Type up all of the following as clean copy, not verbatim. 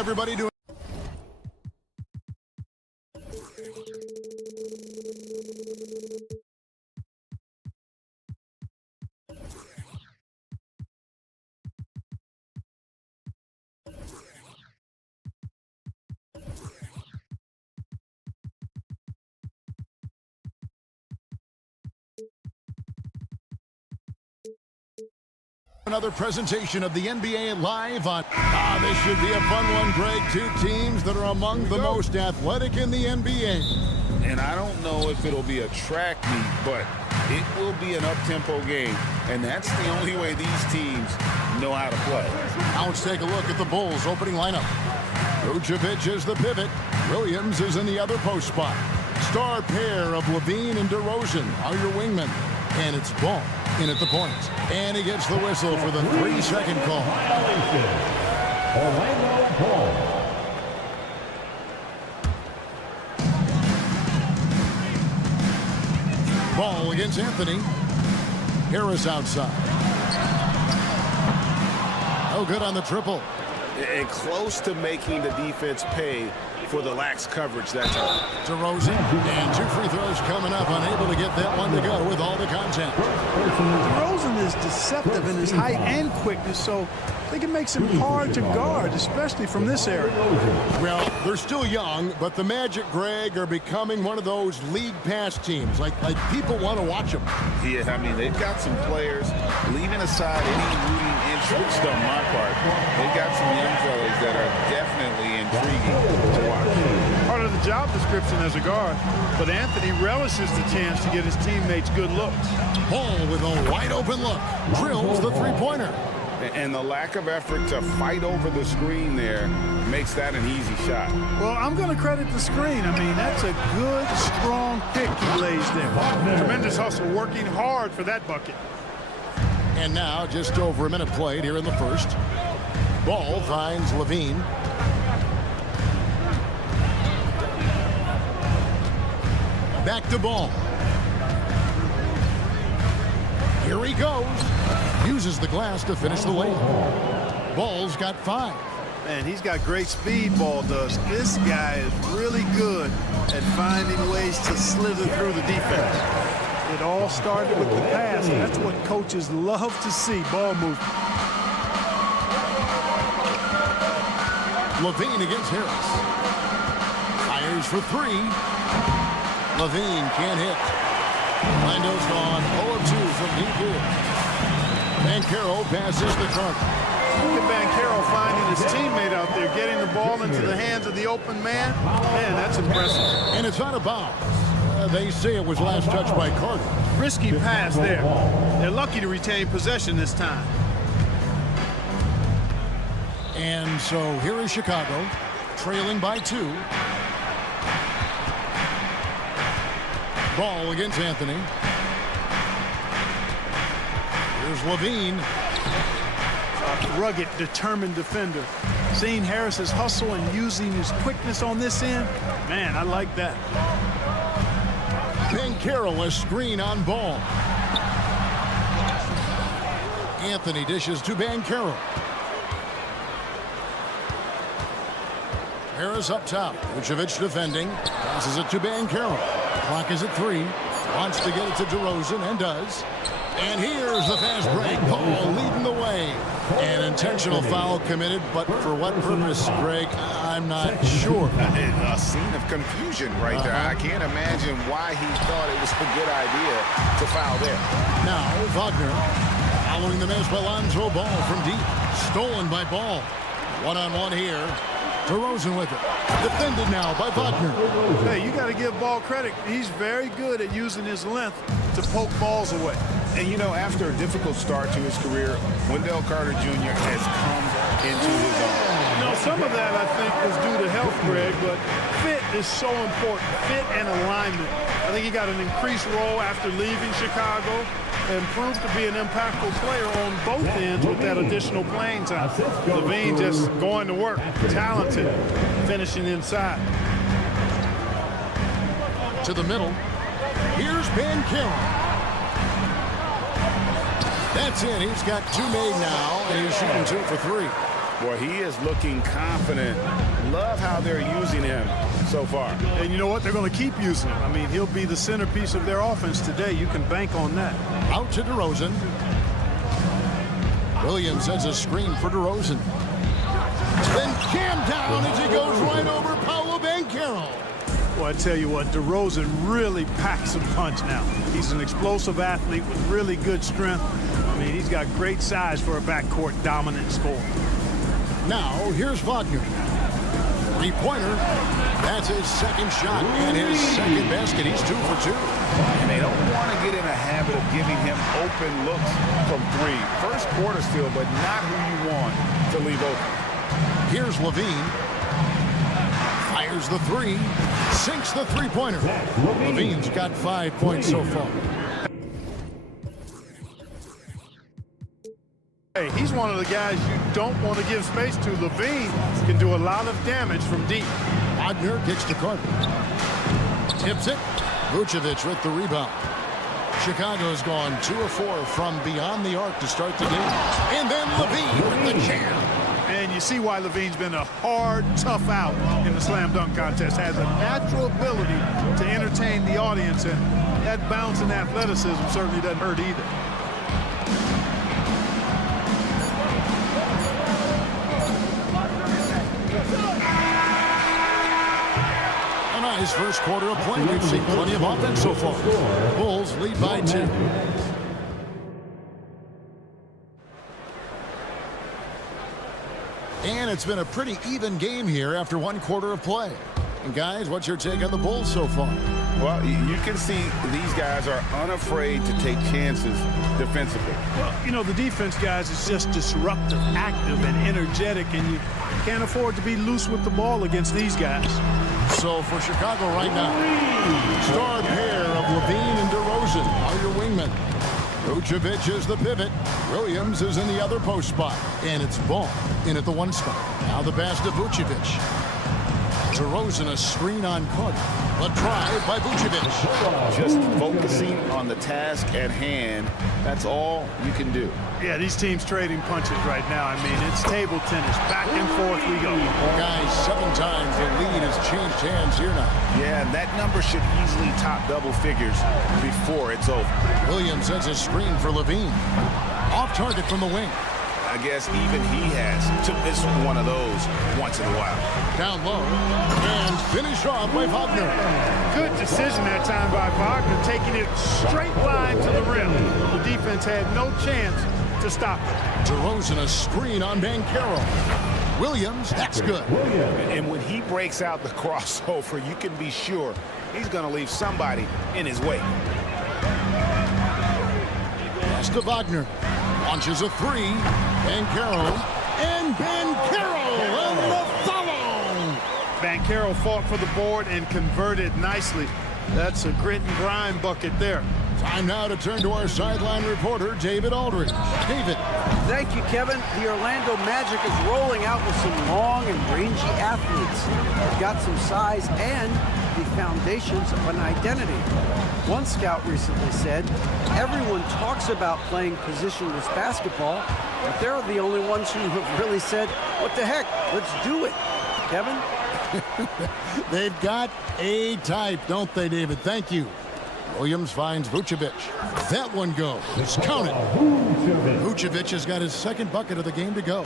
Everybody doing another presentation of the NBA live on. This should be a fun one, Greg. Two teams that are among the most athletic in the NBA. And I don't know if it'll be a track meet, but it will be an up-tempo game. And that's the only way these teams know how to play. Now let's take a look at the Bulls' opening lineup. Vucevic is the pivot. Williams is in the other post spot. Star pair of Levine and DeRozan are your wingmen. And it's Ball in at the point. And he gets the whistle for the 3-second call. Orlando Ball. Ball against Anthony. Harris outside. No good on the triple. And close to making the defense pay for the lax coverage that time. DeRozan, and 2 free throws coming up, unable to get that one to go with all the contact. DeRozan is deceptive in his height and quickness, so I think it makes him hard to guard, especially from this area. Well, they're still young, but the Magic, Greg, are becoming one of those league pass teams. Like people want to watch them. Yeah, I mean, they've got some players, leaving aside any rooting interest on my part, they've got some young fellas that are definitely intriguing to watch. Part of the job description as a guard, but Anthony relishes the chance to get his teammates good looks. Ball with a wide open look. Drills the three-pointer. And the lack of effort to fight over the screen there makes that an easy shot. Well, I'm going to credit the screen. I mean, that's a good, strong pick he lays there. Tremendous hustle, working hard for that bucket. And now, just over a minute played here in the first. Ball finds Levine. Back to Ball. Here he goes. Uses the glass to finish the layup. Ball's got 5. Man, he's got great speed, Ball does. This guy is really good at finding ways to slither through the defense. It all started with the pass, and that's what coaches love to see, ball movement. Levine against Harris. Fires for 3. Levine can't hit. Orlando's gone 0 of 2 from deep here. Banchero passes the trunk. Look at Banchero finding his teammate out there, getting the ball into the hands of the open man. Man, that's impressive. And it's out of bounds. They say it was last touched by Carter. Risky pass there. They're lucky to retain possession this time. And so here is Chicago, trailing by 2. Ball against Anthony. Here's Levine. Rugged, determined defender. Seeing Harris's hustle and using his quickness on this end, man, I like that. Banchero, a screen on Ball. Anthony dishes to Banchero. Harris up top. Vucevic defending. Passes it to Banchero. Clock is at 3. Wants to get it to DeRozan and does. And here's the fast break. Ball leading the way. An intentional foul committed, but for what purpose, Greg? I'm not sure. A scene of confusion right there. I can't imagine why he thought it was a good idea to foul there. Now, Wagner following the miss by Lonzo Ball from deep. Stolen by Ball. One-on-one here. DeRozan with it. Defended now by Wagner. Hey, you got to give Ball credit. He's very good at using his length to poke balls away. And, you know, after a difficult start to his career, Wendell Carter Jr. has come into his own. You know, some of that, I think, was due to health, Greg, but fit is so important. Fit and alignment. I think he got an increased role after leaving Chicago and proved to be an impactful player on both ends with that additional playing time. Levine just going to work, talented, finishing inside. To the middle. Here's Banchero. That's it. He's got 2 made now, and he's shooting 2 for 3. Boy, he is looking confident. Love how they're using him so far. And you know what? They're going to keep using him. I mean, he'll be the centerpiece of their offense today. You can bank on that. Out to DeRozan. Williams sends a screen for DeRozan. Then jammed down as he goes right over Paolo Banchero. Well, I tell you what, DeRozan really packs some punch now. He's an explosive athlete with really good strength. I mean, he's got great size for a backcourt dominant scorer. Now, here's Wagner. Three-pointer. That's his second shot and his second basket. He's 2 for 2. And they don't want to get in a habit of giving him open looks from three. First quarter still, but not who you want to leave open. Here's Levine. Fires the three. Sinks the three-pointer. Levine's got 5 points so far. Hey, he's one of the guys you don't want to give space to. Levine can do a lot of damage from deep. Wagner kicks to Carter. Tips it. Vucevic with the rebound. Chicago's gone 2 of 4 from beyond the arc to start the game. And then Levine with the jam. And you see why Levine's been a hard, tough out in the slam dunk contest. Has a natural ability to entertain the audience, and that bounce and athleticism certainly doesn't hurt either. A nice first quarter of play. We've seen plenty of offense so far. Bulls lead by 2. And it's been a pretty even game here after 1 quarter of play. And guys, what's your take on the Bulls so far? Well, you can see these guys are unafraid to take chances defensively. Well, you know, the defense, guys, is just disruptive, active, and energetic, and you can't afford to be loose with the ball against these guys. So for Chicago right now, star pair of Levine and DeRozan are your wingmen. Vucevic is the pivot. Williams is in the other post spot. And it's Ball in at the 1 spot. Now the pass to Vucevic. DeRozan a screen on Carter. A drive by Vucevic. Just focusing on the task at hand. That's all you can do. Yeah, these teams trading punches right now. I mean, it's table tennis. Back and forth we go. Guys, 7 times the lead has changed hands here now. Yeah, and that number should easily top double figures before it's over. Williams sends a screen for Levine. Off target from the wing. I guess even he has to miss one of those once in a while. Down low. And finished off by Wagner. Good decision that time by Wagner, taking it straight line to the rim. The defense had no chance to stop it. DeRozan a screen on Banchero. Williams, that's good. And when he breaks out the crossover, you can be sure he's going to leave somebody in his way. Pass to Wagner. Launches a 3. Banchero. And Banchero on the follow. Banchero fought for the board and converted nicely. That's a grit and grind bucket there. Time now to turn to our sideline reporter, David Aldridge. David. Thank you, Kevin. The Orlando Magic is rolling out with some long and rangy athletes. They've got some size and the foundations of an identity. One scout recently said, everyone talks about playing positionless basketball, but they're the only ones who have really said, what the heck, let's do it. Kevin? They've got a type, don't they, David? Thank you. Williams finds Vucevic. That one goes. Count it. Vucevic has got his second bucket of the game to go.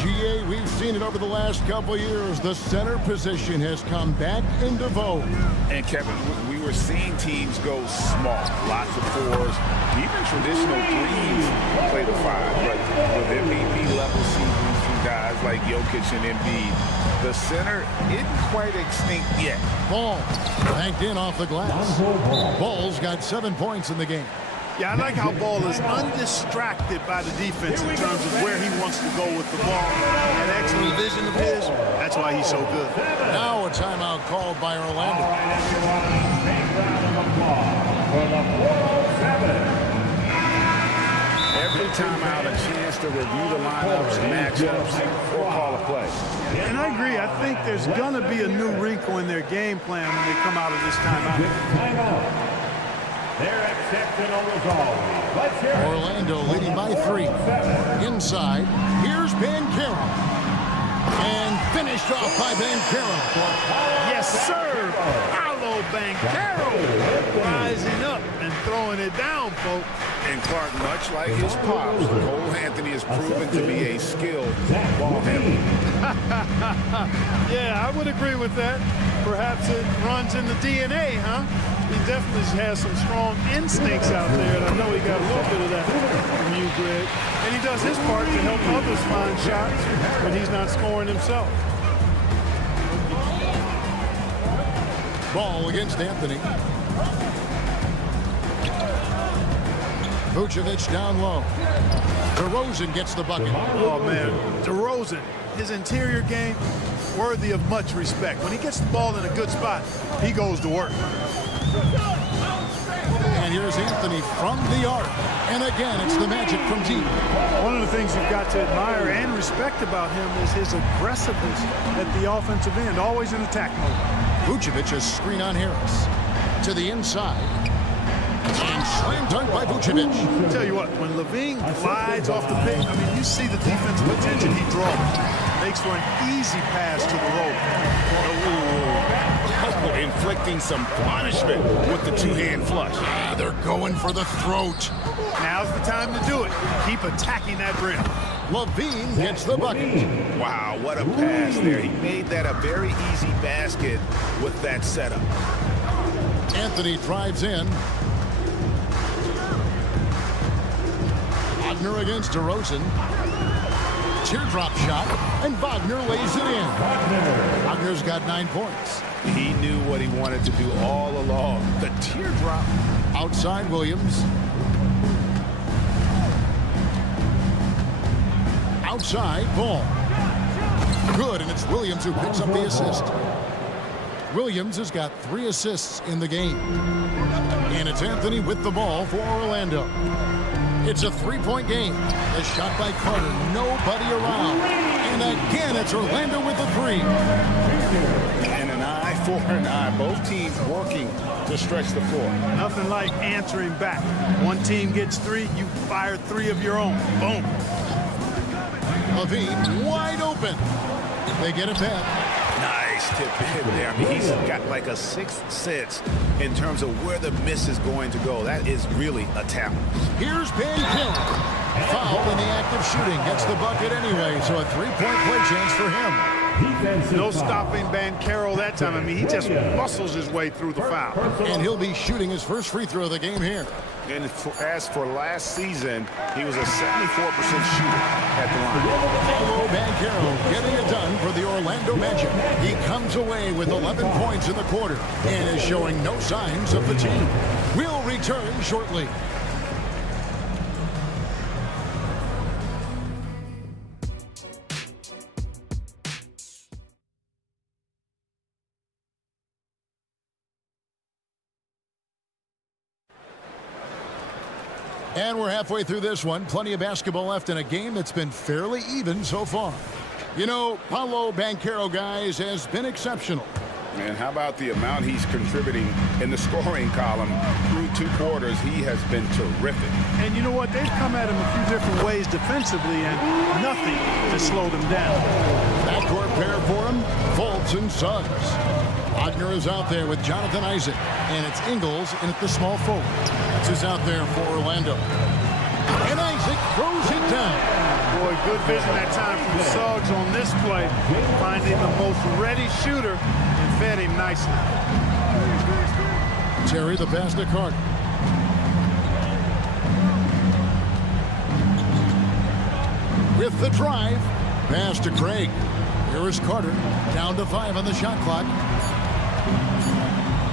GA, we've seen it over the last couple years. The center position has come back into vogue. And Kevin, we were seeing teams go small, lots of 4s, even traditional 3s play the 5. But with MVP level seasons from guys like Jokic and Embiid, the center isn't quite extinct yet. Ball banked in off the glass. Ball's got 7 points in the game. Yeah, I like how Ball is undistracted by the defense in terms of where he wants to go with the ball. That excellent vision of his, that's why he's so good. Now a timeout called by Orlando. Every timeout, a chance to review the lineups, matchups, or call a play. And I agree. I think there's going to be a new wrinkle in their game plan when they come out of this timeout. They're exceptional as always. Let's hear it. Orlando leading by 3. Inside, here's Banchero. And finished off by Banchero. Yes, sir. Paolo Banchero rising up and throwing it down, folks. And Clark, much like his pops, Cole Anthony has proven to be a skilled ball handler. Yeah, I would agree with that. Perhaps it runs in the DNA, huh? He definitely has some strong instincts out there, and I know he got a little bit of that from you, Greg. And he does his part to help others find shots when he's not scoring himself. Ball against Anthony. Vucevic down low. DeRozan gets the bucket. Oh, man. DeRozan, his interior game, worthy of much respect. When he gets the ball in a good spot, he goes to work. And here's Anthony from the arc. And again, it's the Magic from deep. One of the things you've got to admire and respect about him is his aggressiveness at the offensive end, always in attack mode. Vucevic a screen on Harris. To the inside. And slam dunk by Vucevic. Tell you what, when Levine glides off the pick, I mean, you see the defensive attention he draws. Makes for an easy pass to the rope. Inflicting some punishment with the two-hand flush. They're going for the throat. Now's the time to do it. Keep attacking that rim. Levine gets the bucket. Wow, what a pass there. He made that a very easy basket with that setup. Anthony drives in. Wagner against DeRozan. Teardrop shot, and Wagner lays it in. Wagner's got 9 points. He knew what he wanted to do all along. The teardrop. Outside Williams. Outside, Ball. Good, and it's Williams who picks up the assist. Williams has got 3 assists in the game. And it's Anthony with the ball for Orlando. It's a 3-point game. The shot by Carter, nobody around. And again, it's Orlando with the 3. And an eye for an eye. Both teams working to stretch the floor. Nothing like answering back. One team gets 3, you fire 3 of your own. Boom. Levine wide open. They get it back. Nice tip in there. I mean, he's got like a 6th sense in terms of where the miss is going to go. That is really a talent. Here's Banchero. Fouled in the act of shooting. Gets the bucket anyway, so a 3-point play chance for him. No stopping Banchero that time. I mean, he just muscles his way through the foul. And he'll be shooting his first free throw of the game here. And as for last season, he was a 74% shooter at the line. Paolo Banchero getting it done for the Orlando Magic. He comes away with 11 points in the quarter and is showing no signs of fatigue. We'll return shortly. And we're halfway through this one. Plenty of basketball left in a game that's been fairly even so far. You know, Paolo Banchero, guys, has been exceptional. And how about the amount he's contributing in the scoring column through 2 quarters? He has been terrific. And you know what? They've come at him a few different ways defensively, and nothing to slow them down. Backcourt pair for him, Fultz and Suggs. Wagner is out there with Jonathan Isaac, and it's Ingles in at the small forward. That's who's out there for Orlando. And Isaac throws it down. Boy, good vision that time from Suggs on this play, finding the most ready shooter and fed him nicely. Terry the pass to Carter. With the drive, pass to Craig. Here is Carter, down to 5 on the shot clock.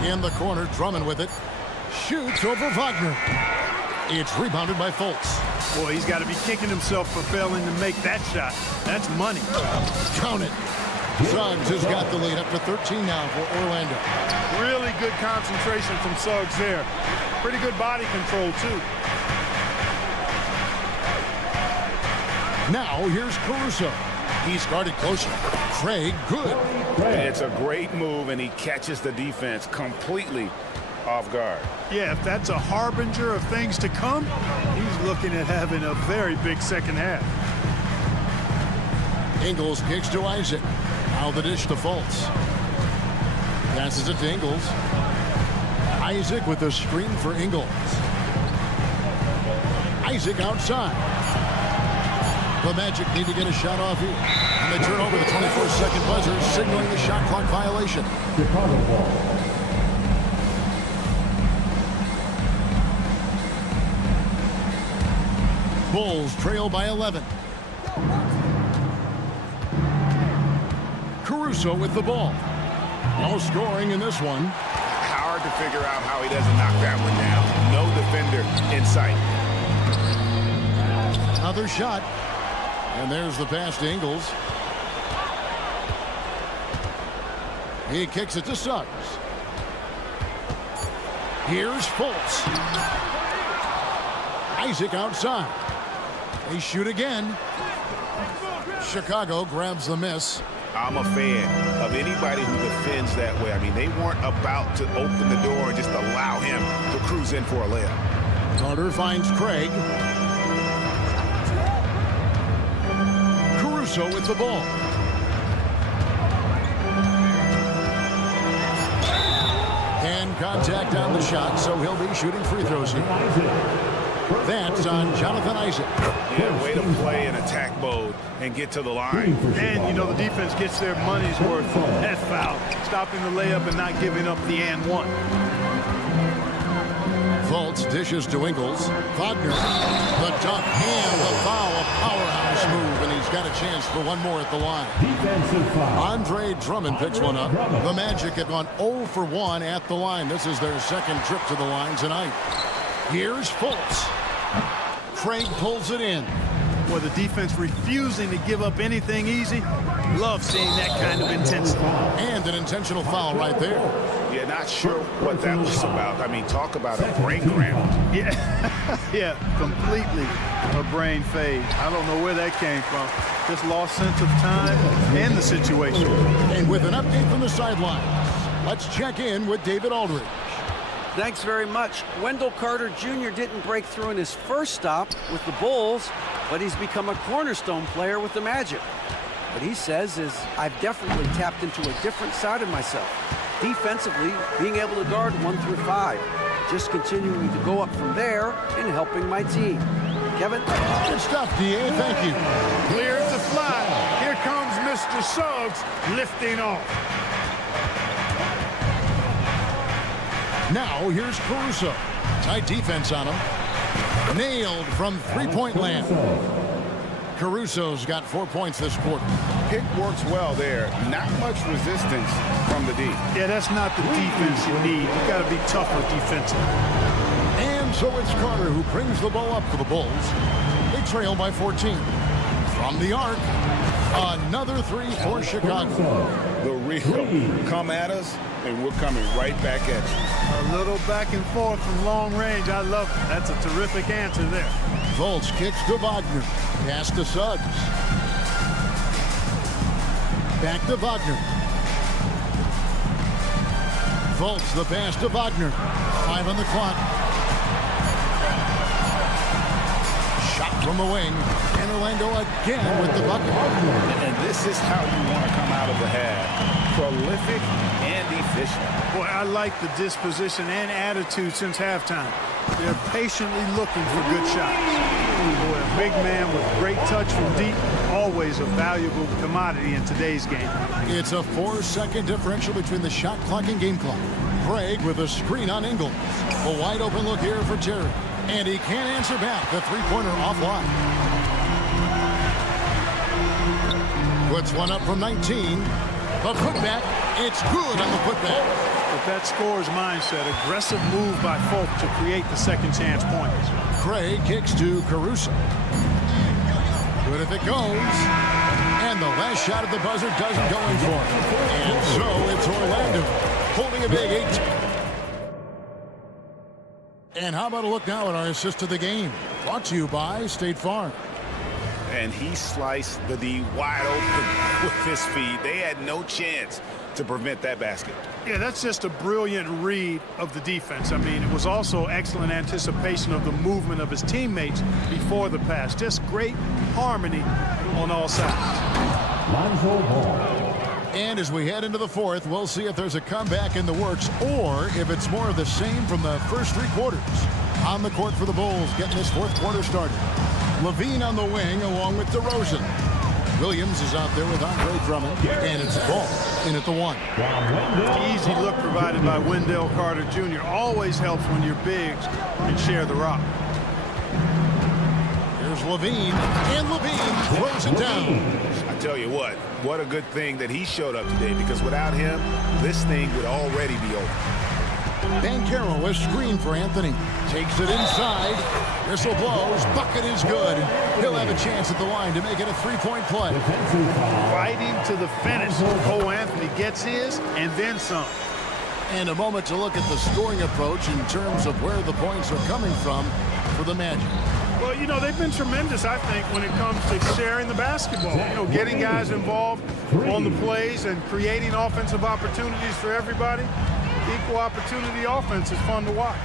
In the corner, Drummond with it. Shoots over Wagner. It's rebounded by Fultz. Boy, he's got to be kicking himself for failing to make that shot. That's money. Count it. Suggs has got the lead up to 13 now for Orlando. Really good concentration from Suggs there. Pretty good body control, too. Now, here's Caruso. He's guarded closer. Craig, good. It's a great move, and he catches the defense completely off guard. Yeah, if that's a harbinger of things to come, he's looking at having a very big second half. Ingles kicks to Isaac. Now the dish to Fultz. Passes it to Ingles. Isaac with the screen for Ingles. Isaac outside. The Magic need to get a shot off here. And they turn over the 24-second buzzer, signaling the shot clock violation. Chicago ball. Bulls trail by 11. Caruso with the ball. No scoring in this one. Hard to figure out how he doesn't knock that one down. No defender in sight. Another shot. And there's the pass to Ingles. He kicks it to Suggs. Here's Fultz. Isaac outside. They shoot again. Chicago grabs the miss. I'm a fan of anybody who defends that way. I mean, they weren't about to open the door and just allow him to cruise in for a layup. Carter finds Craig. Caruso with the ball. And contact on the shot, so he'll be shooting free throws here. That's on Jonathan Isaac. Yeah, way to play in attack mode and get to the line. And, you know, the defense gets their money's worth from that foul, stopping the layup and not giving up the and one. Fultz dishes to Ingles. Wagner, the dunk and the foul, a powerhouse move, and he's got a chance for one more at the line. Defensive foul. Andre Drummond picks one up. The Magic have gone 0 for 1 at the line. This is their second trip to the line tonight. Here's Fultz. Craig pulls it in. Boy, the defense refusing to give up anything easy. Love seeing that kind of intensity. And an intentional foul right there. Yeah, not sure what that was about. I mean, talk about a brain cramp. Yeah, completely a brain fade. I don't know where that came from. Just lost sense of time and the situation. And with an update from the sidelines, let's check in with David Aldridge. Thanks very much. Wendell Carter Jr. didn't break through in his first stop with the Bulls, but he's become a cornerstone player with the Magic. What he says is, I've definitely tapped into a different side of myself. Defensively, being able to guard 1 through 5. Just continuing to go up from there and helping my team. Kevin? Good stuff, DA. Thank you. Clears the fly. Here comes Mr. Suggs lifting off. Now, here's Caruso. Tight defense on him. Nailed from three-point land. Caruso's got 4 points this quarter. Pick works well there. Not much resistance from the D. Yeah, that's not the defense you need. You got to be tougher defensively. And so it's Carter who brings the ball up for the Bulls. They trail by 14. From the arc, another three for Chicago. The real come at us, and we're coming right back at you. A little back and forth from long range. I love it. That's a terrific answer there. Fultz kicks to Wagner. Pass to Suggs. Back to Wagner. Fultz the pass to Wagner. 5 on the clock. Shot from the wing. And Orlando again with the bucket. And this is how you want to come out of the half. Prolific and efficient. Boy, I like the disposition and attitude since halftime. They're patiently looking for good shots. Boy, a big man with great touch from deep, always a valuable commodity in today's game. It's a 4-second differential between the shot clock and game clock. Craig with a screen on Ingles. A wide open look here for Jerry. And he can't answer back. The three-pointer offline. Puts one up from 19. The putback, it's good on the putback. But that scorer's mindset, aggressive move by Fultz to create the second chance points. Craig kicks to Caruso. Good if it goes. And the last shot at the buzzer doesn't go in for it. And so it's Orlando holding a big 8. And how about a look now at our assist to the game? Brought to you by State Farm. And he sliced the D wide open with his feet. They had no chance to prevent that basket. Yeah, that's just a brilliant read of the defense. I mean, it was also excellent anticipation of the movement of his teammates before the pass. Just great harmony on all sides. Lonzo Ball. And as we head into the fourth, we'll see if there's a comeback in the works or if it's more of the same from the first three quarters. On the court for the Bulls, getting this fourth quarter started. Levine on the wing along with DeRozan. Williams is out there with Andre Drummond, and it's Ball in at the 1. Easy look provided by Wendell Carter Jr. Always helps when your bigs can share the rock. Here's Levine, and Levine throws it down. I tell you what a good thing that he showed up today, because without him, this thing would already be over. Banchero, a screen for Anthony. Takes it inside. Whistle blows. Bucket is good. He'll have a chance at the line to make it a three-point play. Fighting to the finish. Cole Anthony gets his and then some. And a moment to look at the scoring approach in terms of where the points are coming from for the Magic. Well, you know, they've been tremendous, I think, when it comes to sharing the basketball. You know, getting guys involved on the plays and creating offensive opportunities for everybody. Equal opportunity offense is fun to watch.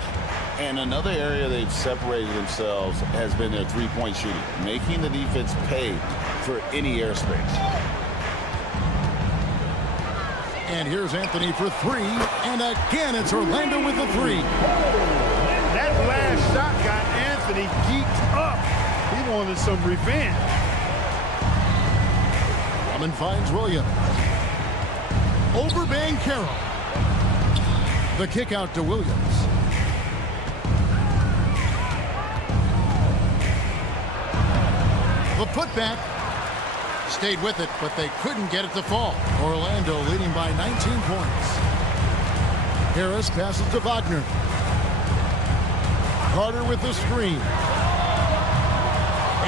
And another area they've separated themselves has been their three-point shooting, making the defense pay for any airspace. And here's Anthony for three. And again, it's Orlando with the three. That last shot got Anthony geeked up. He wanted some revenge. Drummond finds Williams. Over Banchero. The kick out to Williams. The putback. Stayed with it, but they couldn't get it to fall. Orlando leading by 19 points. Harris passes to Wagner. Carter with the screen.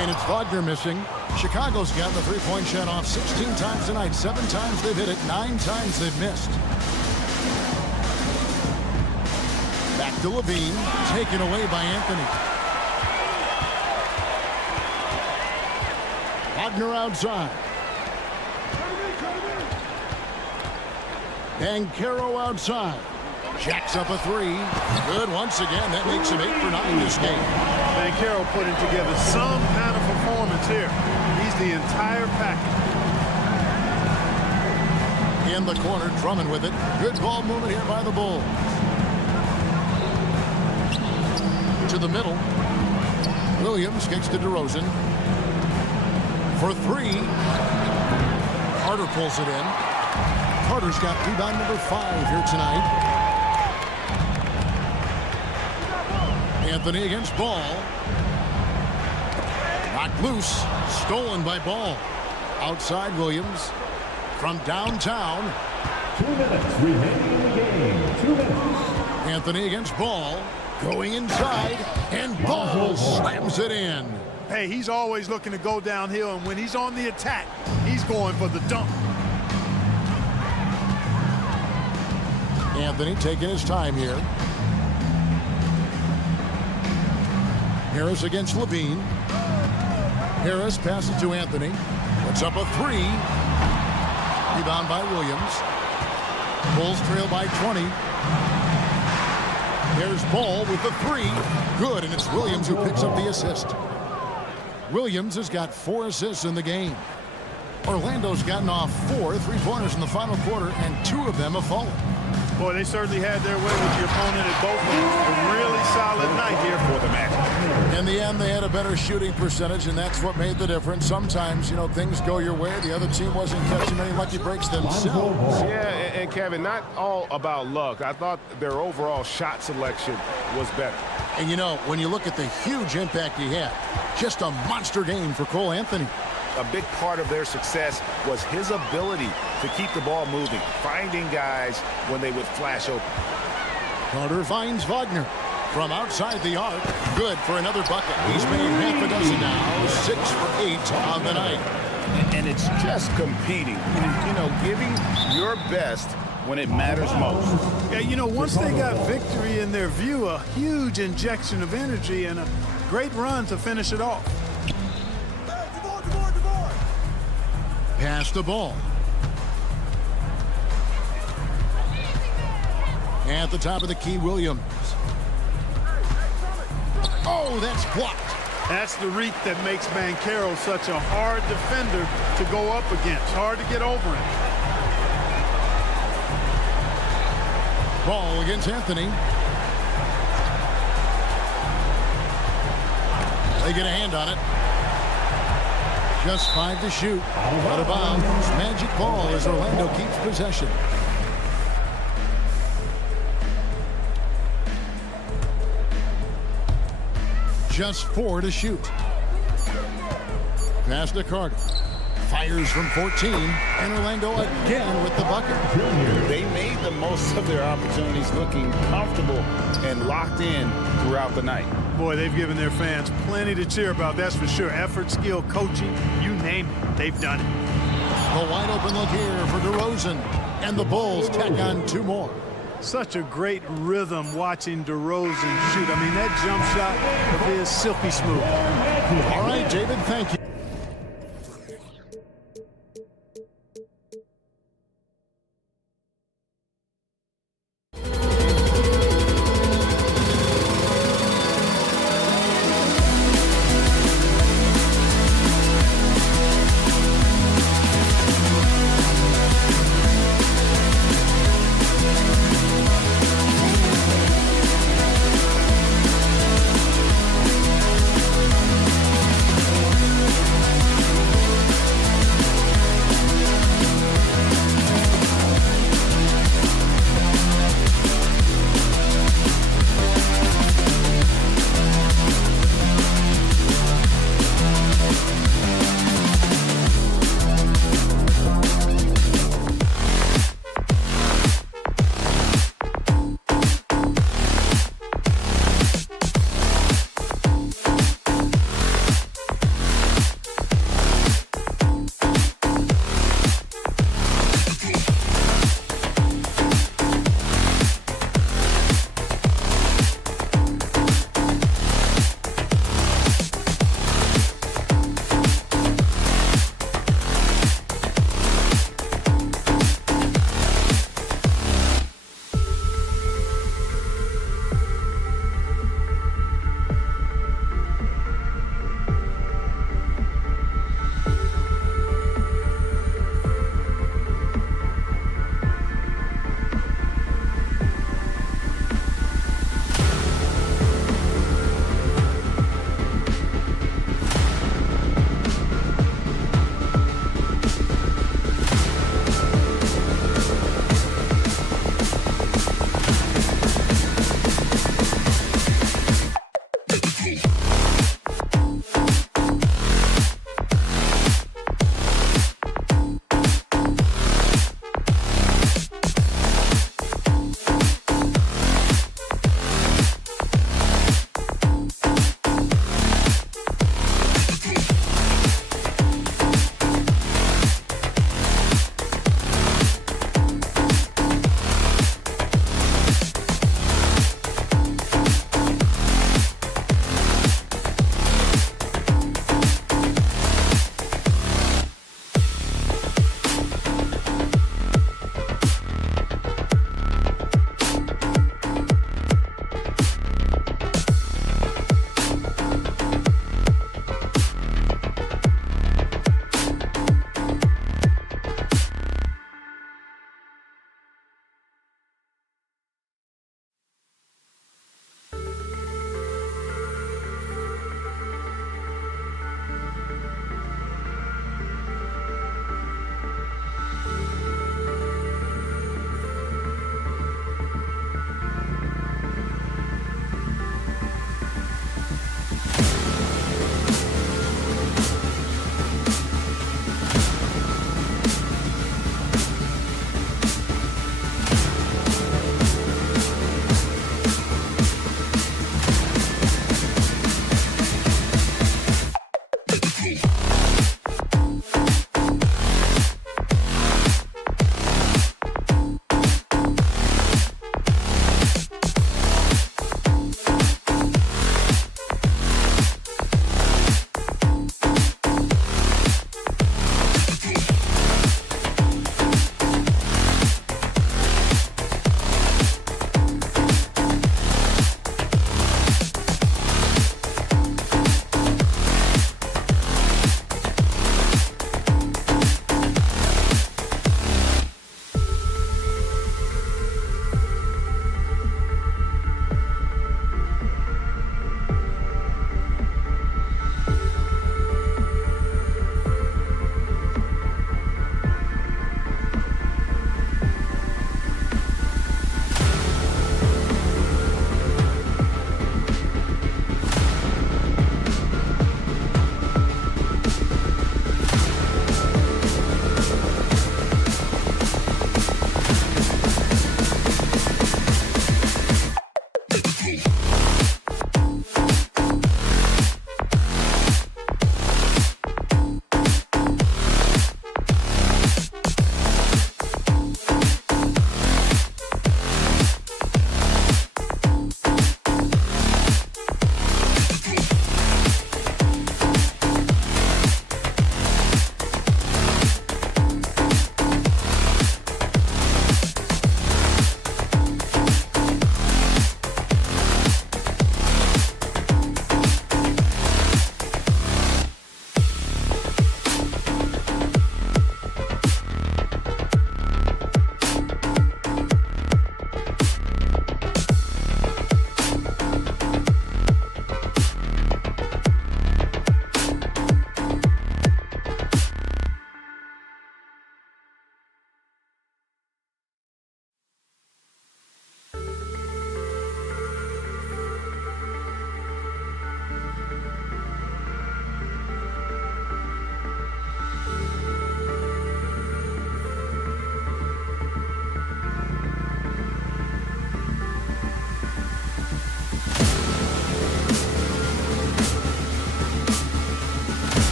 And it's Wagner missing. Chicago's gotten the three-point shot off 16 times tonight. 7 times they've hit it, 9 times they've missed. Back to Levine, taken away by Anthony. Wagner outside. Banchero outside. Jacks up a three. Good once again. That makes him 8 for 9 this game. Banchero putting together some kind of performance here. He's the entire package. In the corner, Drummond with it. Good ball movement here by the Bulls. To the middle. Williams kicks to DeRozan. For three. Carter pulls it in. Carter's got rebound number 5 here tonight. Anthony against Ball. Knocked loose. Stolen by Ball. Outside Williams. From downtown. 2 minutes remaining in the game. 2 minutes. Anthony against Ball. Going inside. And Ball slams it in. Hey, he's always looking to go downhill, and when he's on the attack, he's going for the dunk. Anthony taking his time here. Harris against Levine. Harris passes to Anthony. Puts up a three. Rebound by Williams. Bulls trail by 20. There's Ball with the three. Good, and it's Williams who picks up the assist. Williams has got 4 assists in the game. Orlando's gotten off 4 three-pointers in the final quarter, and 2 of them have fallen. Boy, they certainly had their way with the opponent at both ends. A really solid night here for the Magic. In the end, they had a better shooting percentage, and that's what made the difference. Sometimes, you know, things go your way. The other team wasn't catching many lucky breaks themselves. Yeah, and Kevin, not all about luck. I thought their overall shot selection was better. And, you know, when you look at the huge impact he had, just a monster game for Cole Anthony. A big part of their success was his ability to keep the ball moving, finding guys when they would flash open. Carter finds Wagner from outside the arc. Good for another bucket. He's made half a dozen now. 6 for 8 on the night. And it's just competing, you know, giving your best when it matters most. Yeah, you know, once they got victory in their view, a huge injection of energy and a great run to finish it off. Pass the ball. At the top of the key, Williams. Oh, that's blocked. That's the reach that makes Banchero such a hard defender to go up against. Hard to get over him. Ball against Anthony. They get a hand on it. Just 5 to shoot. Out of bounds. Magic ball as Orlando keeps possession. Just 4 to shoot. Pass to Carter. Fires from 14. And Orlando again with the bucket. They made the most of their opportunities, looking comfortable and locked in throughout the night. Boy, they've given their fans plenty to cheer about, that's for sure. Effort, skill, coaching, you name it, they've done it. A wide open look here for DeRozan. And the Bulls tack on 2 more. Such a great rhythm watching DeRozan shoot. I mean, that jump shot of his silky smooth. All right, David, thank you.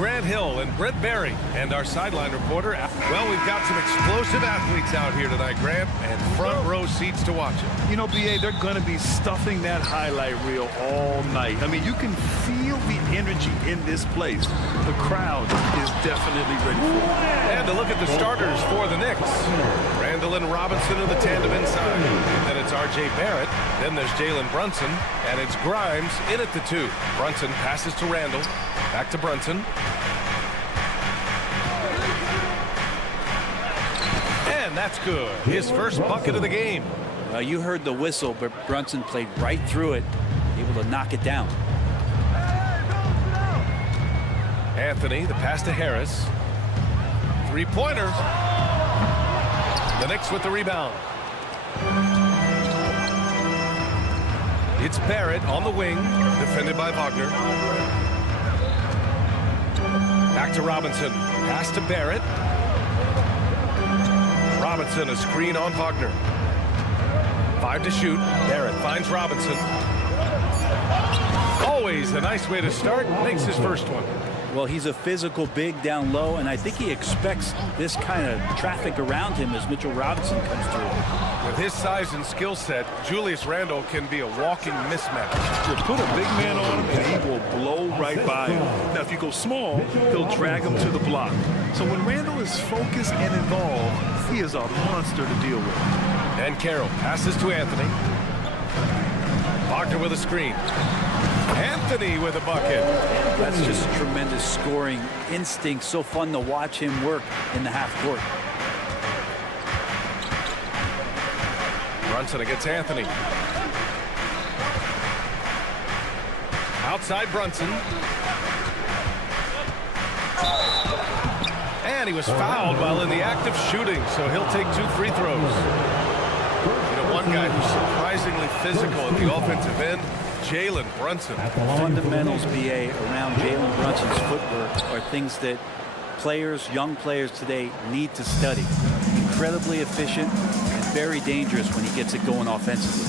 Grant Hill and Brent Berry, and our sideline reporter. Well, we've got some explosive athletes out here tonight, Grant, and front row seats to watch it. You know, BA, they're going to be stuffing that highlight reel all night. I mean, you can feel the energy in this place. The crowd is definitely ready for it. And to look at the starters for the Knicks. Randall and Robinson are the tandem inside. Then it's R.J. Barrett. Then there's Jalen Brunson. And it's Grimes in at the 2. Brunson passes to Randall. Back to Brunson. And that's good. His first bucket of the game. You heard the whistle, but Brunson played right through it, able to knock it down. Anthony, the pass to Harris. Three-pointer. The Knicks with the rebound. It's Barrett on the wing, defended by Wagner. Back to Robinson. Pass to Barrett. Robinson, a screen on Wagner. 5 to shoot. Barrett finds Robinson. Always a nice way to start. Makes his first one. Well, he's a physical big down low, and I think he expects this kind of traffic around him as Mitchell Robinson comes through. With his size and skill set, Julius Randle can be a walking mismatch. You put a big man on him, and he will blow right by him. Now, if you go small, he'll drag him to the block. So when Randle is focused and involved, he is a monster to deal with. And Carroll passes to Anthony. Wagner with a screen. Anthony with a bucket. That's just tremendous scoring instinct. So fun to watch him work in the half court. Brunson against Anthony. Outside Brunson. And he was fouled while in the act of shooting, so he'll take 2 free throws. You know, one guy who's surprisingly physical at the offensive end, Jalen Brunson. Fundamentals, BA, around Jalen Brunson's footwork are things that players, young players today need to study. Incredibly efficient and very dangerous when he gets it going offensively.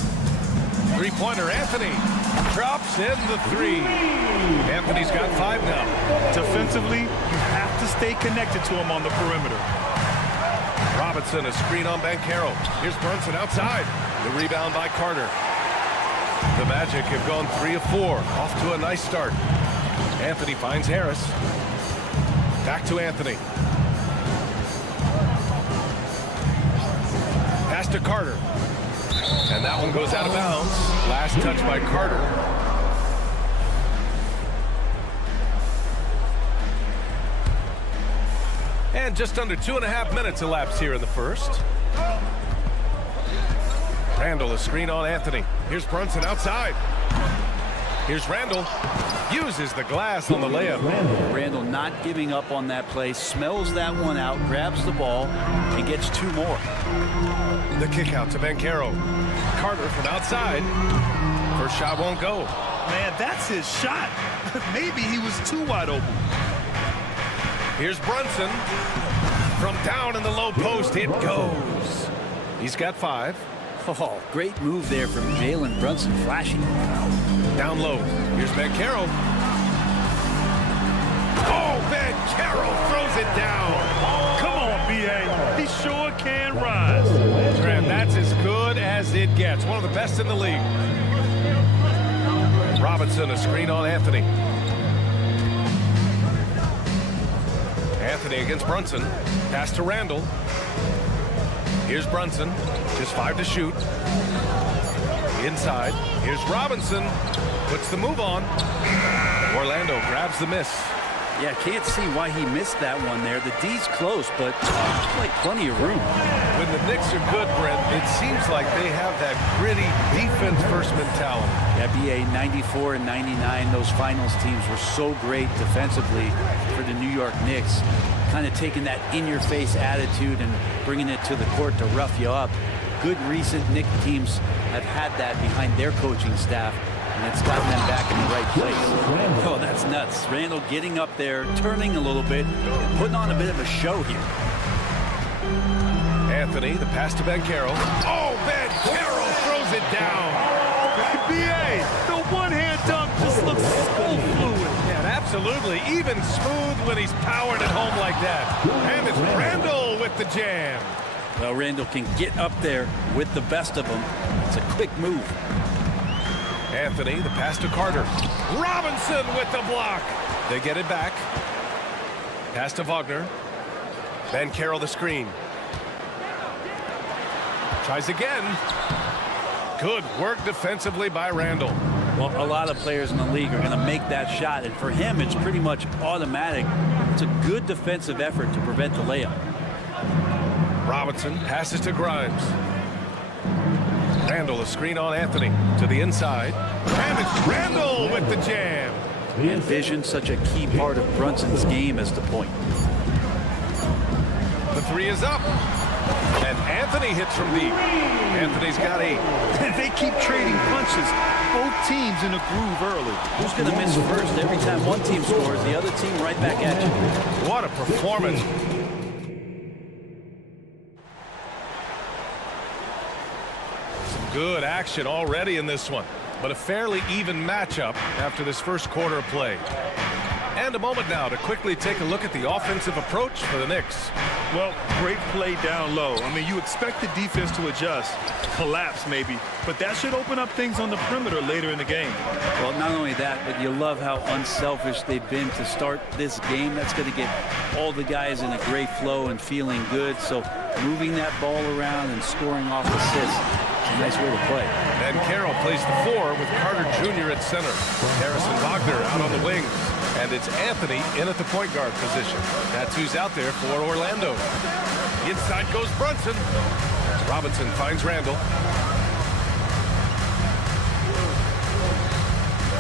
Three-pointer, Anthony drops in the 3. Anthony's got 5 now. Defensively, you have to stay connected to him on the perimeter. Robinson, a screen on Banchero. Here's Brunson outside. The rebound by Carter. The Magic have gone 3 of 4. Off to a nice start. Anthony finds Harris. Back to Anthony. Pass to Carter. And that one goes out of bounds. Last touch by Carter. And just under 2.5 minutes elapsed here in the first. Randall, a screen on Anthony. Here's Brunson outside. Here's Randall. Uses the glass on the layup. Randall not giving up on that play. Smells that one out. Grabs the ball. And gets 2 more. The kick out to Banchero. Carter from outside. First shot won't go. Man, that's his shot. Maybe he was too wide open. Here's Brunson. From down in the low post, it goes. He's got 5. Oh, great move there from Jalen Brunson, flashing. Down low. Here's Banchero. Oh, Banchero throws it down. Come on, B.A. He sure can rise. Graham, that's as good as it gets. One of the best in the league. Robinson, a screen on Anthony. Anthony against Brunson. Pass to Randall. Here's Brunson. Just 5 to shoot. Inside. Here's Robinson. Puts the move on. Orlando grabs the miss. Yeah, can't see why he missed that one there. The D's close, but like plenty of room. When the Knicks are good, Brent, it seems like they have that gritty defense-first mentality. Yeah, BA 94 and 99, those finals teams were so great defensively for the New York Knicks. Kind of taking that in-your-face attitude and bringing it to the court to rough you up. Good recent Knicks teams have had that behind their coaching staff, and it's gotten them back in the right place. Oh, that's nuts. Randall getting up there, turning a little bit, and putting on a bit of a show here. Anthony, the pass to Banchero. Oh, Banchero throws it down. B.A., the one-hand dunk just looks so fluid. Yeah, it Absolutely. Even smooth when he's powered at home like that. And it's Randall with the jam. Well, Randall can get up there with the best of them. It's a quick move. Anthony, the pass to Carter. Robinson with the block. They get it back. Pass to Wagner. Ben Carroll the screen. Tries again. Good work defensively by Randall. Well, a lot of players in the league are going to make that shot, and for him, it's pretty much automatic. It's a good defensive effort to prevent the layup. Robinson passes to Grimes. Randall, a screen on Anthony to the inside. And it's Randall with the jam. And vision, such a key part of Brunson's game as the point. The three is up. And Anthony hits from deep. Anthony's got 8. And they keep trading punches. Both teams in a groove early. Who's going to miss first? Every time one team scores, the other team right back at you. What a performance. Good action already in this one, but a fairly even matchup after this first quarter of play. And a moment now to quickly take a look at the offensive approach for the Knicks. Well, great play down low. I mean, you expect the defense to adjust, collapse maybe, but that should open up things on the perimeter later in the game. Well, not only that, but you love how unselfish they've been to start this game. That's going to get all the guys in a great flow and feeling good. So moving that ball around and scoring off assists, it's a nice way to play. And Carroll plays the 4 with Carter Jr. at center. Harrison Wagner out on the wings. And it's Anthony in at the point guard position. That's who's out there for Orlando. Inside goes Brunson. Robinson finds Randall.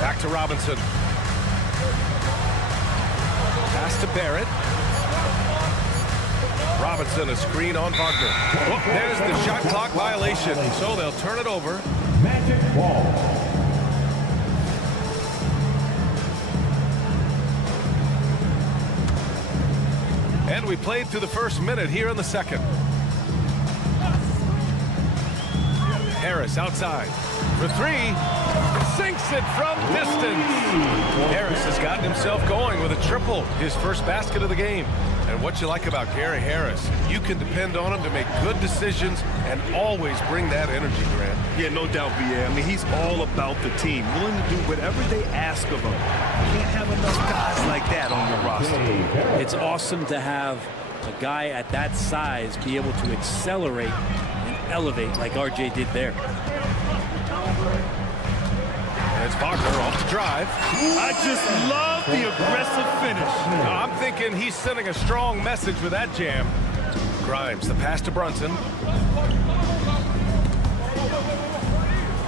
Back to Robinson. Pass to Barrett. Robinson, a screen on Wagner. Oh, there's the shot clock violation. So they'll turn it over. Magic ball. And we played through the first minute here in the second. Harris outside for 3. Sinks it from distance. Harris has gotten himself going with a triple, his first basket of the game. And what you like about Gary Harris, you can depend on him to make good decisions and always bring that energy, Grant. Yeah, no doubt, B.A. I mean, he's all about the team, willing to do whatever they ask of him. You can't have enough guys like that on your roster. It's awesome to have a guy at that size be able to accelerate and elevate like RJ did there. It's Wagner off the drive. I just love the aggressive finish. I'm thinking he's sending a strong message with that jam. Grimes, the pass to Brunson.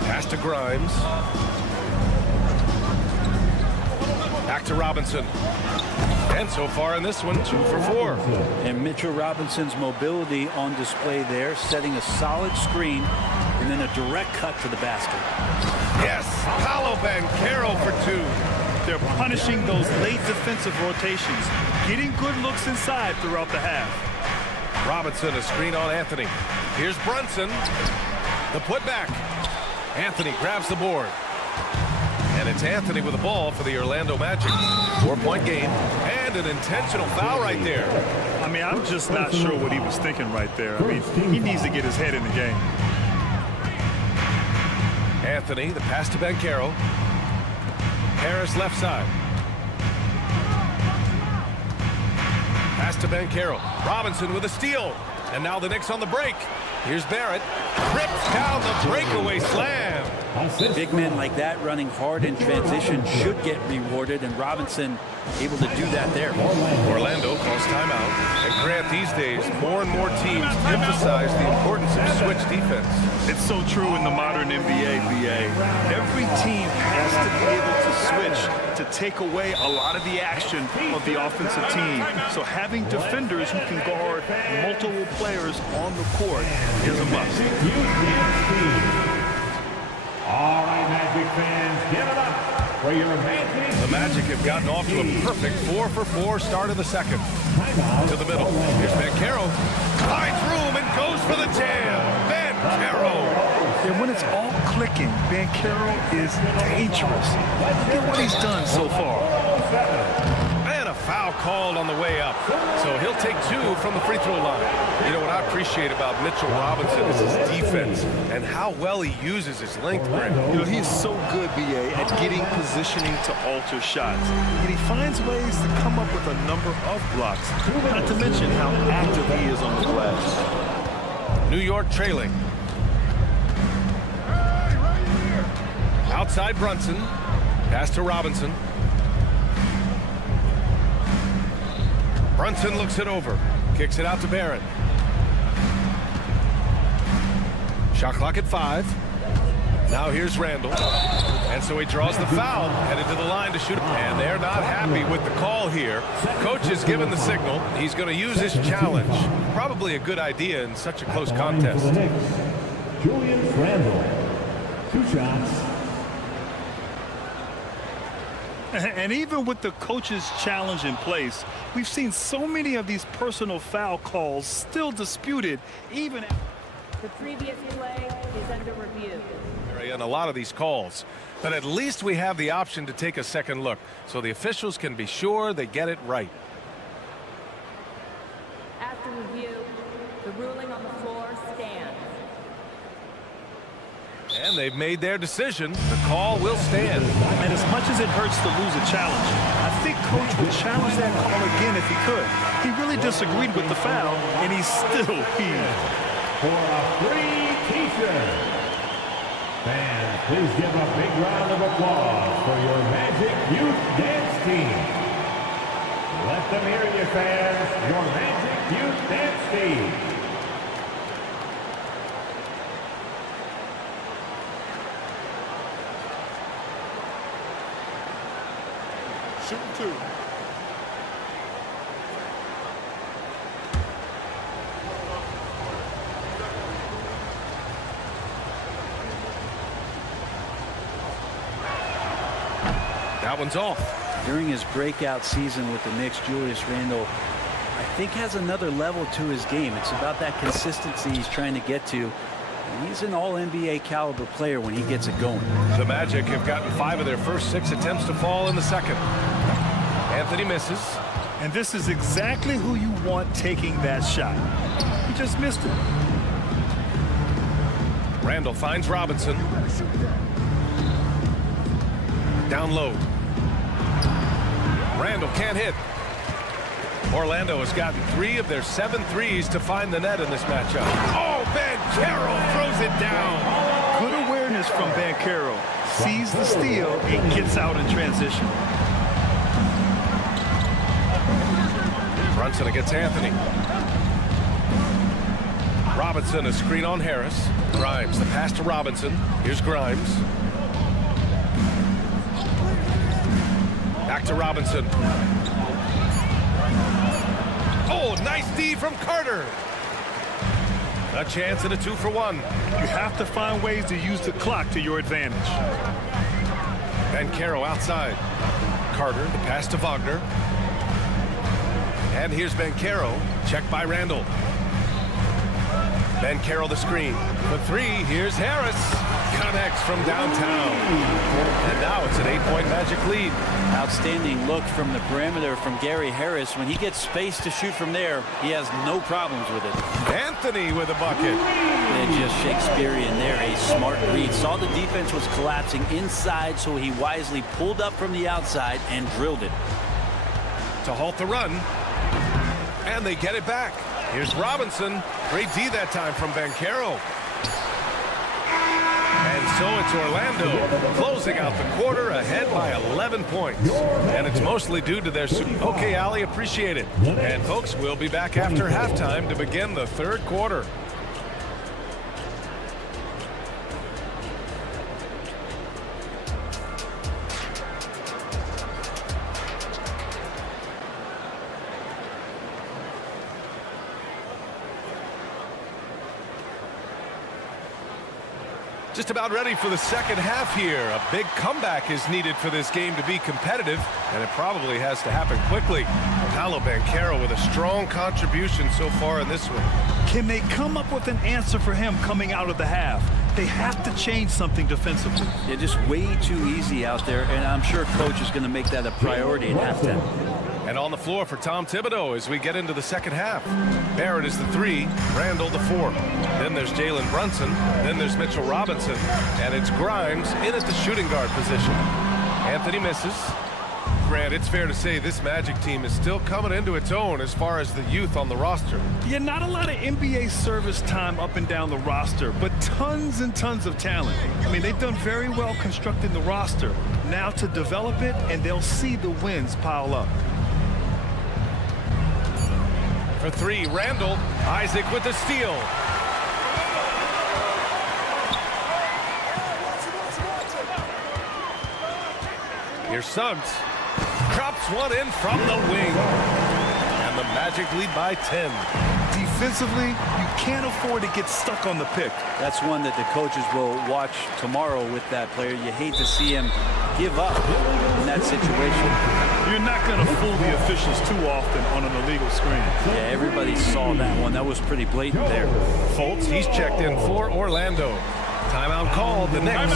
Pass to Grimes. Back to Robinson. And so far in this one, 2 for 4. And Mitchell Robinson's mobility on display there, setting a solid screen and then a direct cut to the basket. Yes, Paolo Banchero for 2. They're punishing those late defensive rotations, getting good looks inside throughout the half. Robinson, a screen on Anthony. Here's Brunson. The putback. Anthony grabs the board. And it's Anthony with the ball for the Orlando Magic. 4-point game and an intentional foul right there. I mean, I'm just not sure what he was thinking right there. I mean, he needs to get his head in the game. Anthony, the pass to Banchero. Harris left side. Pass to Banchero. Robinson with a steal. And now the Knicks on the break. Here's Barrett. Rips down the breakaway slam. Big men like that running hard in transition should get rewarded, and Robinson able to do that there. Orlando calls timeout. And Grant, these days, more and more teams emphasize the importance of switch defense. It's so true in the modern NBA, BA. Every team has to be able to switch to take away a lot of the action of the offensive team. So having defenders who can guard multiple players on the court is a must. All right, Magic fans, give it up for your Magic. The Magic have gotten off to a perfect 4 for 4 start of the second. To the middle. Here's Banchero. Finds room and goes for the jam. Banchero. And when it's all clicking, Banchero is dangerous. Look at what he's done so far. And a foul called on the way up. So he'll take 2 from the free throw line. You know what I appreciate about Mitchell Robinson is his defense and how well he uses his length, Brent. You know, he's so good, BA, at getting positioning to alter shots. And he finds ways to come up with a number of blocks, not to mention how active he is on the glass. New York trailing. Outside Brunson. Pass to Robinson. Brunson looks it over. Kicks it out to Barron. Shot clock at 5. Now here's Randall. And so he draws the foul, headed to the line to shoot. And they're not happy with the call here. Coach has given the signal. He's going to use his challenge. Probably a good idea in such a close contest. Julius Randall. 2 shots. And even with the coach's challenge in place, we've seen so many of these personal foul calls still disputed, even after the previous play is under review. And a lot of these calls, but at least we have the option to take a second look, so the officials can be sure they get it right. After review, the ruling on the floor stands. And they've made their decision. The call will stand. And as much as it hurts to lose a challenge, I think Coach would challenge that call again if he could. He really disagreed with the foul, and he still heaved. For a free T-shirt. Fans, please give a big round of applause for your Magic Youth Dance Team. Let them hear you, fans. Your Magic Youth Dance Team. Shooting 2. That one's off. During his breakout season with the Knicks, Julius Randle, I think, has another level to his game. It's about that consistency he's trying to get to. And he's an all-NBA caliber player when he gets it going. The Magic have gotten 5 of their first 6 attempts to fall in the second. Anthony misses. And this is exactly who you want taking that shot. He just missed it. Randall finds Robinson. Down low. Randall can't hit. Orlando has gotten 3 of their 7 threes to find the net in this matchup. Oh, Banchero throws it down. Good awareness from Banchero. Sees the steal and gets out in transition. Brunson against Anthony. Robinson, a screen on Harris. Grimes, the pass to Robinson. Here's Grimes. Back to Robinson. Oh, nice D from Carter. A chance and a 2-for-1. You have to find ways to use the clock to your advantage. Banchero outside. Carter, the pass to Wagner. And here's Banchero, checked by Randall. Banchero the screen. For 3, here's Harris. Connects from downtown. And now it's an 8-point Magic lead. Outstanding look from the perimeter from Gary Harris. When he gets space to shoot from there, he has no problems with it. Anthony with a bucket. And just Shakespearean there, a smart read. Saw the defense was collapsing inside, so he wisely pulled up from the outside and drilled it. To halt the run. And they get it back. Here's Robinson. Great D that time from Banchero. And so it's Orlando closing out the quarter ahead by 11 points. And it's mostly due to their... Okay, Ali, appreciate it. And folks, we'll be back after halftime to begin the 3rd quarter. Just about ready for the second half here. A big comeback is needed for this game to be competitive, and it probably has to happen quickly. Paolo Banchero with a strong contribution so far in this one. Can they come up with an answer for him coming out of the half? They have to change something defensively. They're just way too easy out there, and I'm sure coach is going to make that a priority at halftime. And on the floor for Tom Thibodeau as we get into the second half. Barrett is the 3, Randall the 4. Then there's Jalen Brunson. Then there's Mitchell Robinson. And it's Grimes in at the shooting guard position. Anthony misses. Grant, it's fair to say this Magic team is still coming into its own as far as the youth on the roster. Yeah, not a lot of NBA service time up and down the roster, but tons and tons of talent. I mean, they've done very well constructing the roster. Now to develop it, and they'll see the wins pile up. For 3, Randall. Isaac with the steal. Here's Suggs. Drops one in from the wing. And the Magic lead by 10. Defensively, you can't afford to get stuck on the pick. That's one that the coaches will watch tomorrow with that player. You hate to see him give up in that situation. You're not going to fool the officials too often on an illegal screen. Yeah, everybody saw that one. That was pretty blatant there. Fultz, he's checked in for Orlando. Timeout called. The Knicks.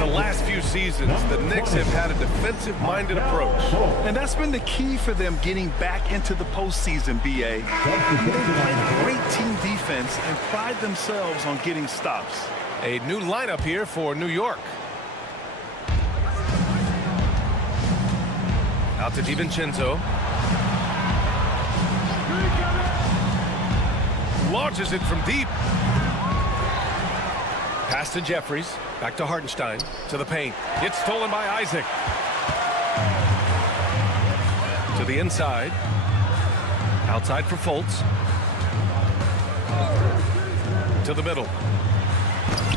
The last few seasons, the Knicks have had a defensive-minded approach. And that's been the key for them getting back into the postseason, B.A. They play great team defense and pride themselves on getting stops. A new lineup here for New York. Out to DiVincenzo. Launches it from deep. Pass to Jeffries. Back to Hartenstein. To the paint. It's stolen by Isaac. To the inside. Outside for Fultz. To the middle.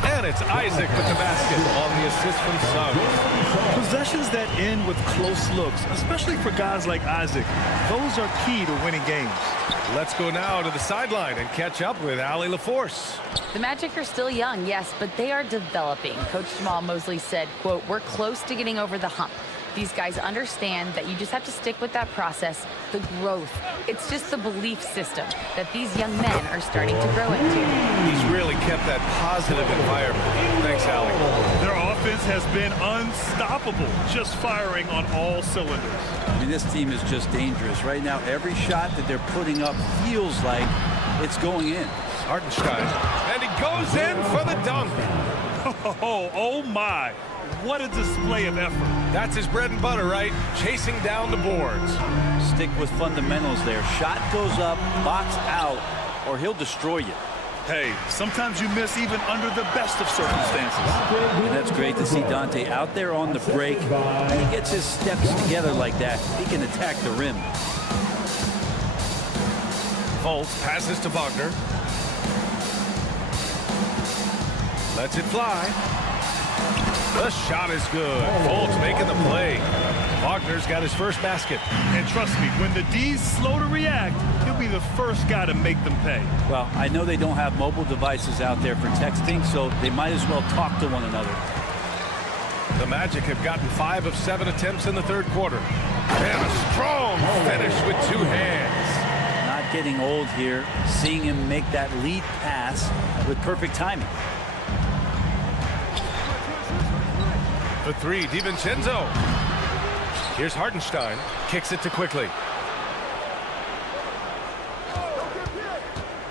And it's Isaac with the basket on the assist from Suggs. Possessions that end with close looks, especially for guys like Isaac, those are key to winning games. Let's go now to the sideline and catch up with Allie LaForce. The Magic are still young, yes, but they are developing. Coach Jamal Mosley said, quote, "We're close to getting over the hump. These guys understand that you just have to stick with that process, the growth. It's just the belief system that these young men are starting to grow into." He's really kept that positive environment. Thanks, Allie. Their offense has been unstoppable, just firing on all cylinders. I mean, this team is just dangerous. Right now, every shot that they're putting up feels like it's going in. Hartenstein, and he goes in for the dunk. Oh my. What a display of effort. That's his bread and butter, right? Chasing down the boards. Stick with fundamentals there. Shot goes up, box out, or he'll destroy you. Hey, sometimes you miss even under the best of circumstances. And that's great to see Dante out there on the break. When he gets his steps together like that, he can attack the rim. Fultz passes to Wagner. Lets it fly. The shot is good. Fultz making the play. Wagner's got his first basket. And trust me, when the D's slow to react, he'll be the first guy to make them pay. Well, I know they don't have mobile devices out there for texting, so they might as well talk to one another. The Magic have gotten 5 of 7 attempts in the third quarter. And a strong finish with 2 hands. Not getting old here. Seeing him make that lead pass with perfect timing. For 3, DiVincenzo. Here's Hartenstein. Kicks it to Quickly.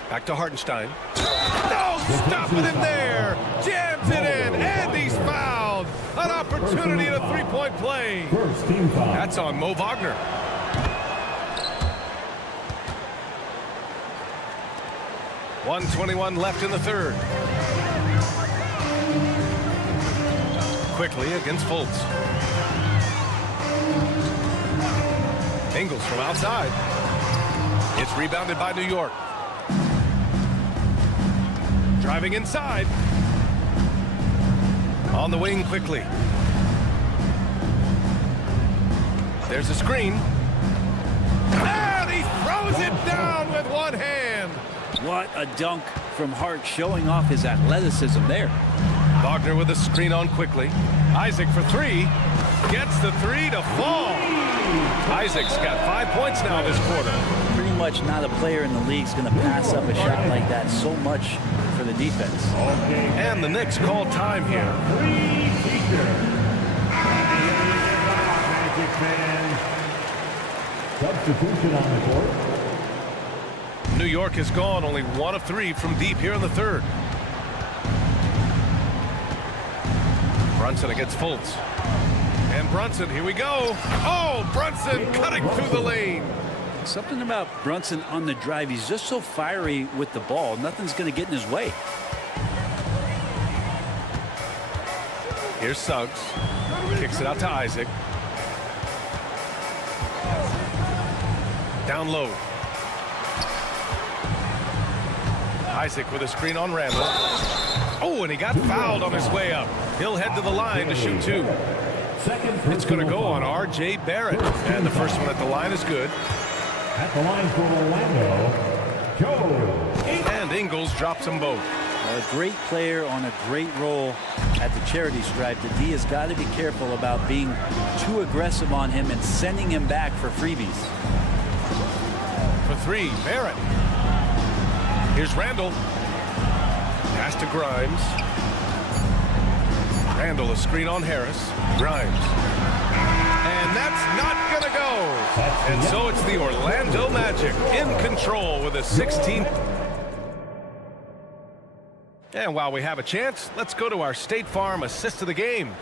Back to Hartenstein. No, stopping him there. Jams it in, and he's fouled. An opportunity at a three-point play. First team foul. That's on Mo Wagner. .121 left in the third. Quickly against Fultz. Ingles from outside. It's rebounded by New York. Driving inside. On the wing quickly. There's a screen. And he throws it down with one hand. What a dunk from Hart, showing off his athleticism there. Wagner with a screen on Quickly. Isaac for 3. Gets the 3 to fall. Isaac's got 5 points now this quarter. Pretty much not a player in the league is going to pass up a shot like that so much for the defense. And the Knicks call time here. Magic fans. Substitution on the court. New York has gone only 1 of 3 from deep here in the third. Brunson against Fultz. And Brunson, here we go. Oh, Brunson cutting through the lane. Something about Brunson on the drive. He's just so fiery with the ball. Nothing's going to get in his way. Here's Suggs. Kicks it out to Isaac. Down low. Isaac with a screen on Randall. Oh, and he got fouled on his way up. He'll head to the line to shoot 2. It's going to go on R.J. Barrett. And the first one at the line is good. At the line for Orlando, Joe. And Ingles drops them both. A great player on a great role at the charity stripe. The D has got to be careful about being too aggressive on him and sending him back for freebies. For 3, Barrett. Here's Randall. Pass to Grimes. Randall, a screen on Harris. Grimes. And that's not going to go. And so it's the Orlando Magic in control with a 16th. And while we have a chance, let's go to our State Farm assist of the game.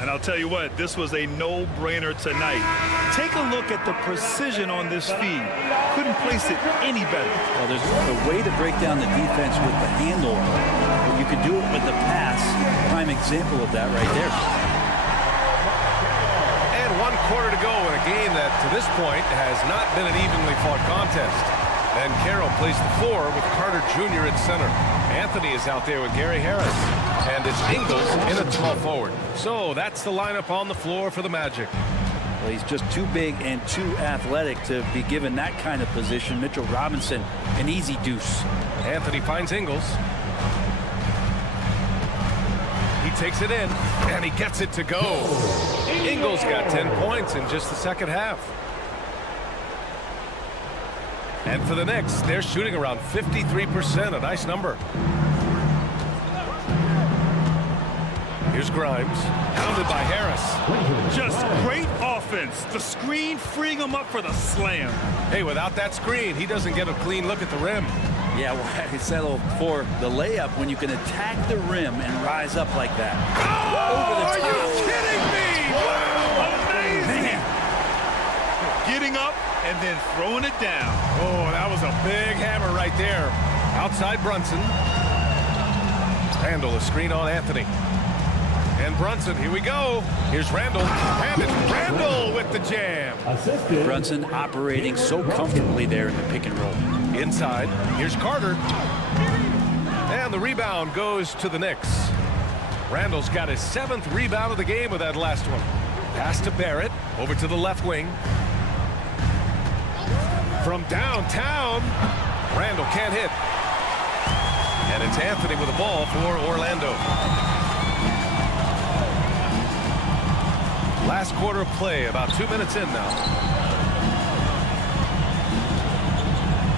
And I'll tell you what, this was a no-brainer tonight. Take a look at the precision on this feed. Couldn't place it any better. Well, there's a way to break down the defense with the handle, but you can do it with the pass. Prime example of that right there. And 1 quarter to go in a game that, to this point, has not been an evenly fought contest. And Carroll plays the 4 with Carter Jr. at center. Anthony is out there with Gary Harris. And it's Ingles in a small forward. So that's the lineup on the floor for the Magic. Well, he's just too big and too athletic to be given that kind of position. Mitchell Robinson, an easy deuce. Anthony finds Ingles. He takes it in, and he gets it to go. Ingles got 10 points in just the second half. And for the Knicks, they're shooting around 53%, a nice number. Here's Grimes, pounded by Harris. Just great offense. The screen freeing him up for the slam. Hey, without that screen, he doesn't get a clean look at the rim. Yeah, why settle for the layup when you can attack the rim and rise up like that? Oh, over the top. Are you kidding me? Wow, amazing. Getting up and then throwing it down. Oh, that was a big hammer right there. Outside Brunson. Randall, a screen on Anthony. And Brunson, here we go. Here's Randall. And it's Randall with the jam. Assisted. Brunson operating so comfortably there in the pick and roll. Inside, here's Carter. And the rebound goes to the Knicks. Randall's got his 7th rebound of the game with that last one. Pass to Barrett, over to the left wing. From downtown, Randall can't hit. And it's Anthony with the ball for Orlando. Last quarter of play, about 2 minutes in now.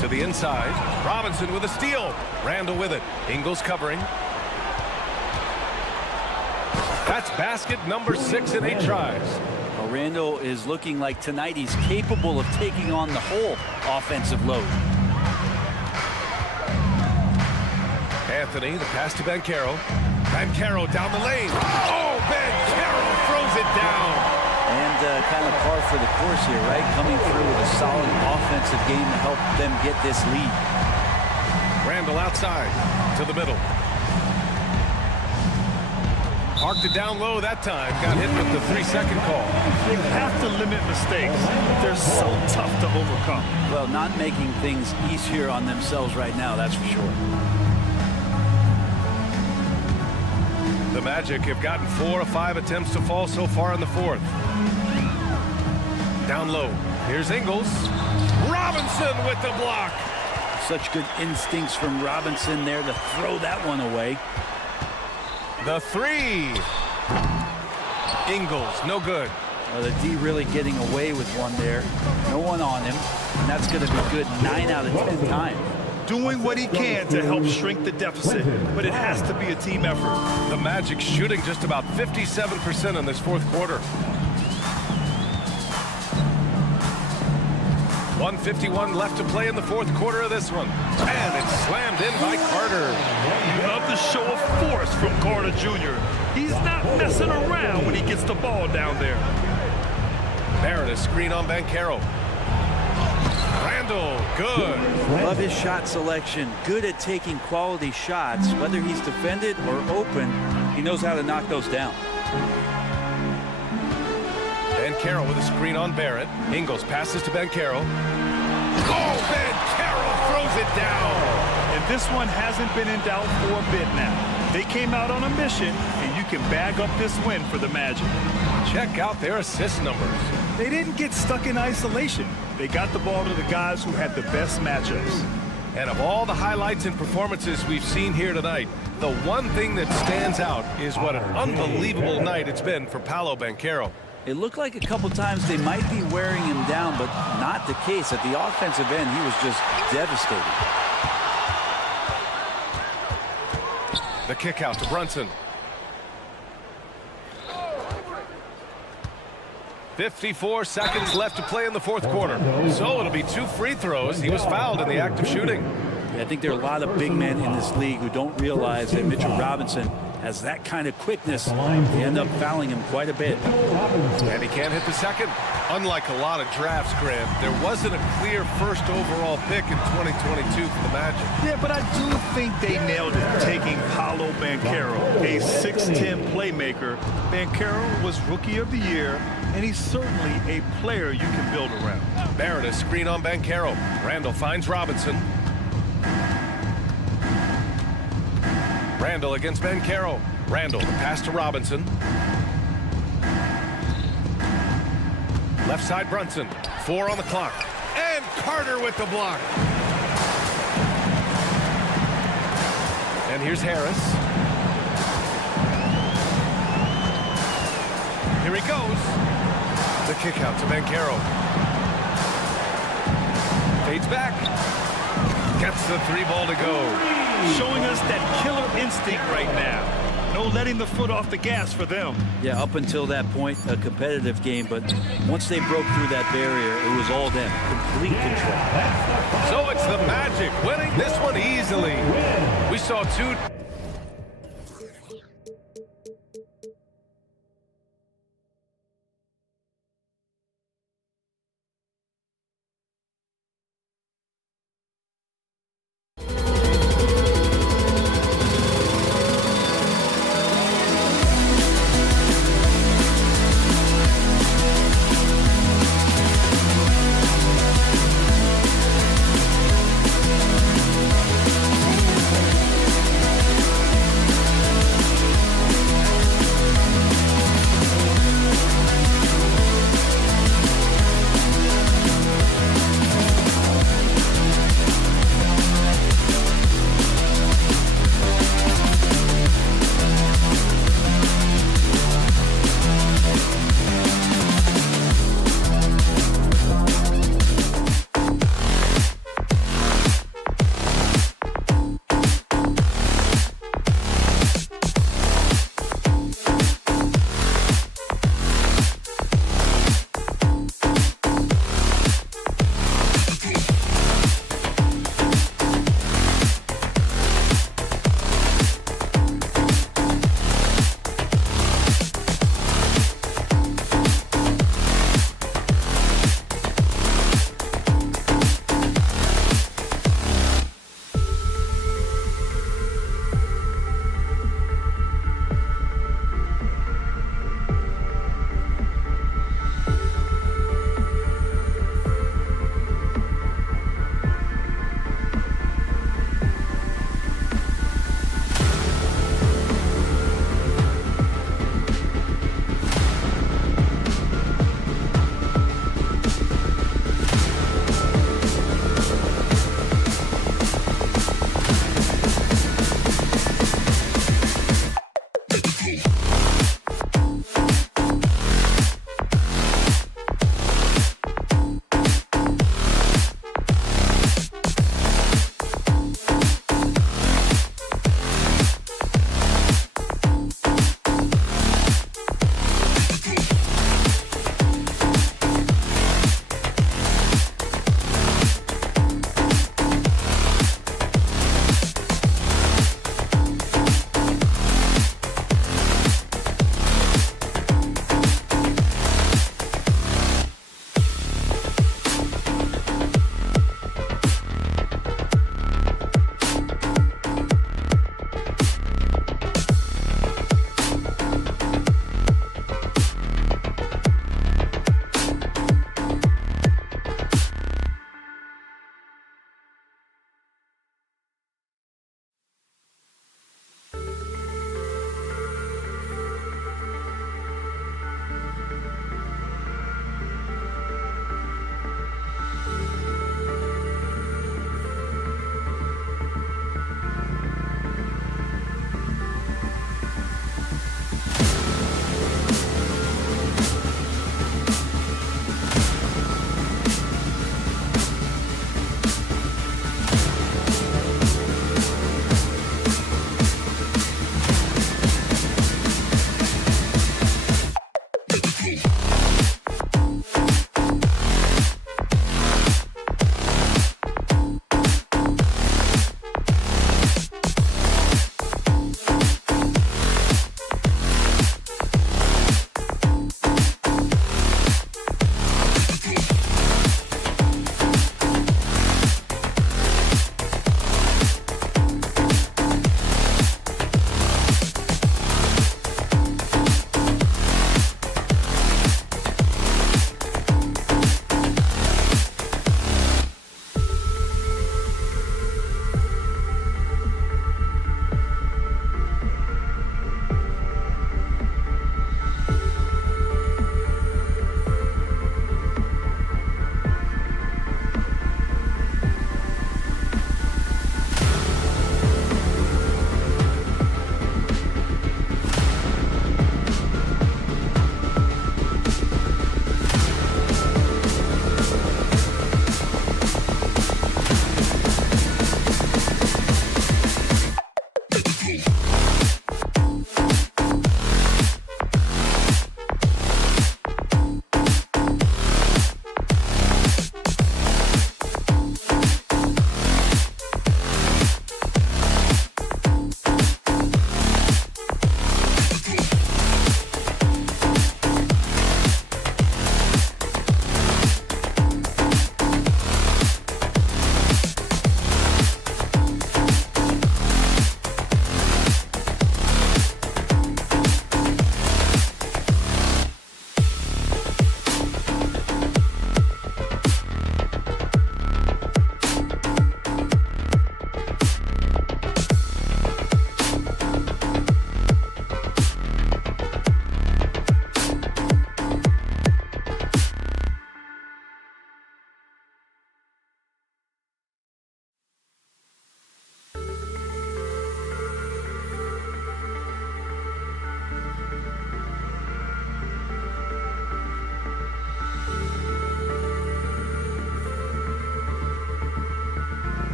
To the inside, Robinson with a steal. Randall with it. Ingles covering. That's basket number 6 in 8 tries. Well, Randall is looking like tonight he's capable of taking on the whole offensive load. Anthony, the pass to Banchero. Banchero down the lane. Oh, Banchero throws it down. And kind of par for the course here, right? Coming through with a solid offensive game to help them get this lead. Randall outside to the middle. Parked it down low that time. Got hit with the 3-second call. You have to limit mistakes. They're so tough to overcome. Well, not making things easier on themselves right now, that's for sure. The Magic have gotten 4 of 5 attempts to fall so far in the 4th. Down low. Here's Ingles. Robinson with the block. Such good instincts from Robinson there to throw that one away. The 3. Ingles, no good. Well, the D really getting away with one there. No one on him. And that's going to be good 9 out of 10 times. doing what he can to help shrink the deficit, but it has to be a team effort. The Magic shooting just about 57% in this fourth quarter. 1:51 left to play in the fourth quarter of this one. And it's slammed in by Carter. Love the show of force from Carter Jr. He's not messing around when he gets the ball down there. Barrett, a screen on Banchero. Randall, good. Love his shot selection. Good at taking quality shots. Whether he's defended or open, he knows how to knock those down. Banchero with a screen on Barrett. Ingles passes to Banchero. Oh, Banchero throws it down. And this one hasn't been in doubt for a bit now. They came out on a mission, and you can bag up this win for the Magic. Check out their assist numbers. They didn't get stuck in isolation. They got the ball to the guys who had the best matchups. And of all the highlights and performances we've seen here tonight, the one thing that stands out is what an unbelievable night it's been for Paolo Banchero. It looked like a couple times they might be wearing him down, but not the case. At the offensive end, he was just devastating. The kick out to Brunson. 54 seconds left to play in the fourth quarter. So it'll be 2 free throws. He was fouled in the act of shooting. I think there are a lot of big men in this league who don't realize that Mitchell Robinson has that kind of quickness. They end up fouling him quite a bit. And he can't hit the second. Unlike a lot of drafts, Grant, there wasn't a clear first overall pick in 2022 for the Magic. Yeah, but I do think they nailed it, taking Paolo Banchero, a 6'10 playmaker. Banchero was Rookie of the Year, and he's certainly a player you can build around. Barrett, a screen on Banchero. Randall finds Robinson. Randall against Banchero. Randall, the pass to Robinson. Left side Brunson. 4 on the clock. And Carter with the block. And here's Harris. Here he goes. The kick out to Banchero. Fades back. Gets the 3 ball to go. Showing us that killer instinct right now. No letting the foot off the gas for them. Yeah, up until that point, a competitive game, but once they broke through that barrier, it was all them. Complete control. So it's the Magic winning this one easily. We saw 2...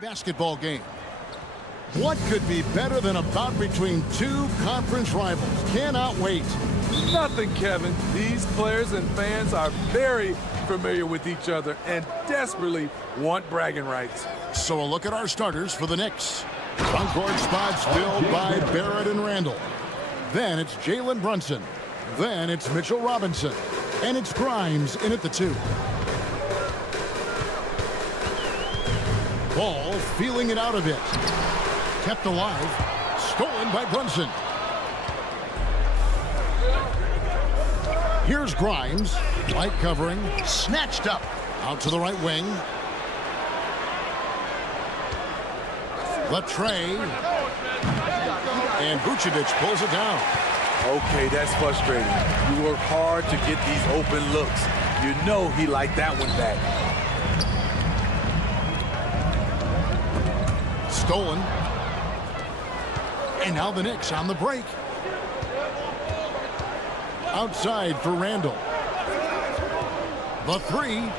Basketball game. What could be better than a bout between two conference rivals? Cannot wait. Nothing, Kevin. These players and fans are very familiar with each other and desperately want bragging rights. So a look at our starters for the Knicks. Front-court spots filled by Barrett and Randall. Then it's Jalen Brunson. Then it's Mitchell Robinson. And it's Grimes in at the 2. Ball feeling it out a bit. Kept alive. Stolen by Brunson. Here's Grimes. Light covering. Snatched up. Out to the right wing. Latre. And Vucevic pulls it down. Okay, that's frustrating. You work hard to get these open looks. You know he liked that one back. Stolen. And now the Knicks on the break. Outside for Randall. The 3.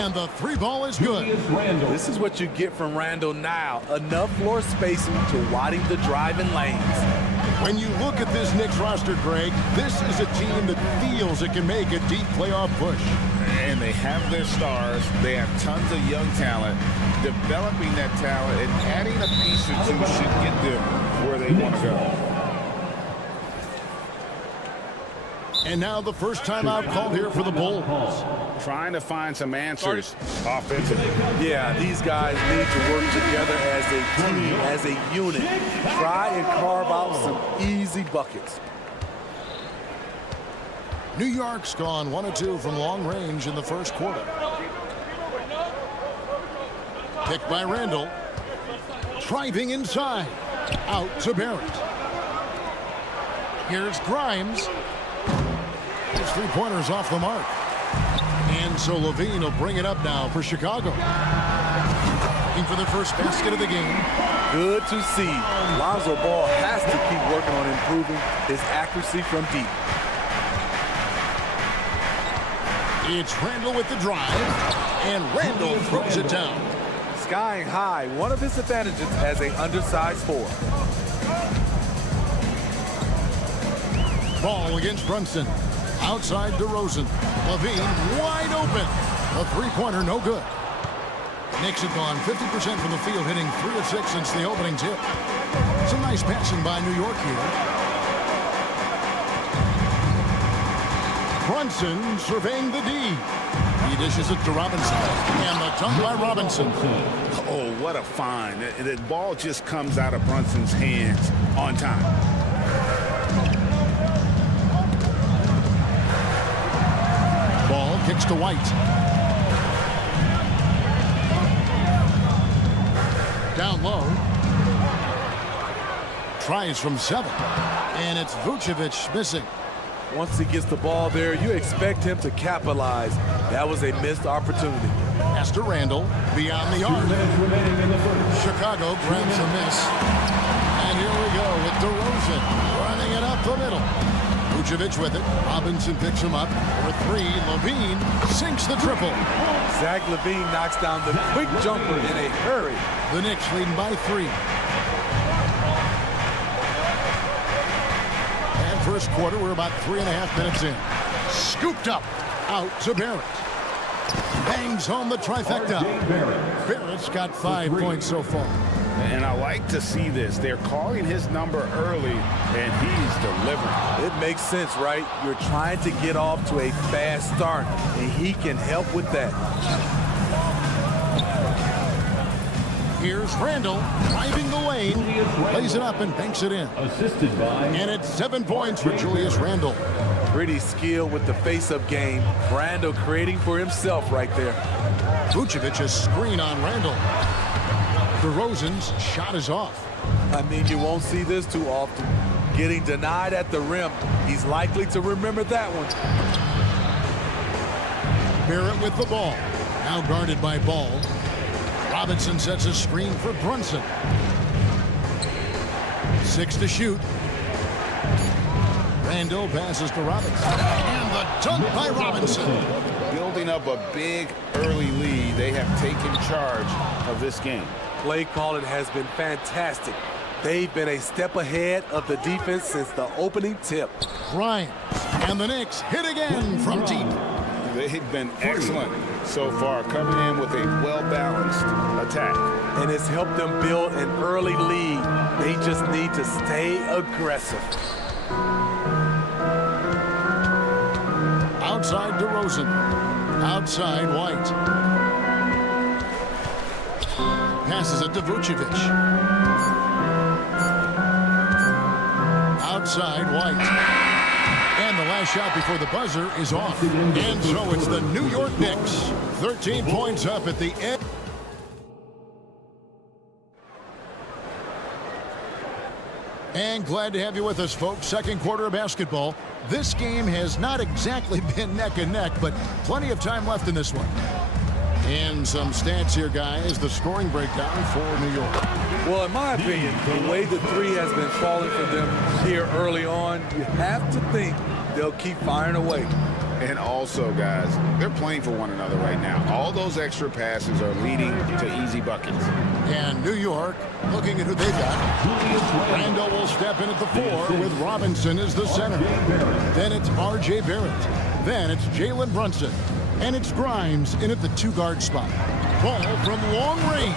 And the 3 ball is good. This is what you get from Randall now. Enough floor spacing to widen the driving lanes. When you look at this Knicks roster, Greg, this is a team that feels it can make a deep playoff push. And they have their stars. They have tons of young talent. Developing that talent and adding a piece or two should get them where they want to go. And now the first timeout called here for the Bulls. Trying to find some answers offensively. Yeah, these guys need to work together as a team, as a unit. Try and carve out some easy buckets. New York's gone 1 of 2 from long range in the first quarter. Picked by Randall. Driving inside. Out to Barrett. Here's Grimes. His 3-pointers off the mark. And so Levine will bring it up now for Chicago. Looking for the first basket of the game. Good to see. Lonzo Ball has to keep working on improving his accuracy from deep. It's Randall with the drive. And Randall throws it down. Skying high, one of his advantages as an undersized 4. Ball against Brunson. Outside DeRozan. Levine wide open. A 3-pointer no good. Knicks have gone 50% from the field, hitting 3 of 6 since the opening tip. Some nice passing by New York here. Brunson surveying the D. He dishes it to Robinson. And the dunk by Robinson. Oh, what a find. The ball just comes out of Brunson's hands on time. Ball kicks to White. Down low. Tries from 7. And it's Vucevic missing. Once he gets the ball there, you expect him to capitalize. That was a missed opportunity. Pass to Randall, beyond the arc. Chicago grabs the miss. And here we go with DeRozan running it up the middle. Vucevic with it. Robinson picks him up. For 3, Levine sinks the triple. Zach LaVine knocks down the quick jumper in a hurry. The Knicks leading by 3. And first quarter, we're about 3.5 minutes in. Scooped up. Out to Barrett. Bangs home the trifecta. Barrett's got 5 points so far. And I like to see this. They're calling his number early, and he's delivering. It makes sense, right? You're trying to get off to a fast start, and he can help with that. Here's Randall driving the lane, plays it up and banks it in. Assisted by. And it's 7 points for Julius Randle. Pretty skilled with the face-up game. Randall creating for himself right there. Vucevic a screen on Randall. DeRozan's shot is off. I mean, you won't see this too often. Getting denied at the rim. He's likely to remember that one. Barrett with the ball. Now guarded by Ball. Robinson sets a screen for Brunson. 6 to shoot. Randall passes to Robinson. And the dunk by Robinson. Building up a big early lead, they have taken charge of this game. Play calling has been fantastic. They've been a step ahead of the defense since the opening tip. Grimes. And the Knicks hit again from deep. They've been excellent so far, coming in with a well-balanced attack. And it's helped them build an early lead. They just need to stay aggressive. Outside DeRozan. Outside White. Passes it to Vucevic. Outside White. And the last shot before the buzzer is off. And so it's the New York Knicks. 13 points up at the end. And glad to have you with us, folks. Second quarter of basketball. This game has not exactly been neck and neck, but plenty of time left in this one. And some stats here, guys. The scoring breakdown for New York. Well, in my opinion, the way the three has been falling for them here early on, you have to think they'll keep firing away. And also, guys, they're playing for one another right now. All those extra passes are leading to easy buckets. And New York, looking at who they've got. Randall will step in at the 4 with Robinson as the center. Then it's R.J. Barrett. Then it's Jalen Brunson. And it's Grimes in at the 2-guard spot. Ball from long range.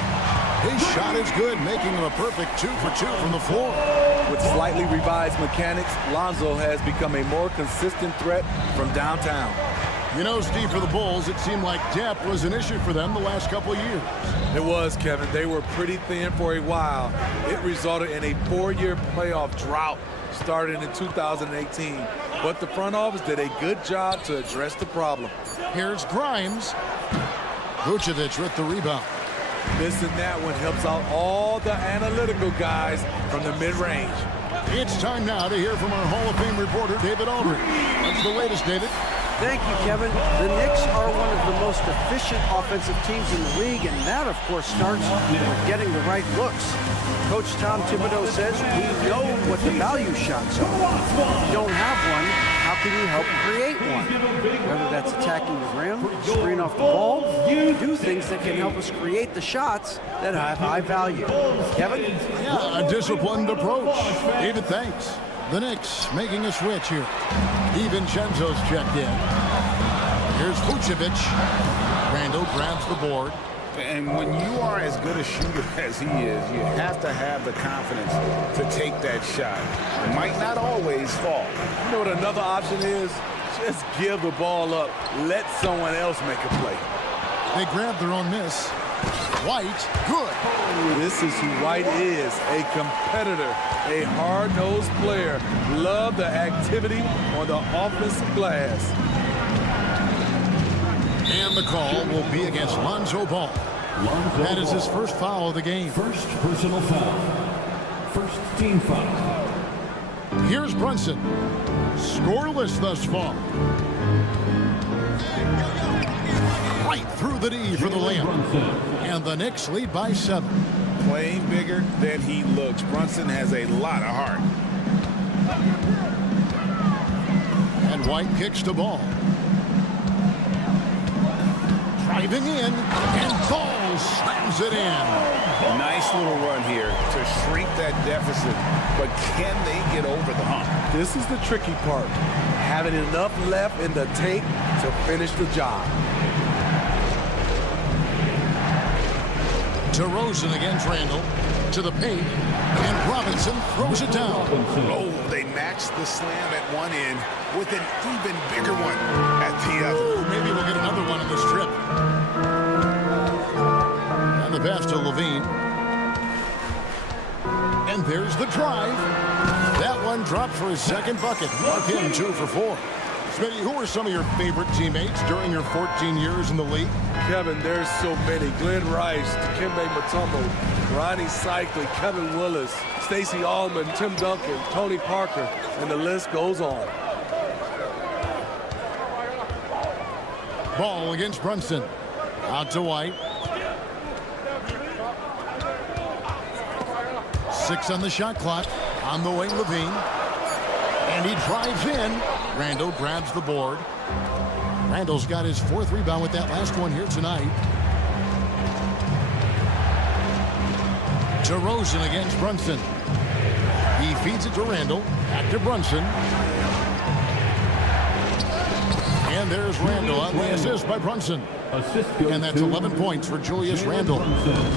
His shot is good, making him a perfect 2 for 2 from the floor. With slightly revised mechanics, Lonzo has become a more consistent threat from downtown. You know, Steve, for the Bulls, it seemed like depth was an issue for them the last couple of years. It was, Kevin. They were pretty thin for a while. It resulted in a 4-year playoff drought starting in 2018. But the front office did a good job to address the problem. Here's Grimes. Vucevic with the rebound. Missing that one helps out all the analytical guys from the mid-range. It's time now to hear from our Hall of Fame reporter, David Aldridge. What's the latest, David? Thank you, Kevin. The Knicks are one of the most efficient offensive teams in the league, and that, of course, starts with getting the right looks. Coach Tom Thibodeau says we know what the value shots are. If you don't have one, how can you help create one? Whether that's attacking the rim, screen off the ball, do things that can help us create the shots that have high value. Kevin? Yeah, a disciplined approach. David, thanks. The Knicks making a switch here. DiVincenzo's checked in. Here's Vucevic. Randall grabs the board. And when you are as good a shooter as he is, you have to have the confidence to take that shot. It might not always fall. You know what another option is? Just give the ball up. Let someone else make a play. They grab their own miss. White, good. This is who White is, a competitor, a hard-nosed player. Love the activity on the offensive glass. And the call will be against Lonzo Ball. That is his first foul of the game. First personal foul. First team foul. Here's Brunson. Scoreless thus far. Right through the D for the layup. And the Knicks lead by 7. Playing bigger than he looks. Brunson has a lot of heart. And White kicks the ball. Driving in, and Ball slams it in. Nice little run here to shrink that deficit, but can they get over the hump? This is the tricky part. Having enough left in the tank to finish the job. DeRozan against Randall. To the paint, and Robinson throws it down. Oh, they matched the slam at one end with an even bigger one at the other. Ooh, maybe we'll get another one in this trip. And the pass to Levine. And there's the drive. That one dropped for his second bucket. Mark him 2 for 4. Smitty, who are some of your favorite teammates during your 14 years in the league? Kevin, there's so many. Glenn Rice, Dikembe Mutombo, Ronnie Cycli, Kevin Willis, Stacey Allman, Tim Duncan, Tony Parker, and the list goes on. Ball against Brunson. Out to White. 6 on the shot clock. On the wing, Levine. And he drives in. Randall grabs the board. Randall's got his 4th rebound with that last one here tonight. DeRozan against Brunson. He feeds it to Randall. Back to Brunson. And there's Randall on the assist by Brunson. And that's 11 points for Julius Randle.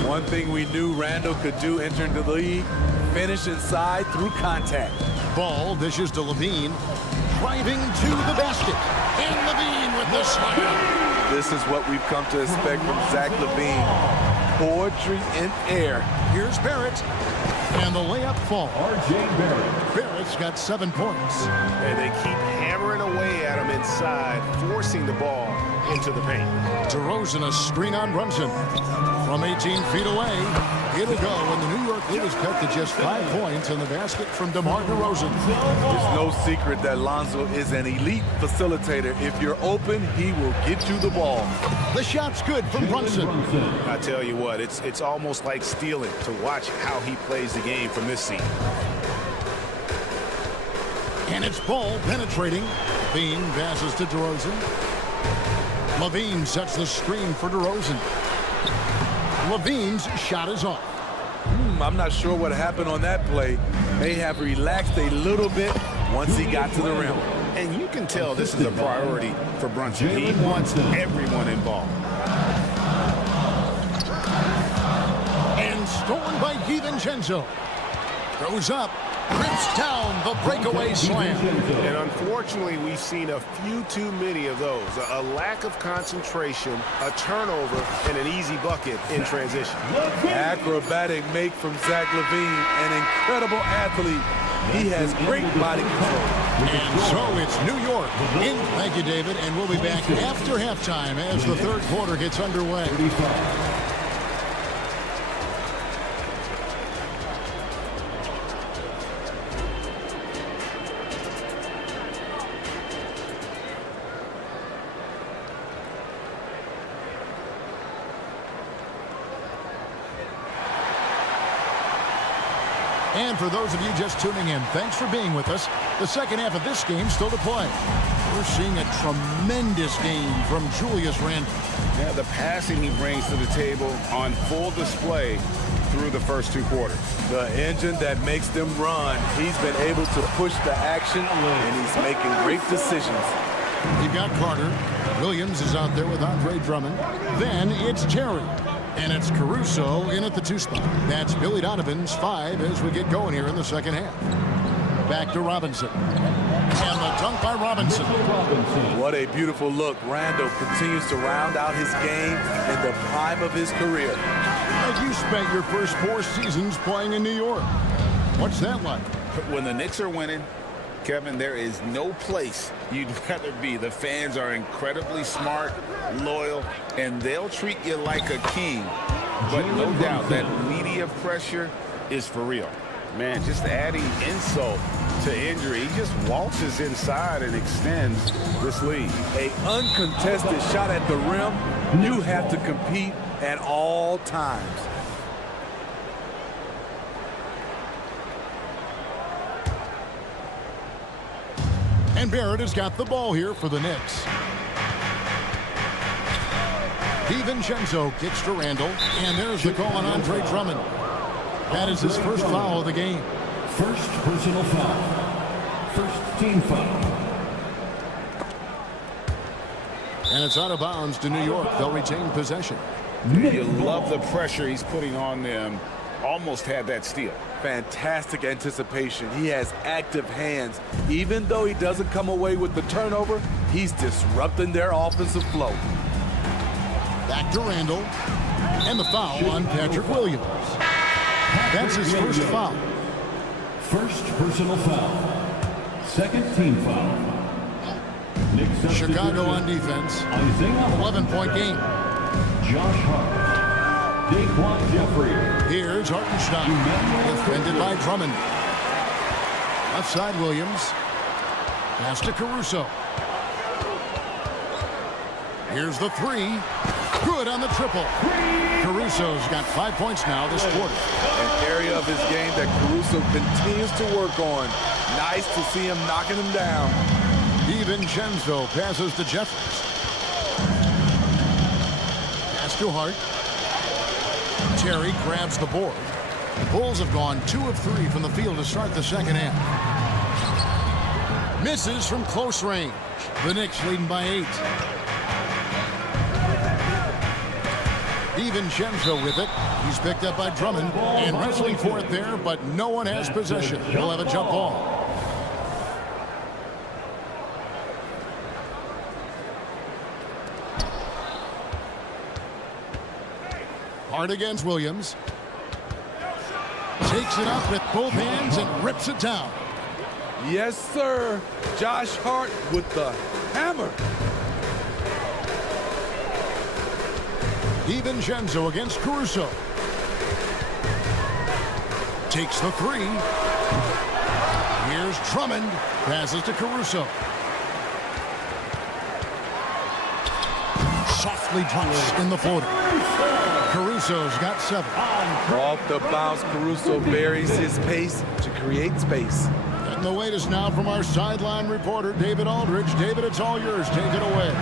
One thing we knew Randall could do entering the league, finish inside through contact. Ball dishes to Levine. Driving to the basket. And Levine with the slam. This is what we've come to expect from Zach Levine. Poetry in air. Here's Barrett. And the layup falls. R.J. Barrett. Barrett's got 7 points. And they keep hammering away at him inside, forcing the ball into the paint. DeRozan a screen on Brunson. From 18 feet away, it'll go, and the New York lead is cut to just 5 points in the basket from DeMar DeRozan. It's no secret that Lonzo is an elite facilitator. If you're open, he will get you the ball. The shot's good from Brunson. I tell you what, it's almost like stealing to watch how he plays the game from this seat. And it's Ball penetrating. Levine passes to DeRozan. Levine sets the screen for DeRozan. Levine's shot is off. I'm not sure what happened on that play. May have relaxed a little bit once he got to the rim. And you can tell this is a priority for Brunson. He wants everyone involved. And stolen by DiVincenzo. Goes up. Rips down the breakaway slam. And unfortunately, we've seen a few too many of those. A lack of concentration, a turnover, and an easy bucket in transition. Acrobatic make from Zach Levine, an incredible athlete. He has great body control. And so it's New York. Thank you, David. And we'll be back after halftime as the 3rd quarter gets underway. And for those of you just tuning in, thanks for being with us. The second half of this game still to play. We're seeing a tremendous game from Julius Randle. Yeah, the passing he brings to the table on full display through the first 2 quarters. The engine that makes them run. He's been able to push the action, and he's making great decisions. You've got Carter. Williams is out there with Andre Drummond. Then it's Terry. And it's Caruso in at the 2 spot. That's Billy Donovan's 5 as we get going here in the second half. back to Robinson. And the dunk by Robinson. What a beautiful look. Randall continues to round out his game in the prime of his career. Like you spent your first 4 seasons playing in New York. What's that like? When the Knicks are winning, Kevin, there is no place you'd rather be. The fans are incredibly smart, loyal, and they'll treat you like a king. But no doubt that media pressure is for real. Man, just adding insult to injury, he just waltzes inside and extends this lead. An uncontested shot at the rim, you have to compete at all times. And Barrett has got the ball here for the Knicks. DiVincenzo kicks to Randall, and there's the call on Andre Drummond. That is his first foul of the game. First personal foul. First team foul. And it's out of bounds to New York. They'll retain possession. You love the pressure he's putting on them. Almost had that steal. Fantastic anticipation. He has active hands. Even though he doesn't come away with the turnover, he's disrupting their offensive flow. Back to Randall. And the foul on Patrick Williams. That's his first foul. First personal foul. Second team foul. Chicago on defense. 11-point game. Josh Hart. Daquan Jeffrey. Here's Hartenstein. Defended by Drummond. Left side Williams. Pass to Caruso. Here's the 3. Good on the triple. Caruso's got 5 points now this quarter. An area of his game that Caruso continues to work on. Nice to see him knocking him down. DiVincenzo passes to Jeffries. Pass to Hart. Terry grabs the board. The Bulls have gone 2 of 3 from the field to start the second half. Misses from close range. The Knicks leading by 8. DiVincenzo with it. He's picked up by Drummond and wrestling for it there, but no one has possession. He'll have a jump ball. Hard against Williams. Takes it up with both hands and rips it down. Yes, sir. Josh Hart with the hammer. DiVincenzo against Caruso. Takes the 3. Here's Drummond. Passes to Caruso. Softly drops in the floater. Caruso's got 7. Off the bounce, Caruso buries his pace to create space. And the latest now from our sideline reporter, David Aldridge. David, it's all yours. Take it away.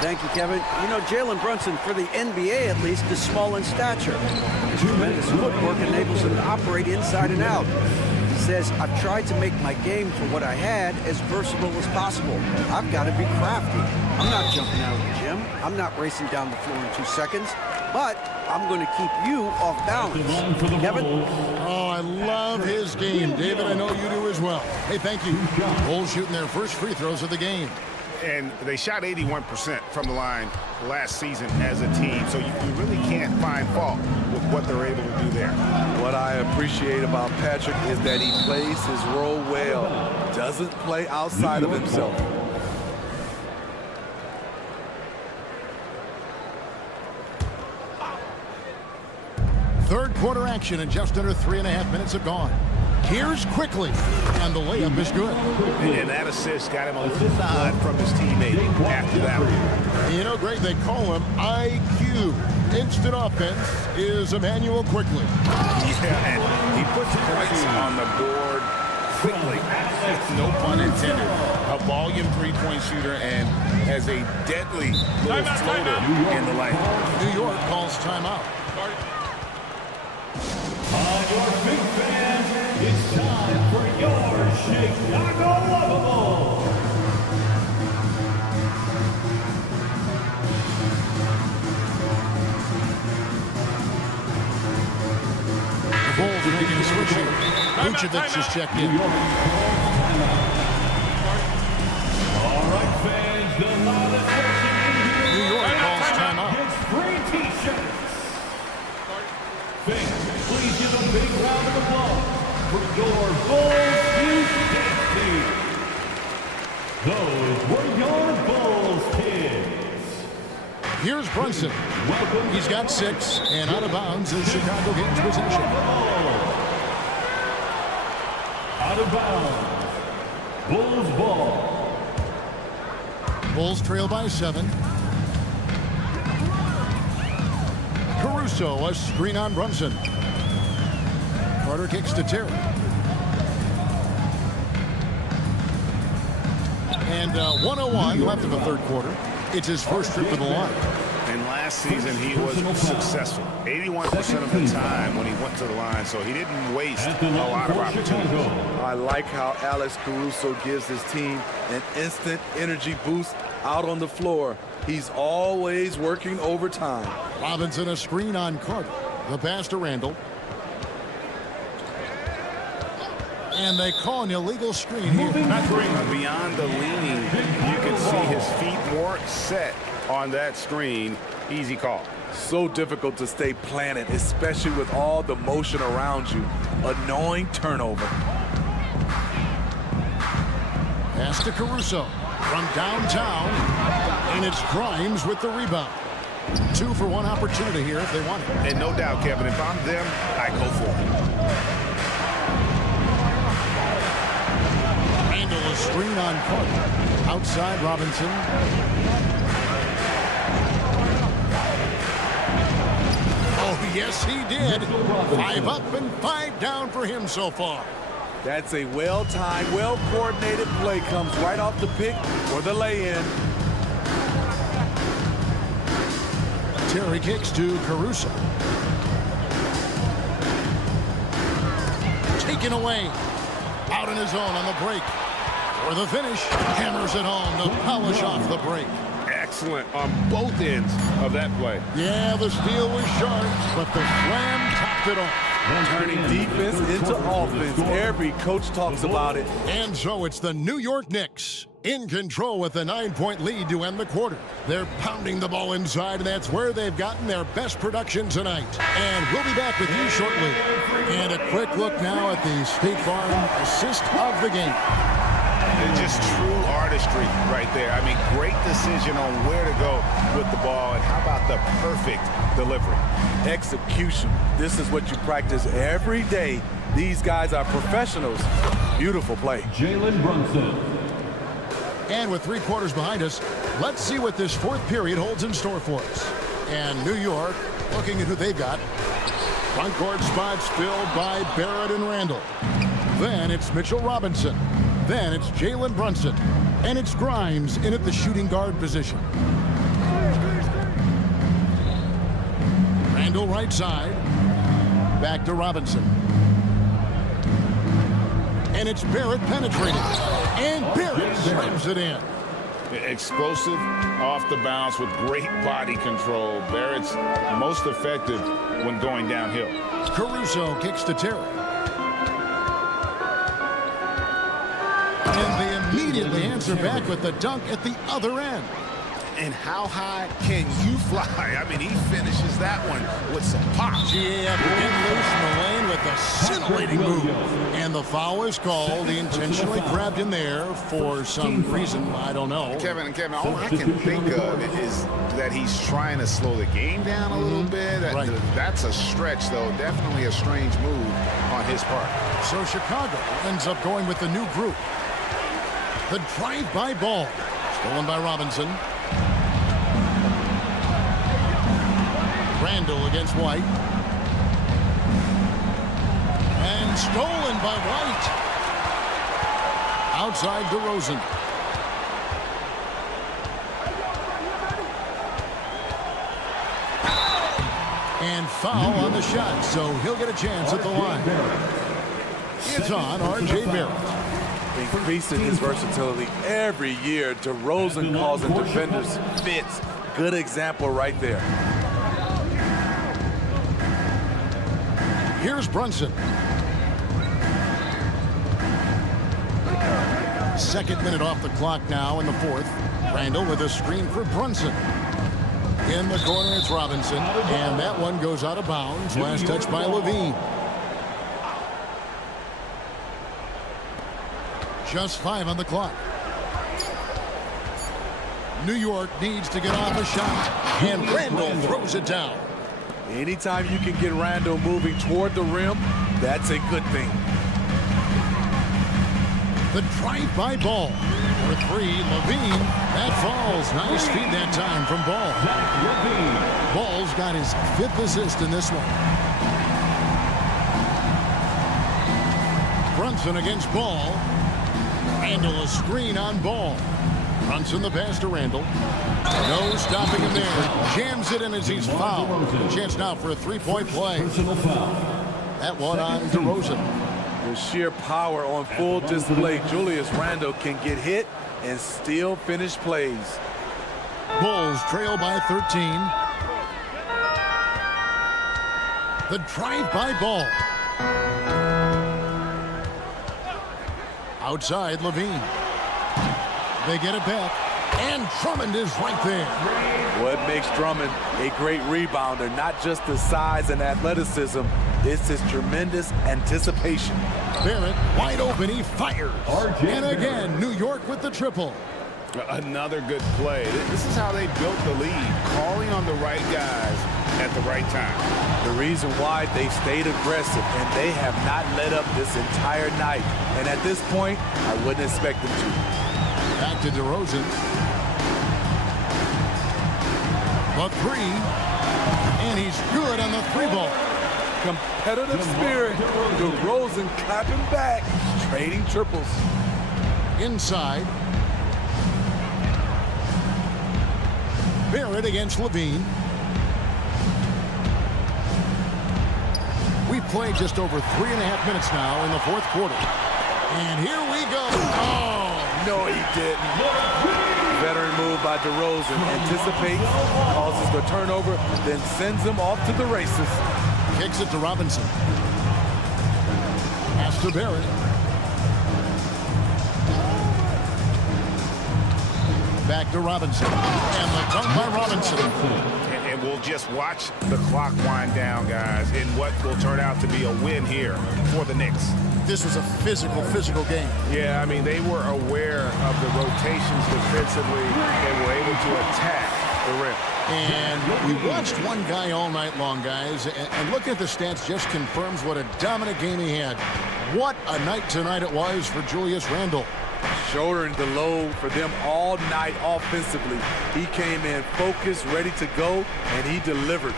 Thank you, Kevin. You know, Jalen Brunson, for the NBA at least, is small in stature. His tremendous footwork enables him to operate inside and out. He says, I've tried to make my game for what I had as versatile as possible. I've got to be crafty. I'm not jumping out of the gym. I'm not racing down the floor in 2 seconds. But I'm going to keep you off balance. Kevin? Oh, I love his game. David, I know you do as well. Hey, thank you. Bulls shooting their first free throws of the game. And they shot 81% from the line last season as a team. So you really can't find fault with what they're able to do there. What I appreciate about Patrick is that he plays his role well. Doesn't play outside of himself. Third quarter action and just under 3.5 minutes have gone. Here's quickly, and the layup is good. And that assist got him a little nod from his teammate after that one. You know, Greg, they call him IQ. Instant offense is Emmanuel Quickly. Yeah, and he puts points on the board quickly. No pun intended. A volume three-point shooter and has a deadly little floater in the lane. New York calls timeout. Your big fans, it's time for your Chicago Lovable. The Bulls making a switch here. Vucevic just checked in. for your Bulls Youth Dance Team. Those were your Bulls kids. Here's Brunson. He's got 6, and out of bounds as Chicago gains possession. Out of bounds. Bulls ball. Bulls trail by 7. Caruso, a screen on Brunson. Carter kicks to Terry. And 1:01 left in the third quarter. It's his first trip to the line. And last season he was successful. 81% of the time when he went to the line, so he didn't waste a lot of opportunities. I like how Alex Caruso gives his team an instant energy boost out on the floor. He's always working overtime. Robinson, a screen on Carter. The pass to Randall. And they call an illegal screen here. Beyond the leaning, you can see his feet more set on that screen. Easy call. So difficult to stay planted, especially with all the motion around you. Annoying turnover. Pass to Caruso from downtown. And it's Grimes with the rebound. 2 for 1 opportunity here if they want it. And no doubt, Kevin, if I'm them, I go for it. A screen on Carter. Outside Robinson. Oh, yes, he did. 5 up and 5 down for him so far. That's a well-timed, well-coordinated play. Comes right off the pick or the lay-in. Terry kicks to Caruso. Taken away. Out in his own on the break. For the finish, hammers it home to polish off the break. Excellent on both ends of that play. Yeah, the steal was sharp, but the slam topped it off. Turning defense into offense. Every coach talks about it. And so it's the New York Knicks in control with a 9-point lead to end the quarter. They're pounding the ball inside, and that's where they've gotten their best production tonight. And we'll be back with you shortly. And a quick look now at the State Farm assist of the game. It's just true artistry right there. I mean, great decision on where to go with the ball, and how about the perfect delivery? Execution. This is what you practice every day. These guys are professionals. Beautiful play. Jalen Brunson. And with 3 quarters behind us, let's see what this 4th period holds in store for us. And New York, looking at who they've got. Front court spots filled by Barrett and Randall. Then it's Mitchell Robinson. Then it's Jalen Brunson. And it's Grimes in at the shooting guard position. Randall right side. Back to Robinson. And it's Barrett penetrating. And Barrett slams it in. Explosive off the bounce with great body control. Barrett's most effective when going downhill. Caruso kicks to Terry. And they immediately answer back with the dunk at the other end. And how high can you fly? I mean, he finishes that one with some pop. GAF getting loose in the lane with a scintillating move. And the foul is called. He intentionally grabbed him there for some reason. I don't know. Kevin, all I can think of is that he's trying to slow the game down a little bit. Right. That's a stretch, though. Definitely a strange move on his part. So Chicago ends up going with the new group. The drive-by ball. Stolen by Robinson. Randall against White. And stolen by White. Outside DeRozan. And foul on the shot, so he'll get a chance at the line. It's on R.J. Barrett. Increasing his versatility every year. DeRozan causing defenders fits. Good example right there. Here's Brunson. 2nd minute off the clock now in the 4th. Randall with a screen for Brunson. In the corner, it's Robinson. And that one goes out of bounds. Last touch by Levine. Just 5 on the clock. New York needs to get off a shot, and Randall throws it down. Anytime you can get Randall moving toward the rim, that's a good thing. The drive-by ball. For 3, Levine. That falls. Nice feed that time from Ball. Ball's got his 5th assist in this one. Brunson against Ball. Randall a screen on Ball. Brunson the pass to Randall. No stopping him there. Jams it in as he's fouled. Chance now for a 3-point play. That one on DeRozan. The sheer power on full display. Julius Randle can get hit and still finish plays. Bulls trail by 13. The drive-by ball. Outside, Levine. They get it back, and Drummond is right there. What makes Drummond a great rebounder, not just the size and athleticism, it's his tremendous anticipation. Barrett wide open, he fires. And again, New York with the triple. Another good play. This is how they built the lead, calling on the right guys at the right time. The reason why they stayed aggressive, and they have not let up this entire night. And at this point, I wouldn't expect them to. Back to DeRozan. The 3, and he's good on the 3-ball. Competitive spirit. DeRozan clapping back, trading triples. Inside. Barrett against Levine. We played just over 3.5 minutes now in the 4th quarter. And here we go. Oh, no, he didn't. Veteran move by DeRozan. Anticipates, causes the turnover, then sends him off to the races. Kicks it to Robinson. Pass to Barrett. Back to Robinson. And the dunk by Robinson. And we'll just watch the clock wind down, guys, in what will turn out to be a win here for the Knicks. This was a physical game. Yeah, I mean, they were aware of the rotations defensively and were able to attack the rim. And we watched one guy all night long, guys, and looking at the stats just confirms what a dominant game he had. What a night tonight it was for Julius Randle. Shouldering the load for them all night offensively. He came in focused, ready to go, and he delivered.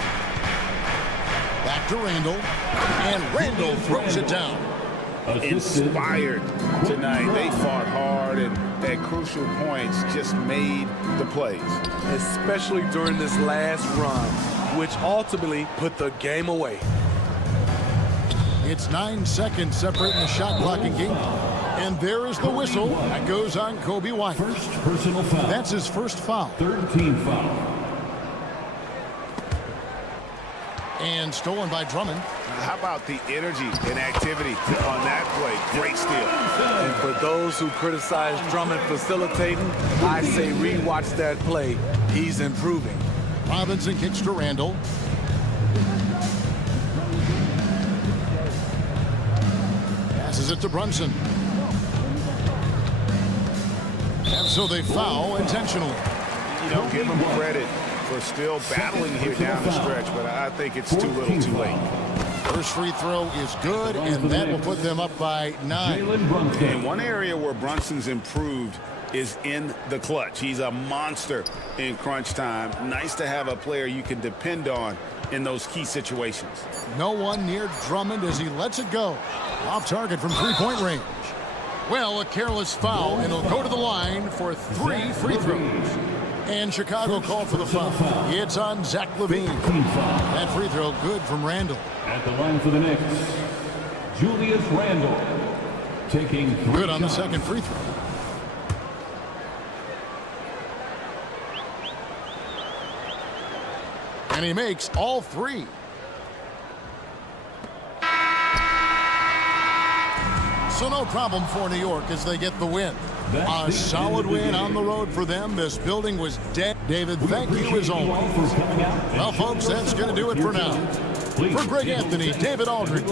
Back to Randle, and Randle throws it down. Inspired tonight. They fought hard and at crucial points just made the plays. Especially during this last run, which ultimately put the game away. It's 9 seconds separating the shot clock and game. And there is the whistle that goes on Kobe White. First personal foul. That's his first foul. 3rd team foul. And stolen by Drummond. How about the energy and activity on that play? Great steal. And for those who criticize Drummond facilitating, I say rewatch that play. He's improving. Robinson kicks to Randle. Passes it to Brunson. And so they foul intentionally. You know, give them credit for still battling here down the stretch, but I think it's too little too late. First free throw is good, and that will put them up by 9. And one area where Brunson's improved is in the clutch. He's a monster in crunch time. Nice to have a player you can depend on in those key situations. No one near Drummond as he lets it go. Off target from 3-point range. Well, a careless foul, and he'll go to the line for 3 free throws. And Chicago called for the foul. It's on Zach LaVine. That free throw good from Randle. At the line for the Knicks, Julius Randle taking 3 good on the shots. second free throw. And he makes all 3. So no problem for New York as they get the win. A solid win on the road for them. This building was dead. David, thank you as always. Well, folks, that's going to do it for now. For Greg Anthony, David Aldridge.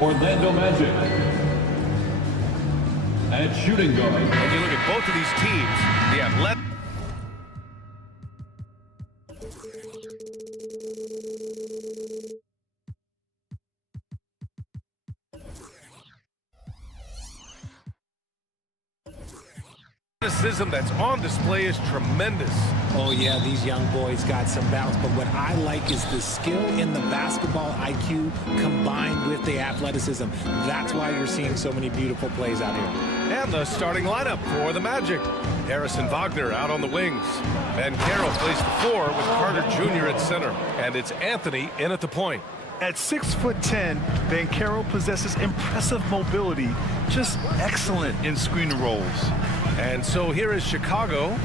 Orlando Magic. At shooting guard. And you look at both of these teams, the athletic. Athleticism that's on display is tremendous. Oh yeah, these young boys got some balance, but what I like is the skill in the basketball IQ combined with the athleticism. That's why you're seeing so many beautiful plays out here. And the starting lineup for the Magic. Harrison Wagner out on the wings. Ben Carroll plays the 4 with Carter Jr. at center. And it's Anthony in at the point. At 6'10", Banchero possesses impressive mobility, just excellent in screen rolls. And so here is Chicago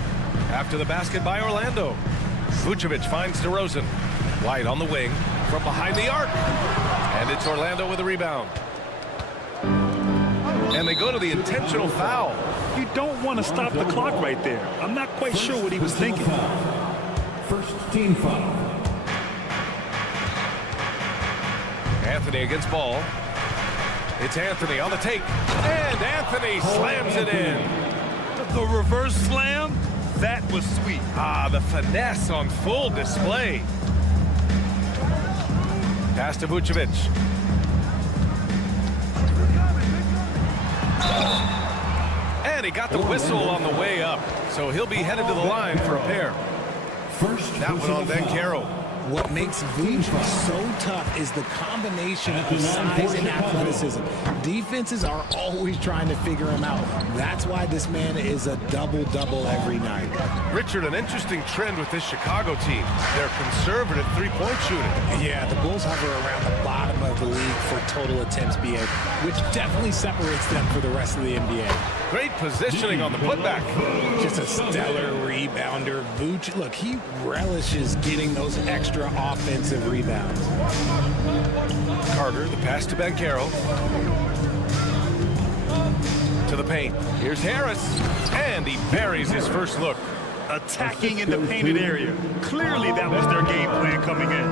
after the basket by Orlando. Vucevic finds DeRozan. White on the wing from behind the arc. And it's Orlando with a rebound. And they go to the intentional foul. You don't want to stop the clock right there. I'm not quite sure what he was thinking. First team foul. Anthony against ball. It's Anthony on the take. And Anthony slams it in. The reverse slam, that was sweet. Ah, the finesse on full display. Pass to Vucevic. And he got the whistle on the way up. So he'll be headed to the line for a pair. That one on Banchero. What makes Vuce so tough is the combination of size and athleticism. Defenses are always trying to figure him out. That's why this man is a double-double every night. Richard, an interesting trend with this Chicago team. They're conservative three-point shooting. Yeah, the Bulls hover around the bottom of the league for total attempts BA, which definitely separates them for the rest of the NBA. Great positioning on the putback. Just a stellar rebounder. Vuce, look, he relishes getting those extra offensive rebounds. Carter, the pass to Banchero. To the paint. Here's Harris. And he buries his first look. Attacking in the painted area. Clearly that was their game plan coming in.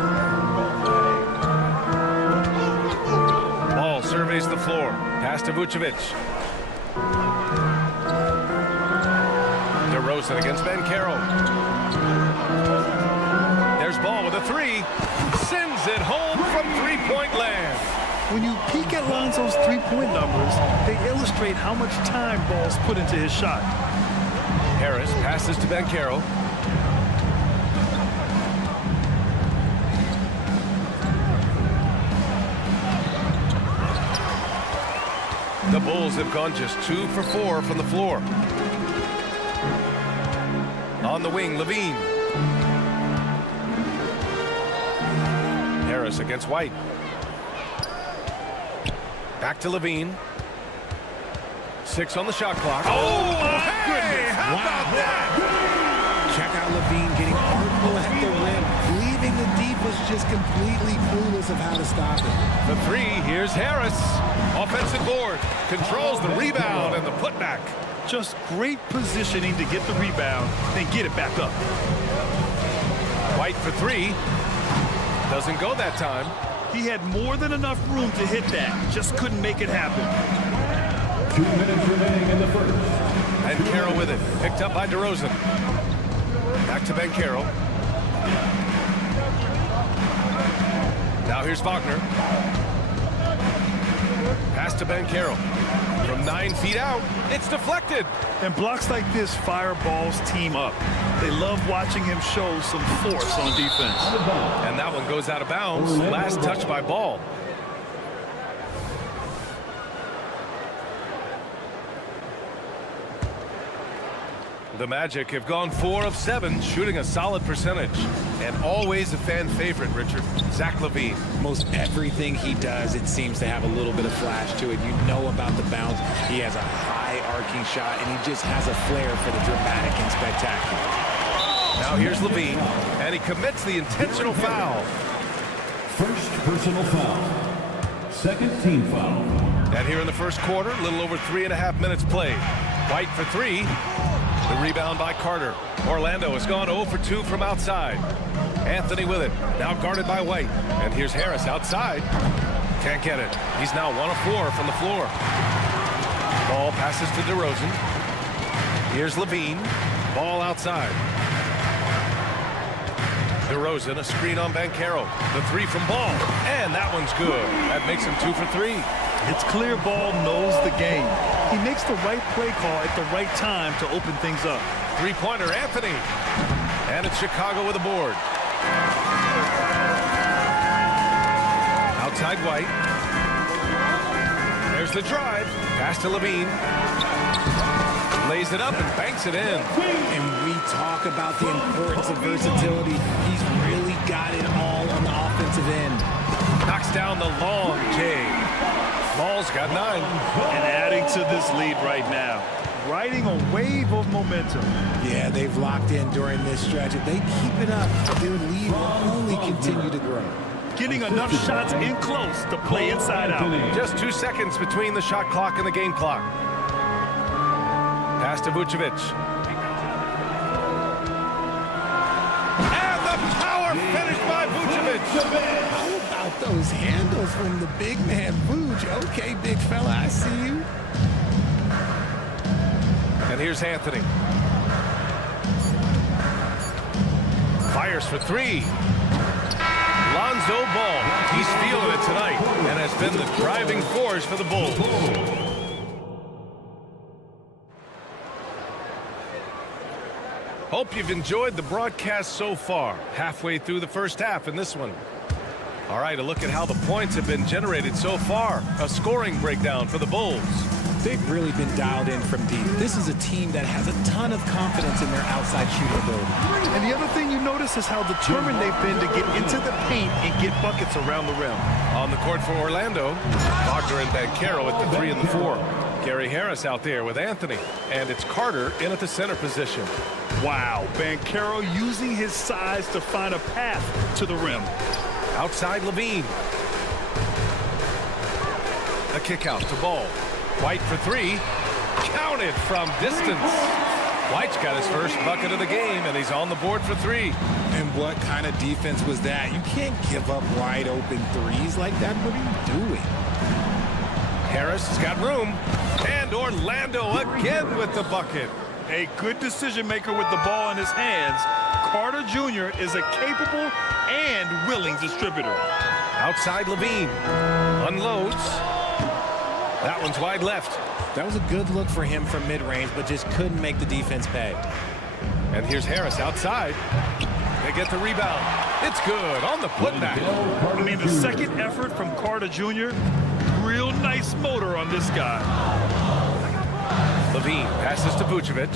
Ball surveys the floor. Pass to Vucevic. DeRozan against Banchero. There's ball with a 3. Sends it home from three-point land. When you peek at Lonzo's three-point numbers, they illustrate how much time Ball's put into his shot. Harris passes to Banchero. The Bulls have gone just 2 for 4 from the floor. On the wing, Levine. Harris against White. Back to Levine. 6 on the shot clock. Oh, my goodness. How about that? Check out Levine getting artful at the rim, leaving the defense just completely clueless of how to stop it. The 3, here's Harris. Offensive board. Controls the rebound and the putback. Just great positioning to get the rebound, then get it back up. White for 3. Doesn't go that time. He had more than enough room to hit that. Just couldn't make it happen. 2 minutes remaining in the first. And Carroll with it. Picked up by DeRozan. Back to Banchero. Now here's Wagner. Pass to Banchero. From 9 feet out, it's deflected. And blocks like this fire Ball's team up. They love watching him show some force on defense. And that one goes out of bounds. Last touch by Ball. The Magic have gone 4 of 7, shooting a solid percentage. And always a fan favorite, Richard, Zach LaVine. Most everything he does, it seems to have a little bit of flash to it. You know about the bounce. He has a high arcing shot, and he just has a flair for the dramatic and spectacular. Now here's LaVine, and he commits the intentional foul. First personal foul. Second team foul. And here in the first quarter, a little over 3.5 minutes played. White for 3. The rebound by Carter. Orlando has gone 0 for 2 from outside. Anthony with it. Now guarded by White. And here's Harris outside. Can't get it. He's now 1 of 4 from the floor. Ball passes to DeRozan. Here's Levine. Ball outside. DeRozan, a screen on Banchero. The 3 from Ball. And that one's good. That makes him 2 for 3. It's clear Ball knows the game. He makes the right play call at the right time to open things up. Three-pointer, Anthony. And it's Chicago with a board. Outside White. There's the drive. Pass to Levine. Lays it up and banks it in. And we talk about the importance of versatility. He's really got it all on the offensive end. Knocks down the long J. Ball's got 9. And adding to this lead right now. Riding a wave of momentum. Yeah, they've locked in during this stretch. If they keep it up, their lead will only continue to grow. Getting enough shots in close to play inside out. Just 2 seconds between the shot clock and the game clock. Pass to Vucevic. And the power finish by Vucevic. How about those handles from the big man, Vuce? Okay, big fella, I see you. And here's Anthony. Fires for 3. Lonzo Ball. He's feeling it tonight and has been the driving force for the Bulls. Hope you've enjoyed the broadcast so far. Halfway through the first half in this one. All right, a look at how the points have been generated so far. A scoring breakdown for the Bulls. They've really been dialed in from deep. This is a team that has a ton of confidence in their outside shooting ability. And the other thing you notice is how determined they've been to get into the paint and get buckets around the rim. On the court for Orlando, Wagner and Banchero at the 3 and the 4. Gary Harris out there with Anthony. And it's Carter in at the center position. Wow, Banchero using his size to find a path to the rim. Outside Levine. A kick out to Ball. White for 3. Counted from distance. White's got his first bucket of the game, and he's on the board for 3. And what kind of defense was that? You can't give up wide open threes like that. What are you doing? Harris has got room. And Orlando again with the bucket. A good decision maker with the ball in his hands. Carter Jr. is a capable and willing distributor. Outside Levine. Unloads. That one's wide left. That was a good look for him from mid-range, but just couldn't make the defense pay. And here's Harris outside. They get the rebound. It's good on the putback. I mean, the second effort from Carter Jr., real nice motor on this guy. Levine passes to Vucevic.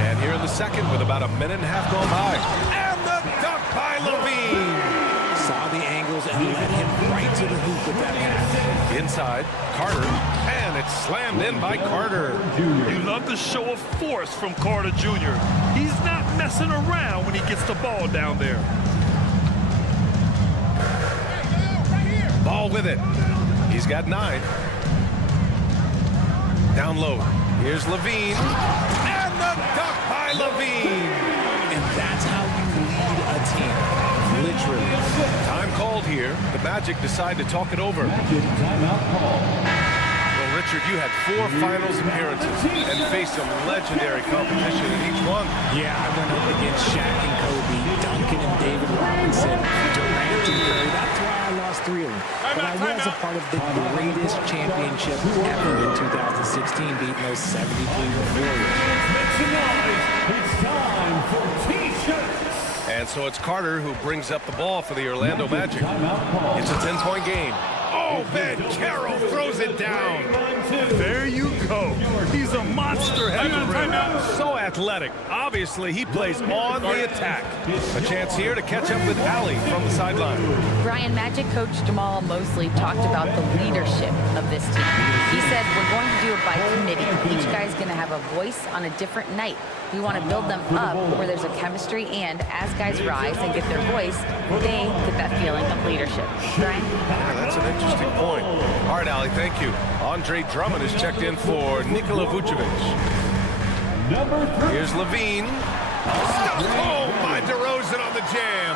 And here in the second with about a minute and a half gone by. And the dunk by Levine. Saw the angles and led him right to the hoop with that pass. Inside, Carter. And it's slammed in by Carter. You love the show of force from Carter Jr. He's not messing around when he gets the ball down there. Ball with it. He's got 9. Down low. Here's Levine. And the dunk by Levine. And that's how you lead a team. Literally. Time called here. The Magic decide to talk it over. Timeout call. Well, Richard, you had 4 finals appearances and faced some legendary competition in each one. Yeah, I went up against Shaq and Kobe, Duncan and David Robinson, Durant and Curry. That's why I lost 3 of them. But I was a part of the greatest championship ever in 2016, beating those 70 Cleveland Warriors. Make some noise. It's time for T-shirts. And so it's Carter who brings up the ball for the Orlando Magic. It's a 10-point game. Oh, Banchero throws it down. There you go. He's a monster head to rim. So athletic. Obviously, he plays on the attack. A chance here to catch up with Allie from the sideline. Brian, Magic coach Jamal Mosley talked about the leadership of this team. He said, we're going to do it by committee. Each guy's going to have a voice on a different night. We want to build them up where there's a chemistry, and as guys rise and get their voice, they get that feeling of leadership. Brian? Yeah, that's an interesting point. All right, Allie, thank you. Andre Drummond is checked in for Nikola Vucevic. Number 3. Here's Levine. Stuffed home by DeRozan on the jam.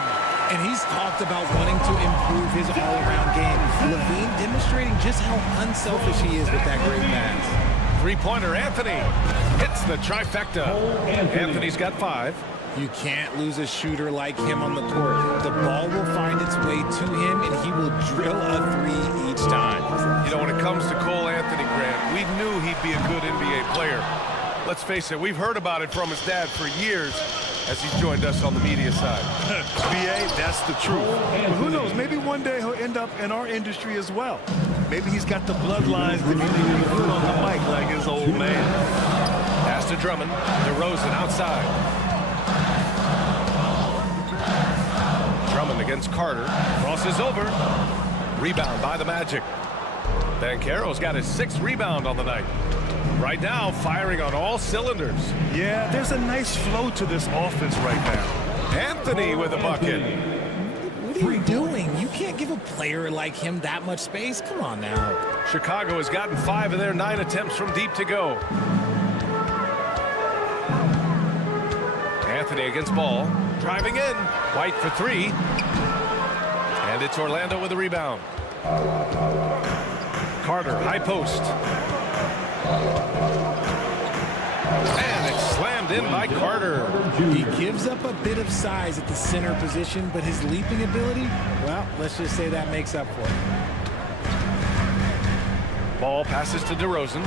And he's talked about wanting to improve his all-around game. Levine demonstrating just how unselfish he is with that great pass. Three-pointer, Anthony hits the trifecta. Anthony's got 5. You can't lose a shooter like him on the court. The ball will find its way to him, and he will drill a 3 each time. You know, when it comes to Cole Anthony, Grant, we knew he'd be a good NBA player. Let's face it, we've heard about it from his dad for years as he's joined us on the media side. BA, that's the truth. But who knows, maybe one day he'll end up in our industry as well. Maybe he's got the bloodlines to be really good on the mic like his old man. Pass to Drummond. DeRozan outside. Drummond against Carter. Crosses over. Rebound by the Magic. Banchero's got his 6th rebound on the night. Right now, firing on all cylinders. Yeah, there's a nice flow to this offense right now. Anthony with a bucket. What are you doing? You can't give a player like him that much space. Come on now. Chicago has gotten 5 of their 9 attempts from deep to go. Anthony against Ball. Driving in. White for 3. And it's Orlando with a rebound. Carter, high post. And it's slammed in by Carter. He gives up a bit of size at the center position, but his leaping ability, well, let's just say that makes up for it. Ball passes to DeRozan.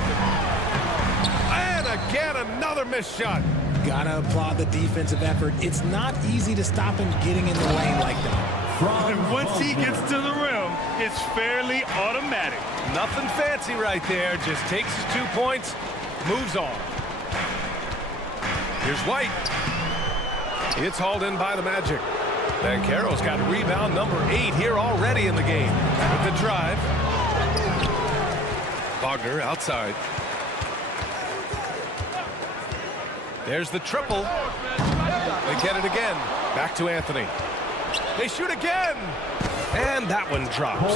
And again, another missed shot. Gotta applaud the defensive effort. It's not easy to stop him getting in the lane like that. And once he gets to the rim, it's fairly automatic. Nothing fancy right there. Just takes his 2 points, moves on. Here's White. It's hauled in by the Magic. Banchero's got rebound number 8 here already in the game. With the drive. Wagner outside. There's the triple. They get it again. Back to Anthony. They shoot again. And that one drops.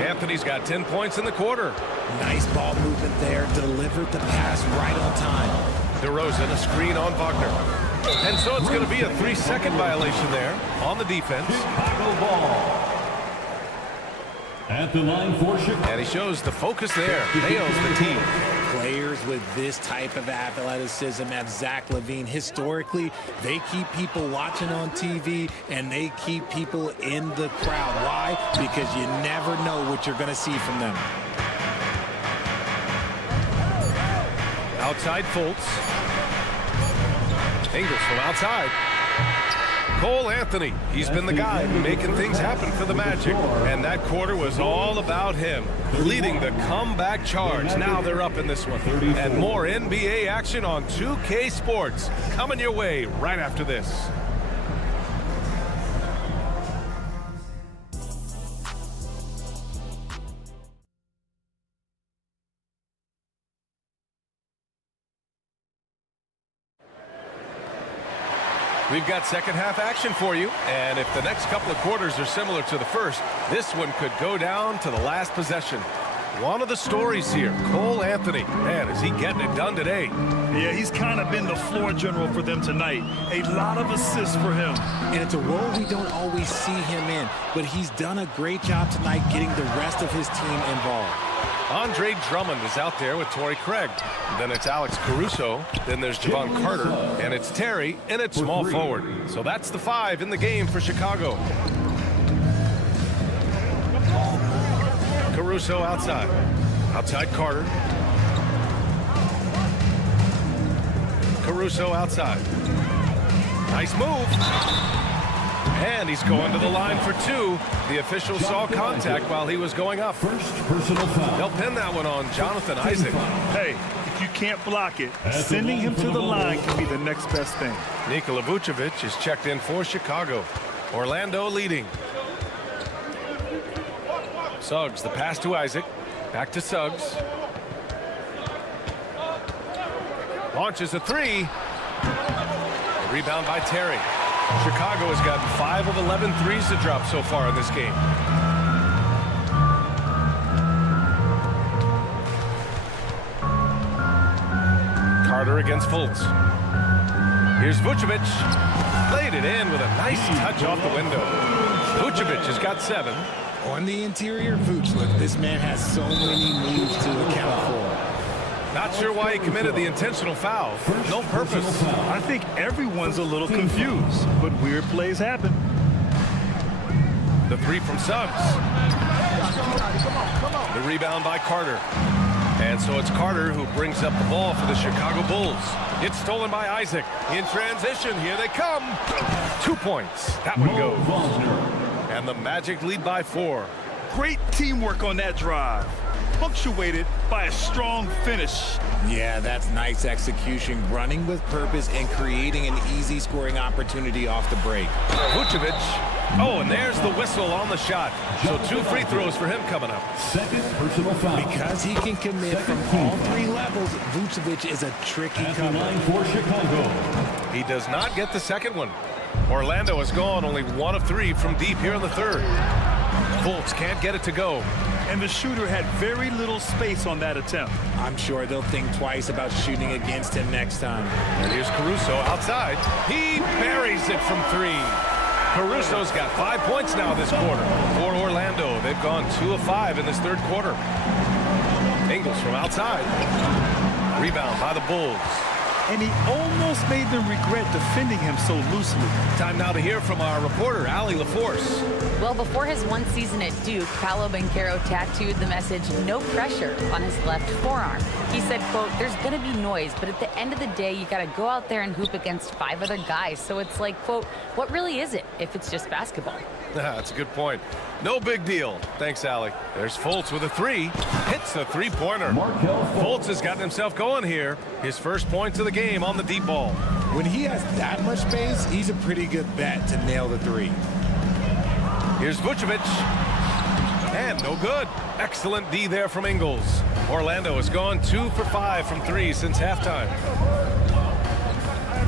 Anthony's got 10 points in the quarter. Nice ball movement there. Delivered the pass right on time. DeRozan, a screen on Wagner. And so it's going to be a 3-second violation there on the defense. Chicago ball. At the line for Chicago. And he shows the focus there. Nails the team. Players with this type of athleticism at Zach LaVine, historically, they keep people watching on TV and they keep people in the crowd. Why? Because you never know what you're going to see from them. Outside Fultz. Ingles from outside. Cole Anthony, he's been the guy making things happen for the Magic, and that quarter was all about him, leading the comeback charge. Now they're up in this one, and more NBA action on 2K Sports coming your way right after this. We've got second half action for you, and if the next couple of quarters are similar to the first, this one could go down to the last possession. One of the stories here, Cole Anthony. Man, is he getting it done today? Yeah, he's kind of been the floor general for them tonight. A lot of assists for him. And it's a role we don't always see him in, but he's done a great job tonight getting the rest of his team involved. Andre Drummond is out there with Torrey Craig. Then it's Alex Caruso. Then there's Javon Carter. And it's Terry, and it's small forward. So that's the 5 in the game for Chicago. Caruso outside. Outside Carter. Caruso outside. Nice move. And he's going to the line for 2. The official saw contact while he was going up. First personal foul. They'll pin that one on Jonathan Isaac. Hey, if you can't block it, sending him to the line can be the next best thing. Nikola Vucevic is checked in for Chicago. Orlando leading. Suggs, the pass to Isaac. Back to Suggs. Launches a 3. Rebound by Terry. Chicago has gotten 5 of 11 threes to drop so far in this game. Carter against Fultz. Here's Vucevic. Laid it in with a nice touch off the window. Vucevic has got 7. On the interior, Vooch, look, this man has so many moves to account for. Not sure why he committed the intentional foul. No purpose. I think everyone's a little confused, but weird plays happen. The 3 from Suggs. The rebound by Carter. And so it's Carter who brings up the ball for the Chicago Bulls. It's stolen by Isaac. In transition, here they come. 2 points. That one goes. And the Magic lead by 4. Great teamwork on that drive, punctuated by a strong finish. Yeah, that's nice execution, running with purpose and creating an easy scoring opportunity off the break. Vucevic. Oh, and there's the whistle on the shot. So 2 free throws for him coming up. Second personal foul. Because he can commit from all 3 levels, Vucevic is a tricky cover. For Chicago. He does not get the second one. Orlando has gone only 1 of 3 from deep here in the third. Fultz can't get it to go. And the shooter had very little space on that attempt. I'm sure they'll think twice about shooting against him next time. And here's Caruso outside. He buries it from 3. Caruso's got 5 points now this quarter. For Orlando, they've gone 2 of 5 in this third quarter. Ingles from outside. Rebound by the Bulls. And he almost made them regret defending him so loosely. Time now to hear from our reporter, Allie LaForce. Well, before his 1 season at Duke, Paolo Banchero tattooed the message, "No pressure," on his left forearm. He said, quote, "There's going to be noise, but at the end of the day, you got to go out there and hoop against 5 other guys. So it's like, quote, what really is it if it's just basketball?" That's a good point. No big deal. Thanks, Allie. There's Fultz with a 3. Hits the 3-pointer. Fultz has gotten himself going here. His first points of the game on the deep ball. When he has that much space, he's a pretty good bet to nail the 3. Here's Vucevic. And no good. Excellent D there from Ingles. Orlando has gone 2 for 5 from 3 since halftime.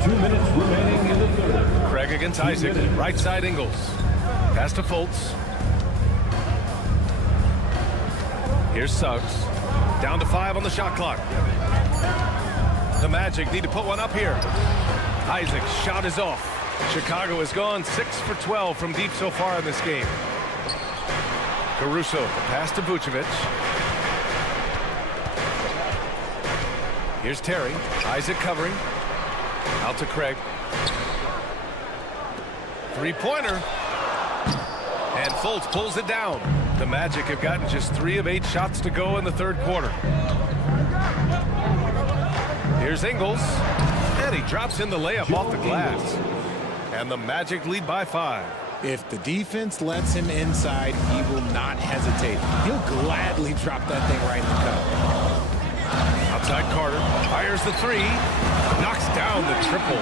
2 minutes remaining in the third. Craig against Isaac. Right side Ingles. Pass to Fultz. Here's Suggs. Down to 5 on the shot clock. The Magic need to put one up here. Isaac's shot is off. Chicago has gone 6 for 12 from deep so far in this game. Caruso, pass to Vucevic. Here's Terry. Isaac covering. Out to Craig. 3-pointer. And Fultz pulls it down. The Magic have gotten just 3 of 8 shots to go in the third quarter. Here's Ingles. And he drops in the layup off the glass. And the Magic lead by 5. If the defense lets him inside, he will not hesitate. He'll gladly drop that thing right in the cup. Outside Carter. Fires the 3. Knocks down the triple.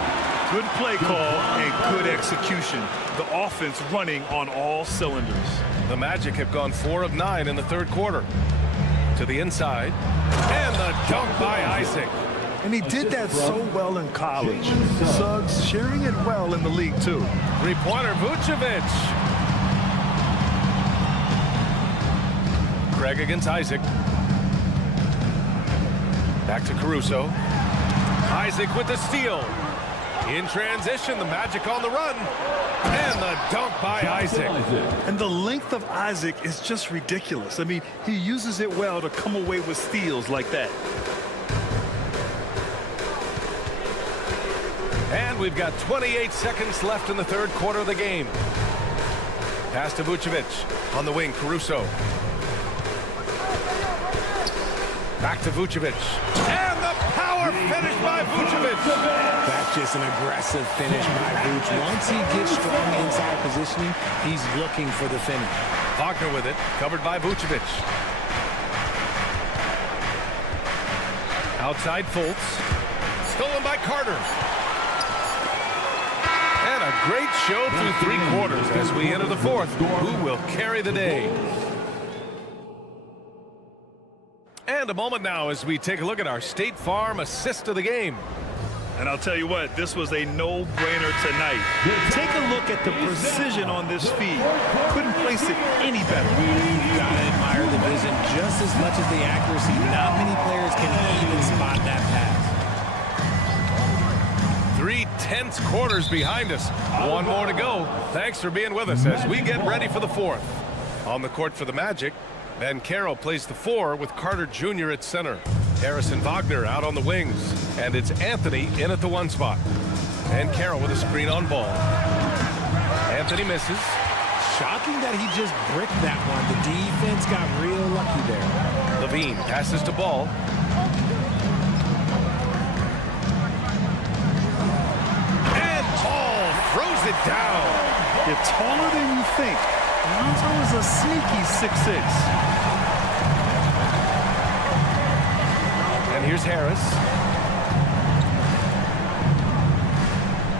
Good play call and good execution. The offense running on all cylinders. The Magic have gone 4 of 9 in the third quarter. To the inside. And the dunk by Isaac. And he did that so well in college. Suggs sharing it well in the league, too. 3-pointer, Vucevic. Craig against Isaac. Back to Caruso. Isaac with the steal. In transition, the Magic on the run. And the dunk by Isaac. And the length of Isaac is just ridiculous. I mean, he uses it well to come away with steals like that. And we've got 28 seconds left in the third quarter of the game. Pass to Vucevic. On the wing, Caruso. Back to Vucevic. And the power finish by Vucevic. That's just an aggressive finish by Vucevic. Once he gets strong inside positioning, he's looking for the finish. Wagner with it. Covered by Vucevic. Outside Fultz. Stolen by Carter. And a great show through 3 quarters as we enter the fourth. Who will carry the day? And a moment now as we take a look at our State Farm assist of the game. And I'll tell you what, this was a no-brainer tonight. Take a look at the precision on this feed. Couldn't place it any better. Gotta admire the vision just as much as the accuracy. Not many players can even spot that pass. 3 tense quarters behind us. One more to go. Thanks for being with us as we get ready for the fourth. On the court for the Magic, Banchero plays the 4 with Carter Jr. at center. Harris and Wagner out on the wings. And it's Anthony in at the 1 spot. Banchero with a screen on ball. Anthony misses. Shocking that he just bricked that one. The defense got real lucky there. Levine passes to Ball. And Ball throws it down. You're taller than you think. Lonzo is a sneaky 6'6". And here's Harris.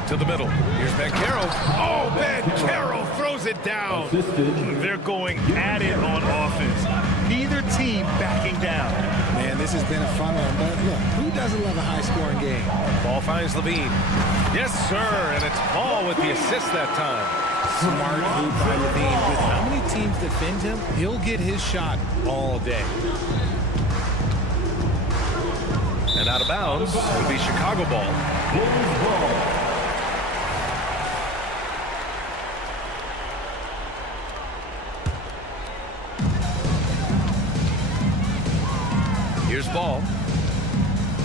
To the middle. Here's Banchero. Oh, Banchero throws it down. They're going at it on offense. Neither team backing down. Man, this has been a fun one, but look, who doesn't love a high-scoring game? Ball finds Levine. Yes, sir, and it's Ball with the assist that time. Smart move by Levine. With how many teams defend him, he'll get his shot all day. And out of bounds will be Chicago ball. Here's Ball.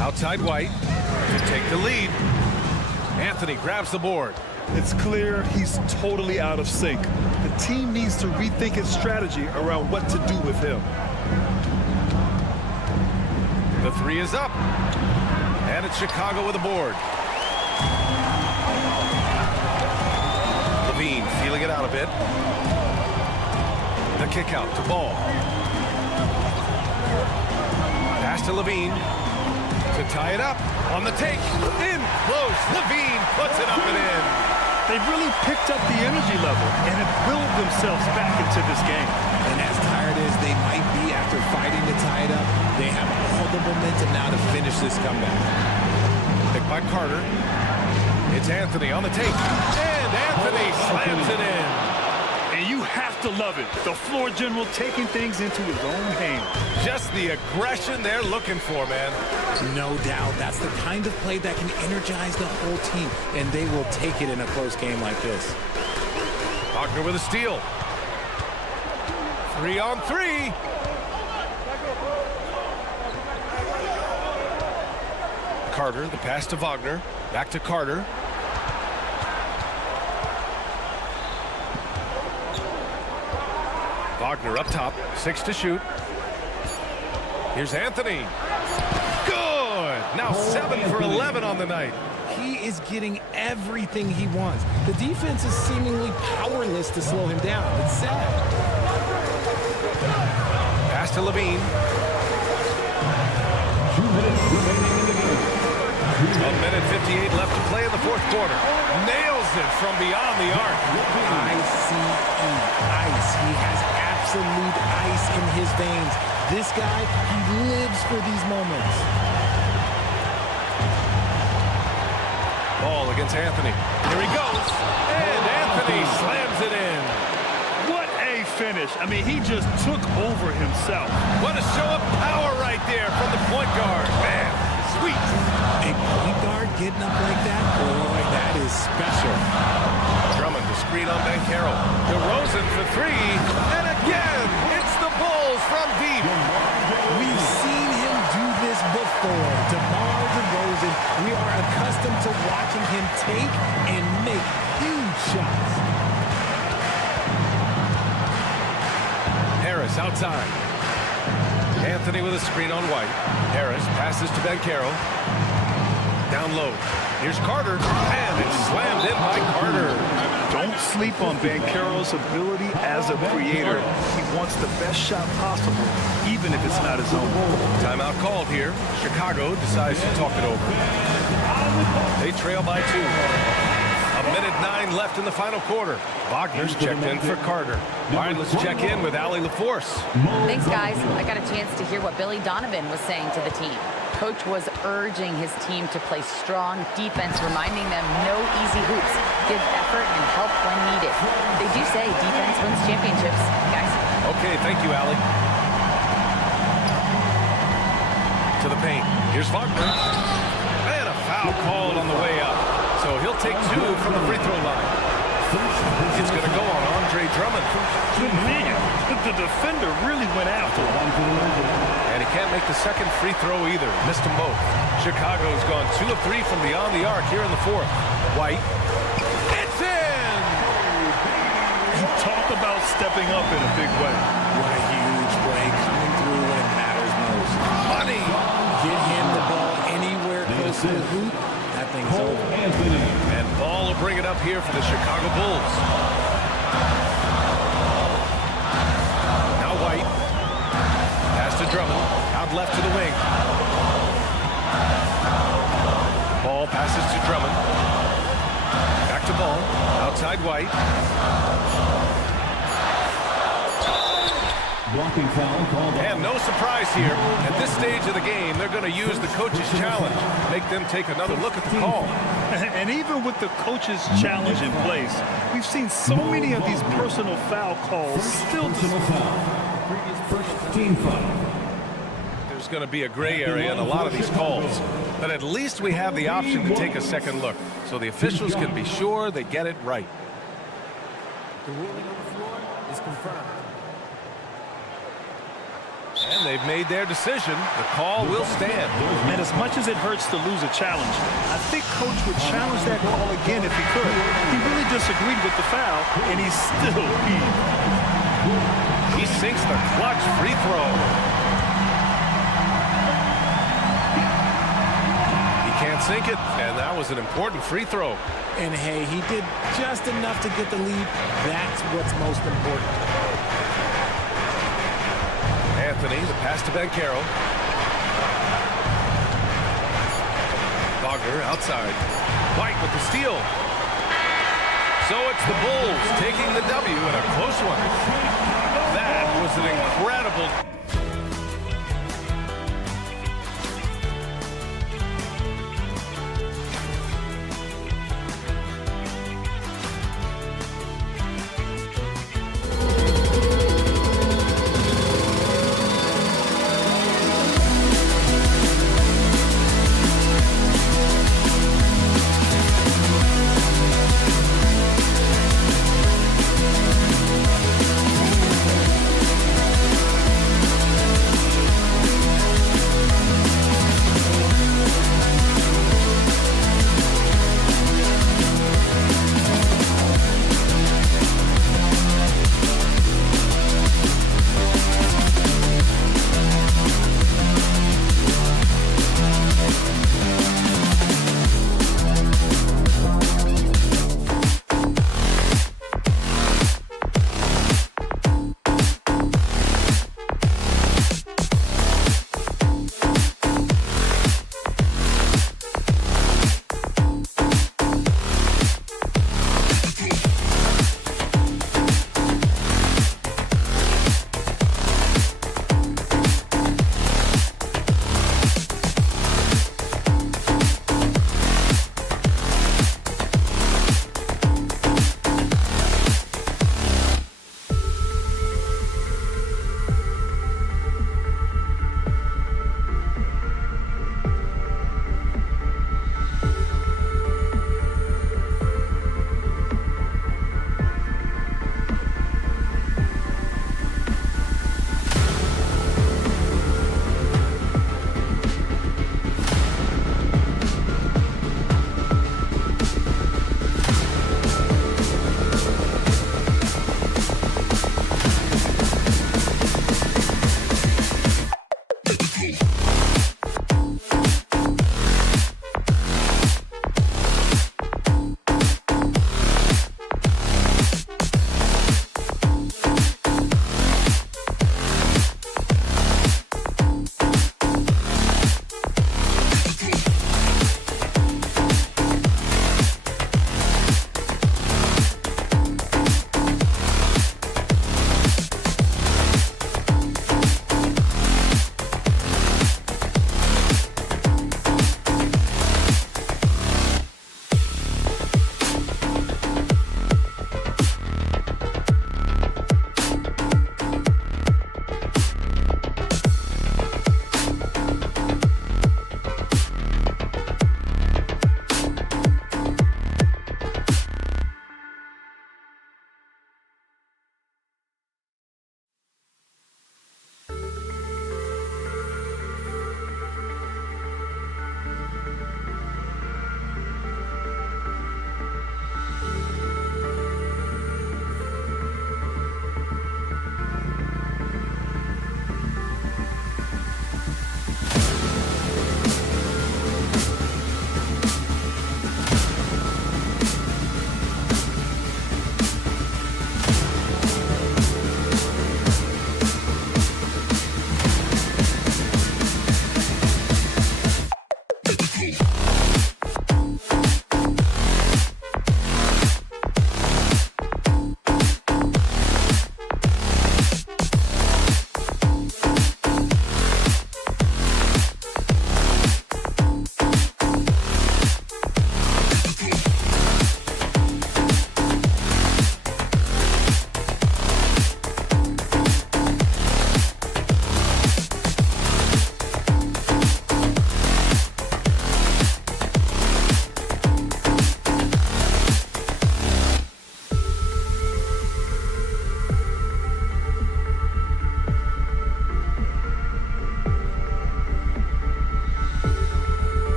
Outside White to take the lead. Anthony grabs the board. It's clear he's totally out of sync. The team needs to rethink its strategy around what to do with him. The 3 is up. And it's Chicago with a board. Levine feeling it out a bit. The kick out to Ball. Pass to Levine to tie it up. On the take. In close. Levine puts it up and in. They've really picked up the energy level and have willed themselves back into this game. And as tired as they might be after fighting to tie it up, they have all the momentum now to finish this comeback. Picked by Carter. It's Anthony on the take. And Anthony slams it in. And you have to love it. The floor general taking things into his own hands. Just the aggression they're looking for, man. No doubt. That's the kind of play that can energize the whole team, and they will take it in a close game like this. Wagner with a steal. 3 on 3. Carter, the pass to Wagner. Back to Carter. Wagner up top, 6 to shoot. Here's Anthony. Good! Now 7 for 11 on the night. He is getting everything he wants. The defense is seemingly powerless to slow him down. It's sad. Pass to Levine. 1:58 left to play in the 4th quarter. Nails it from beyond the arc. ICE. He has absolute ice in his veins. This guy, he lives for these moments. Ball against Anthony. Here he goes. And Anthony slams it in. What a finish. I mean, he just took over himself. What a show of power right there from the point guard. Man, sweet. A point guard getting up like that? Boy, that is special. Drummond to screen on Banchero. DeRozan for 3. And again, it's the Bulls from deep. We've seen him do this before. DeMar DeRozan, we are accustomed to watching him take and make huge shots. Harris outside. Anthony with a screen on White. Harris passes to Banchero. Down low. Here's Carter. And it's slammed in by Carter. Don't sleep on Banchero's ability as a creator. He wants the best shot possible, even if it's not his own. Timeout called here. Chicago decides to talk it over. They trail by 2. 1:09 left in the final quarter. Wagner's checked in for Carter. All right, let's check in with Allie LaForce. Thanks, guys. I got a chance to hear what Billy Donovan was saying to the team. Coach was urging his team to play strong defense, reminding them no easy hoops, give effort and help when needed. They do say defense wins championships, guys. Okay, thank you, Allie. To the paint. Here's Wagner. And a foul called on the way up. so he'll take 2 from the free throw line. It's going to go on Andre Drummond. Man, the defender really went after him. And he can't make the second free throw either. Missed them both. Chicago's gone 2 of 3 from beyond the arc here in the 4th. White. It's in! Talk about stepping up in a big way. What a huge play coming through when it matters most. Money! Get him the ball anywhere close to the hoop. That thing's over. And Ball will bring it up here for the Chicago Bulls. Now White. Pass to Drummond. Out left to the wing. Ball passes to Drummond. Back to Ball. Outside White. Blocking foul called. And no surprise here. At this stage of the game, they're going to use the coach's challenge. Make them take another look at the call. And even with the coach's challenge in place, we've seen so many of these personal foul calls still Personal foul. First team foul. There's going to be a gray area in a lot of these calls. But at least we have the option to take a second look, so the officials can be sure they get it right. The ruling on the floor is confirmed. And they've made their decision. The call will stand. And as much as it hurts to lose a challenge, I think Coach would challenge that call again if he could. He really disagreed with the foul, and he's still beat. He sinks the clutch free throw. He can't sink it, and that was an important free throw. And hey, he did just enough to get the lead. That's what's most important. Anthony, the pass to Banchero. Wagner outside. White with the steal. So it's the Bulls taking the W in a close one. That was an incredible...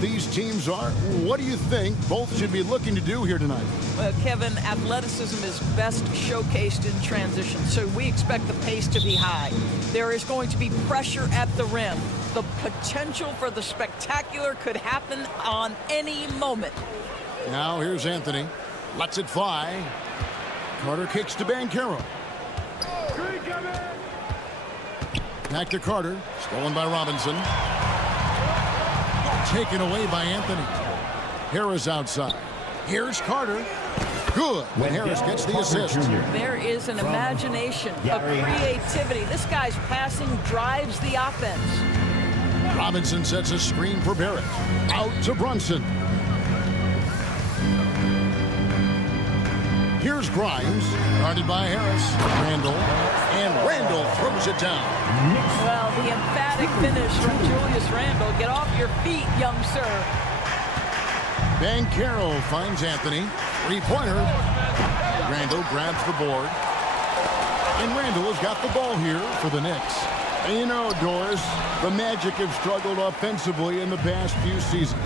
these teams are. What do you think both should be looking to do here tonight? Well, Kevin, athleticism is best showcased in transition, so we expect the pace to be high. There is going to be pressure at the rim. The potential for the spectacular could happen on any moment. Now here's Anthony. Lets it fly. Carter kicks to Banchero. Back to Carter. Stolen by Robinson. Taken away by Anthony. Harris outside. Here's Carter. Good. And Harris gets the assist. There is an imagination, a creativity. This guy's passing drives the offense. Robinson sets a screen for Barrett. Out to Brunson. Here's Grimes, guarded by Harris. Randall, and Randall throws it down. Well, the emphatic finish from Julius Randall. Get off your feet, young sir. Banchero finds Anthony. Three-pointer. Randall grabs the board. And Randall has got the ball here for the Knicks. And you know, Doris, the Magic have struggled offensively in the past few seasons.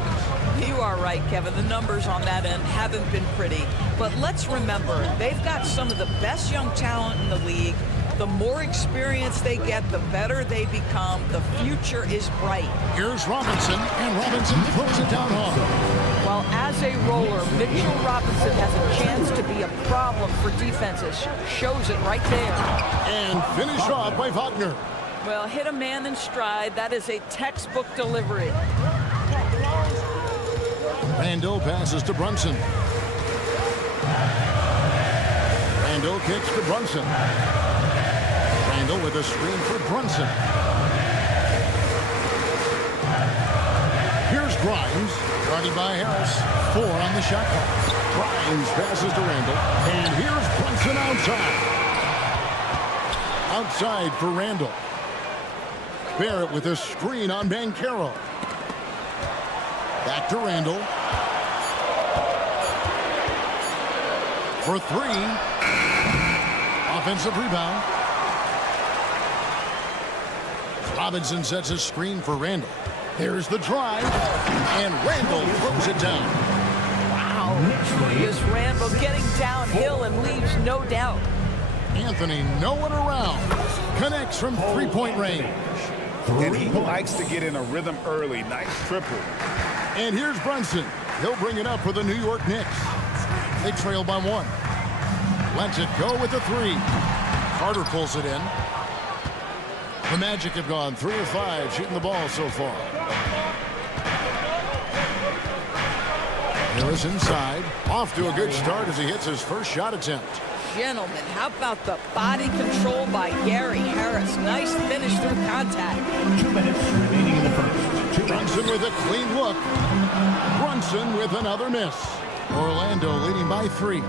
You are right, Kevin. The numbers on that end haven't been pretty. But let's remember, they've got some of the best young talent in the league. The more experience they get, the better they become. The future is bright. Here's Robinson, and Robinson throws it down hard. Well, as a roller, Mitchell Robinson has a chance to be a problem for defenses. Shows it right there. And finished off by Wagner. Well, hit a man in stride. That is a textbook delivery. Randall passes to Brunson. Randall kicks to Brunson. Randall with a screen for Brunson. Here's Grimes, guarded by Harris. 4 on the shot clock. Grimes passes to Randall. And here's Brunson outside. Outside for Randall. Barrett with a screen on Banchero. Back to Randall. For 3. Offensive rebound. Robinson sets a screen for Randall. There's the drive. And Randall throws it down. Wow. Julius Randall getting downhill and leaves no doubt. Anthony nowhere around. Connects from three-point range. And he likes to get in a rhythm early. Nice triple. And here's Brunson. He'll bring it up for the New York Knicks. They trail by 1. Lets it go with a 3. Carter pulls it in. The Magic have gone 3 of 5 shooting the ball so far. Harris inside. Off to a good start as he hits his first shot attempt. Gentlemen, how about the body control by Gary Harris? Nice finish through contact. 2 minutes remaining in the first. Brunson with a clean look. Brunson with another miss. Orlando leading by 3.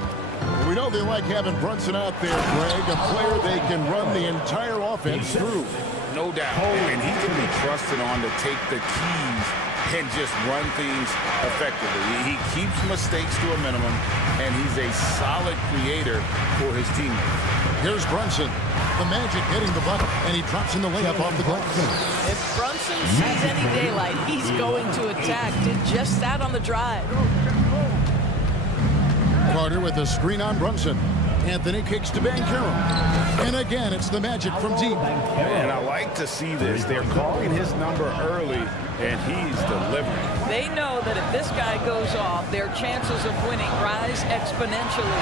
We know they like having Brunson out there, Greg, a player they can run the entire offense through. No doubt. And he can be trusted on to take the keys and just run things effectively. He keeps mistakes to a minimum, and he's a solid creator for his teammates. Here's Brunson. The Magic hitting the bucket, and he drops in the layup off the glass. If Brunson sees any daylight, he's going to attack. Did just that on the drive. Carter with a screen on Brunson. Anthony kicks to Banchero. And again, it's the Magic from deep. And I like to see this. They're calling his number early, and he's delivering. They know that if this guy goes off, their chances of winning rise exponentially.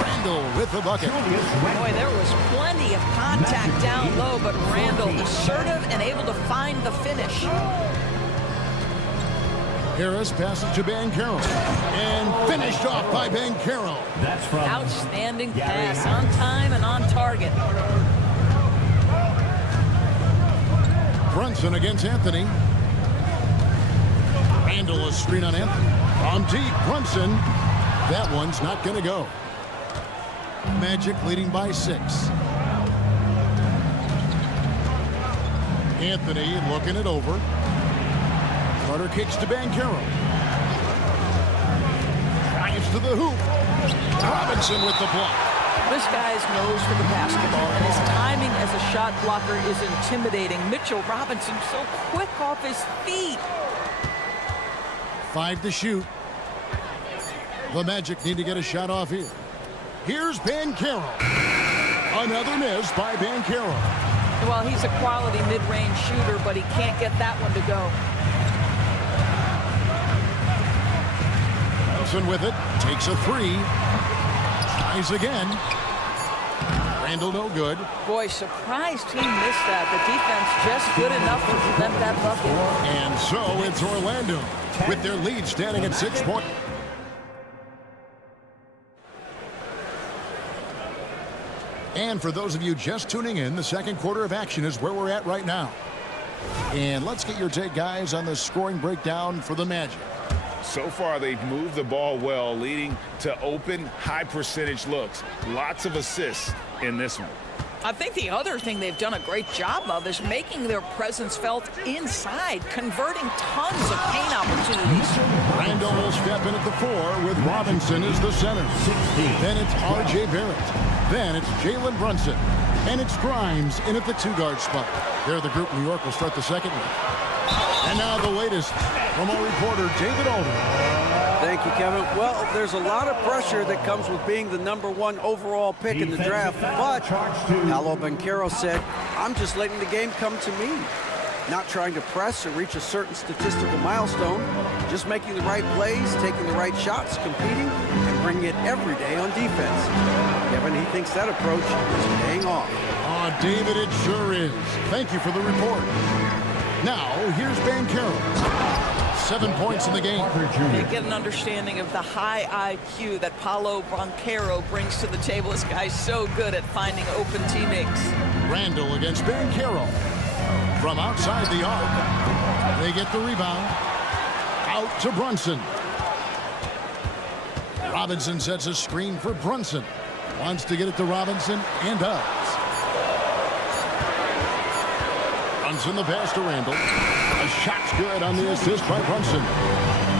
Randall with the bucket. Boy, there was plenty of contact down low, but Randall assertive and able to find the finish. Harris passes to Banchero. And finished off by Banchero. That's from outstanding pass, on time and on target. Brunson against Anthony. Randall a screen on Anthony. On deep, Brunson. That one's not going to go. Magic leading by 6. Anthony looking it over. Carter kicks to Banchero. Drives to the hoop. Robinson with the block. This guy's nose for the basketball, and his timing as a shot blocker is intimidating. Mitchell Robinson so quick off his feet. 5 to shoot. The Magic need to get a shot off here. Here's Banchero. Another miss by Banchero. Well, he's a quality mid-range shooter, but he can't get that one to go. Brunson with it. Takes a 3. Tries again. Randall no good. Boy, surprised he missed that. The defense just good enough to prevent that bucket. And so it's Orlando with their lead standing at 6 points. And for those of you just tuning in, the second quarter of action is where we're at right now. And let's get your take, guys, on the scoring breakdown for the Magic. So far, they've moved the ball well, leading to open, high-percentage looks. Lots of assists in this one. I think the other thing they've done a great job of is making their presence felt inside, converting tons of paint opportunities. Randall will step in at the 4 with Robinson as the center. Then it's R.J. Barrett. Then it's Jalen Brunson. And it's Grimes in at the 2-guard spot. They're the group New York will start the second with. And now the latest from our reporter, David Alden. Thank you, Kevin. Well, there's a lot of pressure that comes with being the #1 overall pick in the draft, but Paolo Banchero said, I'm just letting the game come to me. Not trying to press or reach a certain statistical milestone, just making the right plays, taking the right shots, competing, and bringing it every day on defense. Kevin, he thinks that approach is paying off. Oh, David, it sure is. Thank you for the report. Now, here's Banchero. 7 points in the game. You get an understanding of the high IQ that Paolo Banchero brings to the table. This guy's so good at finding open teammates. Randall against Banchero. From outside the arc. They get the rebound. Out to Brunson. Robinson sets a screen for Brunson. Wants to get it to Robinson and does. Brunson the pass to Randall. A shot's good on the assist by Brunson.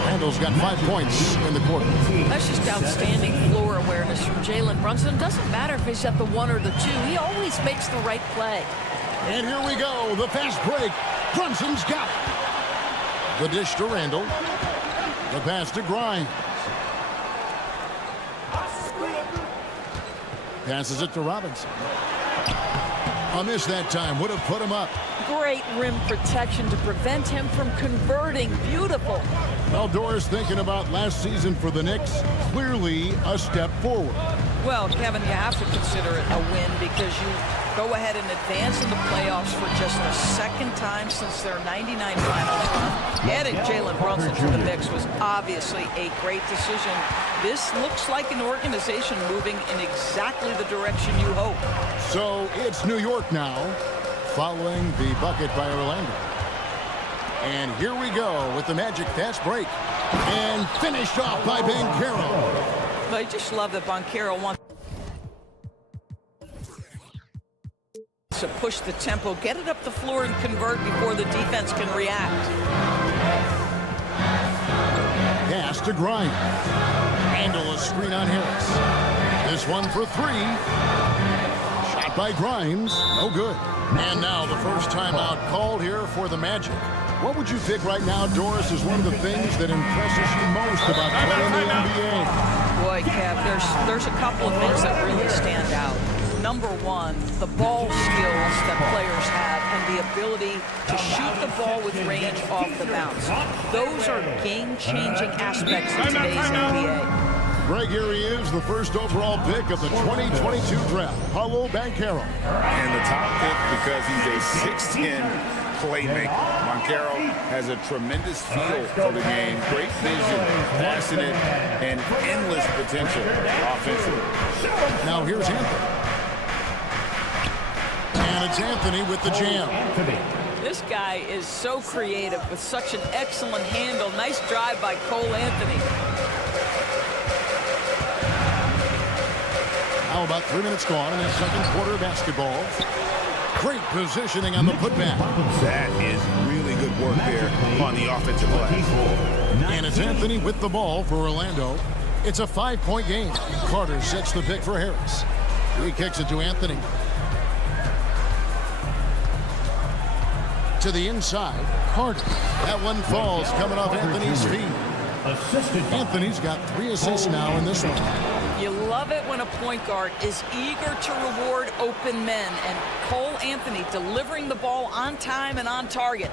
Randall's got 5 points in the quarter. That's just outstanding floor awareness from Jalen Brunson. Doesn't matter if he's at the 1 or the 2. He always makes the right play. And here we go. The fast break. Brunson's got it. The dish to Randall. The pass to Grimes. Passes it to Robinson. A miss that time. Would have put him up. Great rim protection to prevent him from converting. Beautiful. Well, Doris, thinking about last season for the Knicks, clearly a step forward. Well, Kevin, you have to consider it a win because you go ahead and advance in the playoffs for just the second time since their 99 finals run. Adding Jalen Brunson to the Knicks was obviously a great decision. This looks like an organization moving in exactly the direction you hope. So it's New York now, following the bucket by Orlando. And here we go with the Magic fast break. And finished off by Banchero. I just love that Banchero wants to push the tempo, get it up the floor and convert before the defense can react. Pass to Grimes. Randall a screen on Harris. This one for 3. Shot by Grimes. No good. And now the first timeout called here for the Magic. What would you pick right now, Doris, is one of the things that impresses you most about playing the NBA? Boy, Kev, there's a couple of things that really stand out. Number one, the ball skills that players have and the ability to shoot the ball with range off the bounce. Those are game-changing aspects in today's NBA. Greg, here he is, the first overall pick of the 2022 draft, Paolo Banchero. And the top pick because he's a 6'10" playmaker. Banchero has a tremendous feel for the game, great vision, passionate, and endless potential offensively. Now here's Anthony. And it's Anthony with the jam. This guy is so creative with such an excellent handle. Nice drive by Cole Anthony. Now about 3 minutes gone in the second quarter of basketball. Great positioning on the putback. That is really good work there on the offensive glass. And it's Anthony with the ball for Orlando. It's a 5-point game. Carter sets the pick for Harris. He kicks it to Anthony. To the inside, Carter. That one falls coming off Anthony's feet. Anthony's got 3 assists now in this one. You love it when a point guard is eager to reward open men, and Cole Anthony delivering the ball on time and on target.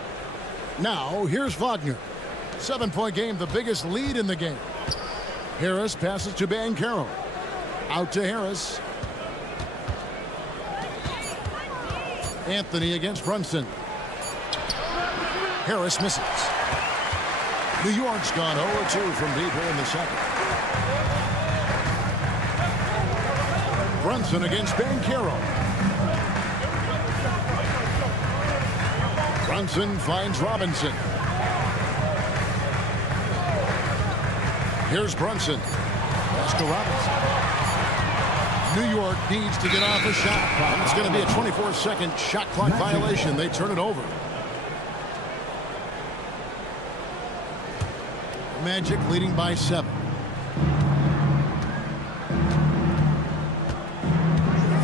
Now, here's Wagner. 7-point game, the biggest lead in the game. Harris passes to Banchero. Out to Harris. Anthony against Brunson. Harris misses. New York's gone 0-2 from deep here in the second. Brunson against Banchero. Brunson finds Robinson. Here's Brunson. Pass to Robinson. New York needs to get off a shot. It's going to be a 24-second shot clock violation. They turn it over. Magic leading by 7.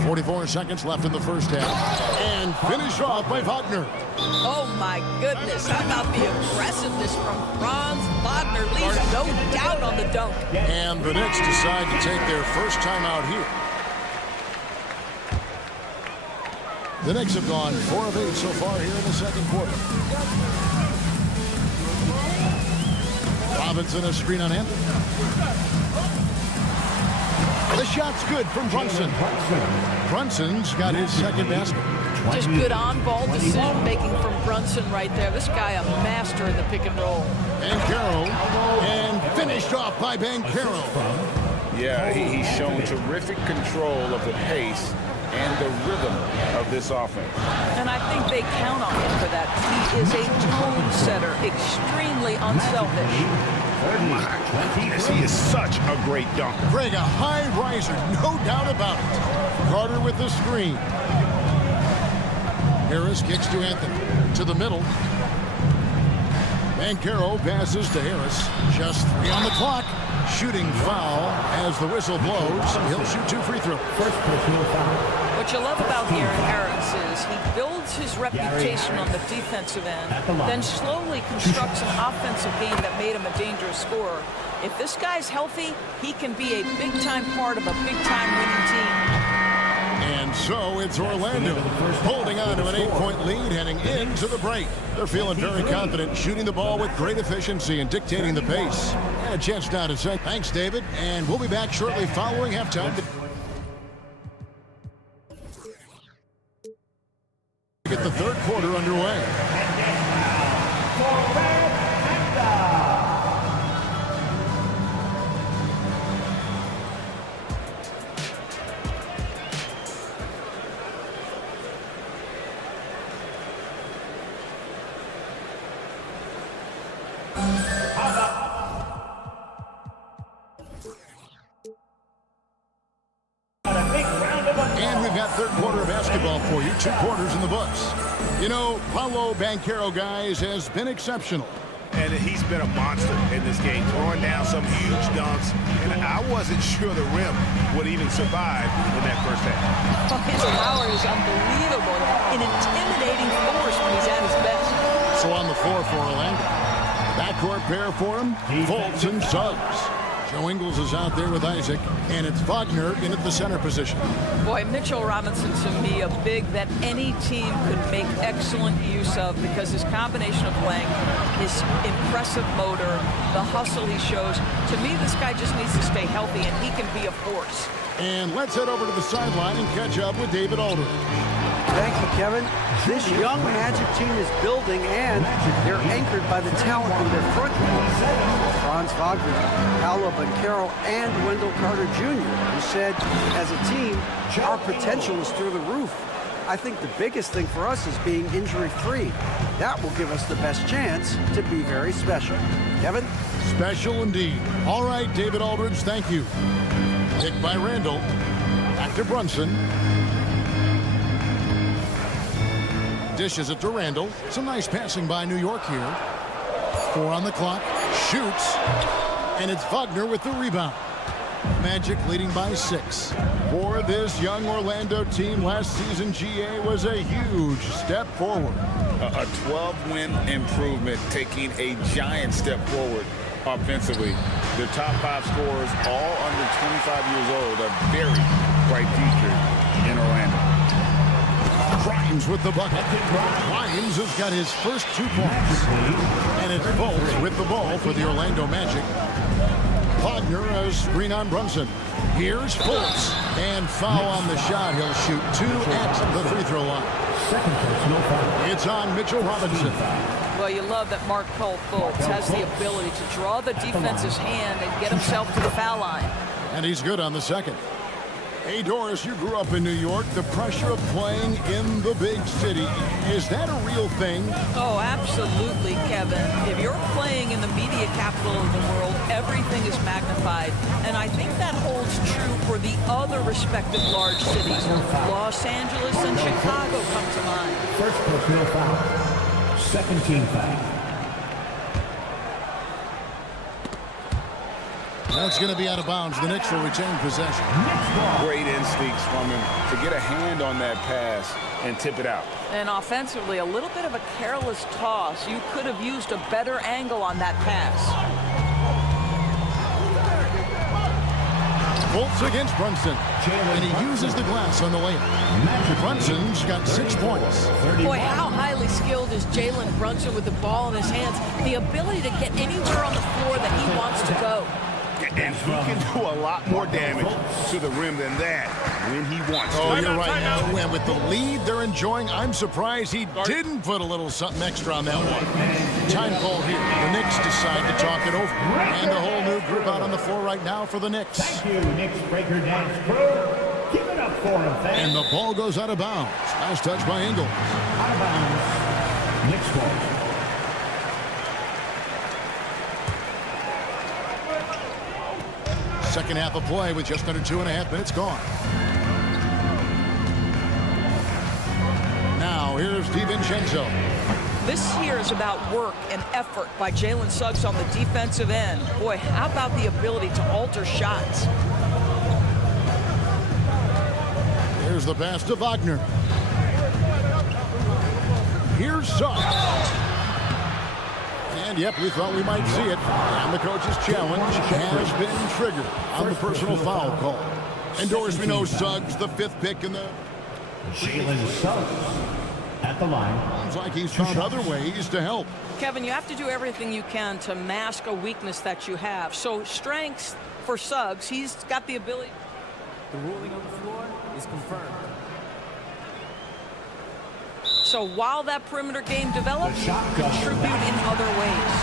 44 seconds left in the first half. And finished off by Wagner. Oh, my goodness. How about the aggressiveness from Franz Wagner? Leaves no doubt on the dunk. And the Knicks decide to take their first time out here. The Knicks have gone 4 of 8 so far here in the second quarter. Robinson, a screen on Anthony. The shot's good from Brunson. Brunson's got his second basket. Just good on-ball decision-making from Brunson right there. This guy a master in the pick and roll. Banchero, and finished off by Banchero. Yeah, he's shown terrific control of the pace and the rhythm of this offense. And I think they count on him for that. He is a tone setter, extremely unselfish. Yes, he is such a great dunker. Greg, a high riser, no doubt about it. Carter with the screen. Harris kicks to Anthony. To the middle. Banchero passes to Harris. Just 3 on the clock. Shooting foul as the whistle blows. He'll shoot 2 free throws. First personal foul. What you love about Aaron Harris is he builds his reputation on the defensive end, then slowly constructs an offensive game that made him a dangerous scorer. If this guy's healthy, he can be a big-time part of a big-time winning team. And so it's Orlando holding on to an 8-point lead heading into the break. They're feeling very confident, shooting the ball with great efficiency and dictating the pace. And a chance now to say thanks, David, and we'll be back shortly following halftime. Get the third quarter underway. And we've got third quarter of basketball for you. 2 quarters in the books. You know, Paolo Banchero, guys, has been exceptional. And he's been a monster in this game, throwing down some huge dunks. And I wasn't sure the rim would even survive in that first half. His power is unbelievable. An intimidating force when he's at his best. So on the floor for Orlando. Backcourt pair for him, Fultz and Suggs. Joe Ingles is out there with Isaac, and it's Wagner in at the center position. Boy, Mitchell Robinson, to me, a big that any team could make excellent use of because his combination of length, his impressive motor, the hustle he shows. To me, this guy just needs to stay healthy, and he can be a force. And let's head over to the sideline and catch up with David Aldridge. Thank you, Kevin. This young Magic team is building, and they're anchored by the talent in their front court. Franz Wagner, Paolo Banchero, and Wendell Carter Jr., who said, as a team, our potential is through the roof. I think the biggest thing for us is being injury-free. That will give us the best chance to be very special. Kevin? Special indeed. All right, David Aldridge, thank you. Picked by Randall. Back to Brunson. Dishes it to Randall. Some nice passing by New York here. 4 on the clock. Shoots. And it's Wagner with the rebound. Magic leading by 6. For this young Orlando team, last season GA was a huge step forward. A 12-win improvement, taking a giant step forward offensively. Their top 5 scorers, all under 25 years old, are very bright future in Orlando. Grimes with the bucket. Grimes has got his first 2 points. And it's Fultz with the ball for the Orlando Magic. Wagner has screen on Brunson. Here's Fultz. And foul on the shot. He'll shoot 2 at the free throw line. It's on Mitchell Robinson. Well, you love that Markelle Fultz has the ability to draw the defense's hand and get himself to the foul line. And he's good on the second. Hey, Doris, you grew up in New York. The pressure of playing in the big city, is that a real thing? Oh, absolutely, Kevin. If you're playing in the media capital of the world, everything is magnified. And I think that holds true for the other respective large cities. Los Angeles and Chicago come to mind. First personal foul. Second team foul. That's going to be out of bounds. The Knicks will retain possession. Great instincts from him to get a hand on that pass and tip it out. And offensively, a little bit of a careless toss. You could have used a better angle on that pass. Fultz against Brunson. And he uses the glass on the layup. Brunson's got 6 points. Boy, how highly skilled is Jalen Brunson with the ball in his hands. The ability to get anywhere on the floor that he wants to go. And he can do a lot more damage to the rim than that when he wants to. Oh, you're right. And with the lead they're enjoying, I'm surprised he didn't put a little something extra on that one. Time call here. The Knicks decide to talk it over. And a whole new group out on the floor right now for the Knicks. Thank you, Knicks Breaker Dance crew. Give it up for him, fans. And the ball goes out of bounds. Nice touch by Engel. Out of bounds. Knicks ball. Second half of play with just under 2.5 minutes gone. Now here's DiVincenzo. This here is about work and effort by Jalen Suggs on the defensive end. Boy, how about the ability to alter shots? Here's the pass to Wagner. Here's Suggs. And yep, we thought we might see it. And the coach's challenge has been triggered on the personal foul call. And Doris, we know Suggs, the 5th pick in the... Jalen Suggs at the line. Sounds like he's found other ways to help. Kevin, you have to do everything you can to mask a weakness that you have. So strengths for Suggs, he's got the ability. The ruling on the floor is confirmed. So while that perimeter game develops, contribute in other ways.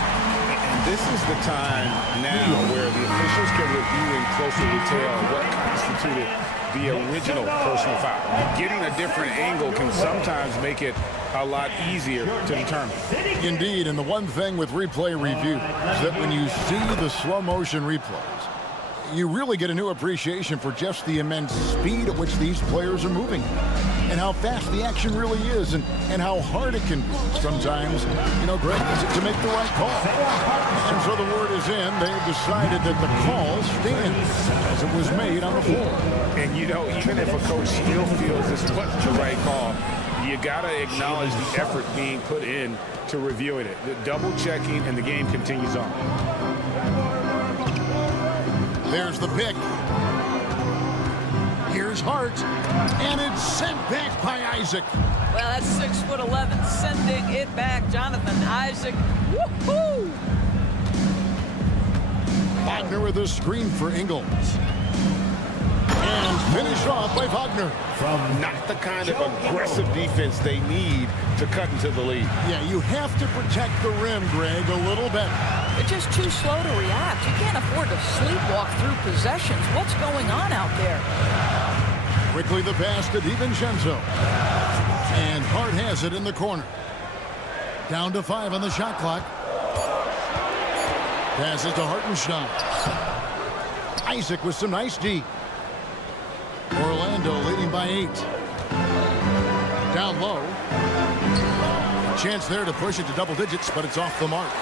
And this is the time now where the officials can review in closer detail what constituted the original personal foul. Getting a different angle can sometimes make it a lot easier to determine. Indeed, and the one thing with replay review is that when you see the slow motion replays, you really get a new appreciation for just the immense speed at which these players are moving and how fast the action really is and how hard it can be sometimes, you know, Greg, to make the right call. And so the word is in. They've decided that the call stands as it was made on the floor. And, you know, even if a coach still feels this wasn't the right call, you got to acknowledge the effort being put in to reviewing it. The double checking, and the game continues on. There's the pick. Here's Hart. And it's sent back by Isaac. Well, that's 6'11", sending it back. Jonathan Isaac. Woohoo! Wagner with a screen for Ingles. And finished off by Wagner. From not the kind of aggressive defense they need to cut into the lead. Yeah, you have to protect the rim, Greg, a little better. They're just too slow to react. You can't afford to sleepwalk through possessions. What's going on out there? Quickly the pass to DiVincenzo. And Hart has it in the corner. Down to 5 on the shot clock. Passes to Hartenstein. Isaac with some nice D. Orlando leading by 8. Down low. Chance there to push it to double digits, but it's off the mark.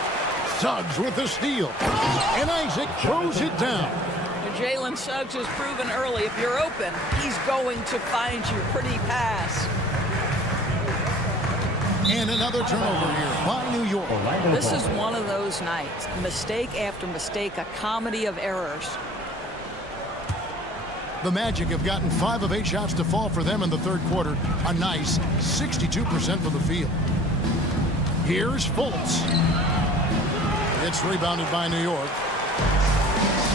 Suggs with the steal. And Isaac throws it down. Jalen Suggs has proven early, if you're open, he's going to find you. Pretty pass. And another turnover here by New York. This is one of those nights. Mistake after mistake, a comedy of errors. The Magic have gotten 5 of 8 shots to fall for them in the third quarter. A nice 62% from the field. Here's Fultz. It's rebounded by New York.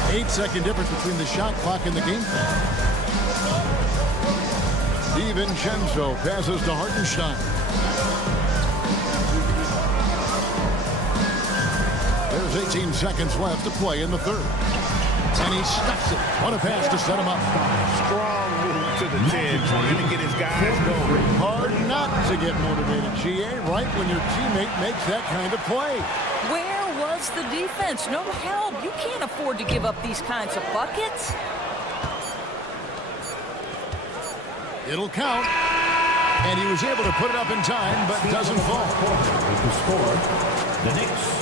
8-second difference between the shot clock and the game clock. DiVincenzo passes to Hartenstein. There's 18 seconds left to play in the third. And he stuffs it. What a pass to set him up. Strong move to the 10, trying to get his guys going. Hard not to get motivated, GA, right when your teammate makes that kind of play. Where was the defense? No help. You can't afford to give up these kinds of buckets. It'll count. And he was able to put it up in time, but doesn't fall. With the score, the Knicks.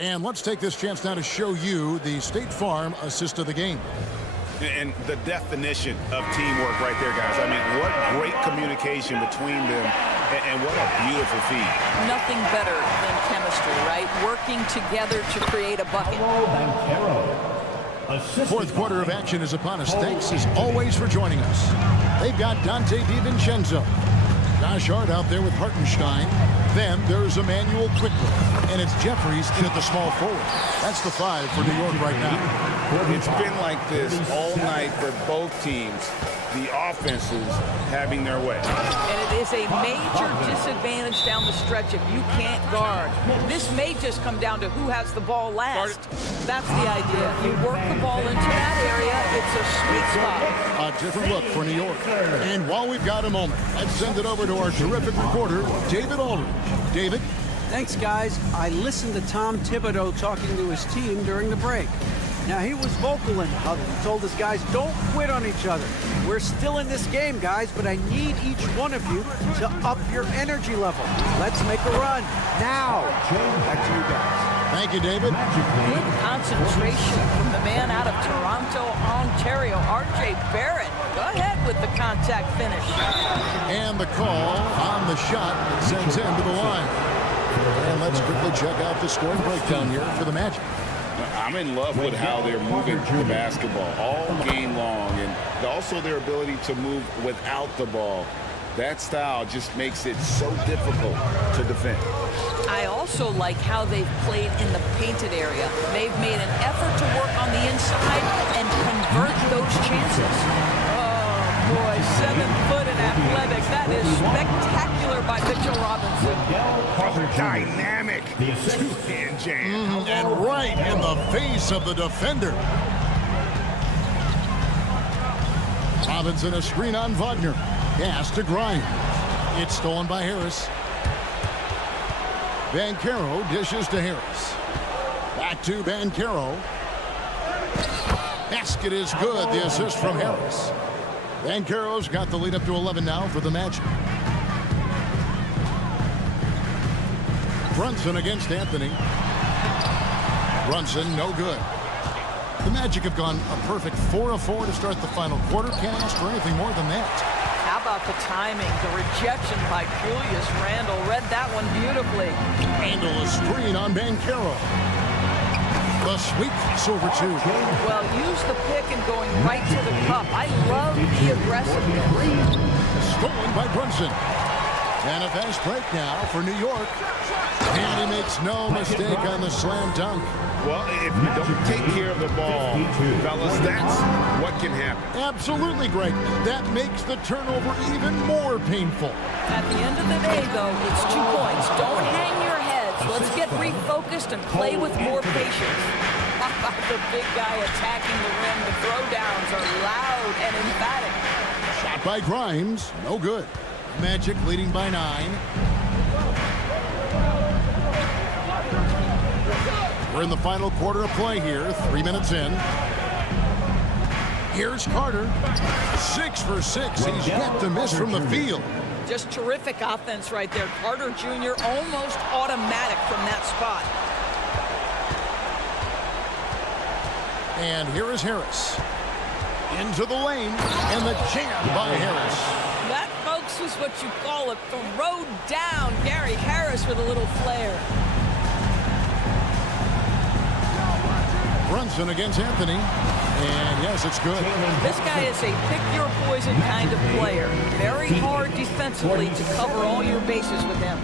And let's take this chance now to show you the State Farm assist of the game. And the definition of teamwork right there, guys. I mean, what great communication between them, and what a beautiful feed. Nothing better than chemistry, right? Working together to create a bucket. Fourth quarter of action is upon us. Thanks as always for joining us. They've got Dante DiVincenzo. Josh Hart out there with Hartenstein. Then there's Emmanuel quickly. And it's Jeffries in at the small forward. That's the 5 for New York right now. It's been like this all night for both teams. The offenses having their way. And it is a major disadvantage down the stretch if you can't guard. This may just come down to who has the ball last. That's the idea. You work the ball into that area, it's a sweet spot. A different look for New York. And while we've got a moment, let's send it over to our terrific reporter, David Aldridge. David? Thanks, guys. I listened to Tom Thibodeau talking to his team during the break. Now, he was vocal in the huddle. He told his guys, don't quit on each other. We're still in this game, guys, but I need each one of you to up your energy level. Let's make a run. Now. Back to you guys. Thank you, David. Good concentration from the man out of Toronto, Ontario, R.J. Barrett. Go ahead with the contact finish. And the call on the shot sends him to the line. And let's quickly check out the scoring breakdown here for the Magic. I'm in love with how they're moving the basketball all game long, and also their ability to move without the ball. That style just makes it so difficult to defend. I also like how they've played in the painted area. They've made an effort to work on the inside and convert those chances. Oh, boy, 7 foot and athletic. That is spectacular by Mitchell Robinson. Dynamic. And jam. And right in the face of the defender. Robinson, a screen on Wagner. Pass to Grimes. It's stolen by Harris. Banchero dishes to Harris. Back to Banchero. Basket is good. The assist from Harris. Banchero's got the lead up to 11 now for the Magic. Brunson against Anthony. Brunson, no good. The Magic have gone a perfect 4 of 4 to start the final quarter. Can't ask for anything more than that. How about the timing? The rejection by Julius Randle. Read that one beautifully. Randle, a screen on Banchero. The sweep pass over 2. Well, use the pick and going right to the cup. I love the aggressiveness. Stolen by Brunson. And a fast break now for New York. And he makes no mistake on the slam dunk. Well, if you don't take care of the ball, fellas, that's what can happen. Absolutely, Greg. That makes the turnover even more painful. At the end of the day, though, it's 2 points. Don't hang your heads. Let's get refocused and play with more patience. How about the big guy attacking the rim? The throwdowns are loud and emphatic. Shot by Grimes. No good. Magic leading by 9. We're in the final quarter of play here. 3 minutes in. Here's Carter. 6 for 6. He's yet to miss from the field. Just terrific offense right there. Carter Jr. almost automatic from that spot. And here is Harris. Into the lane. And the jam by Harris. That, folks, is what you call a throw down. Gary Harris with a little flair. Brunson against Anthony. And yes, it's good. This guy is a pick-your-poison kind of player. Very hard defensively to cover all your bases with him.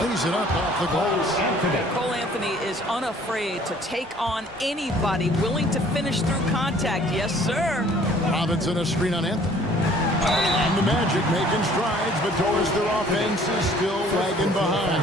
Lays it up off the glass. Cole Anthony is unafraid to take on anybody, willing to finish through contact. Yes, sir. Robinson a screen on Anthony. And the Magic making strides, but Doris, their offense is still lagging behind.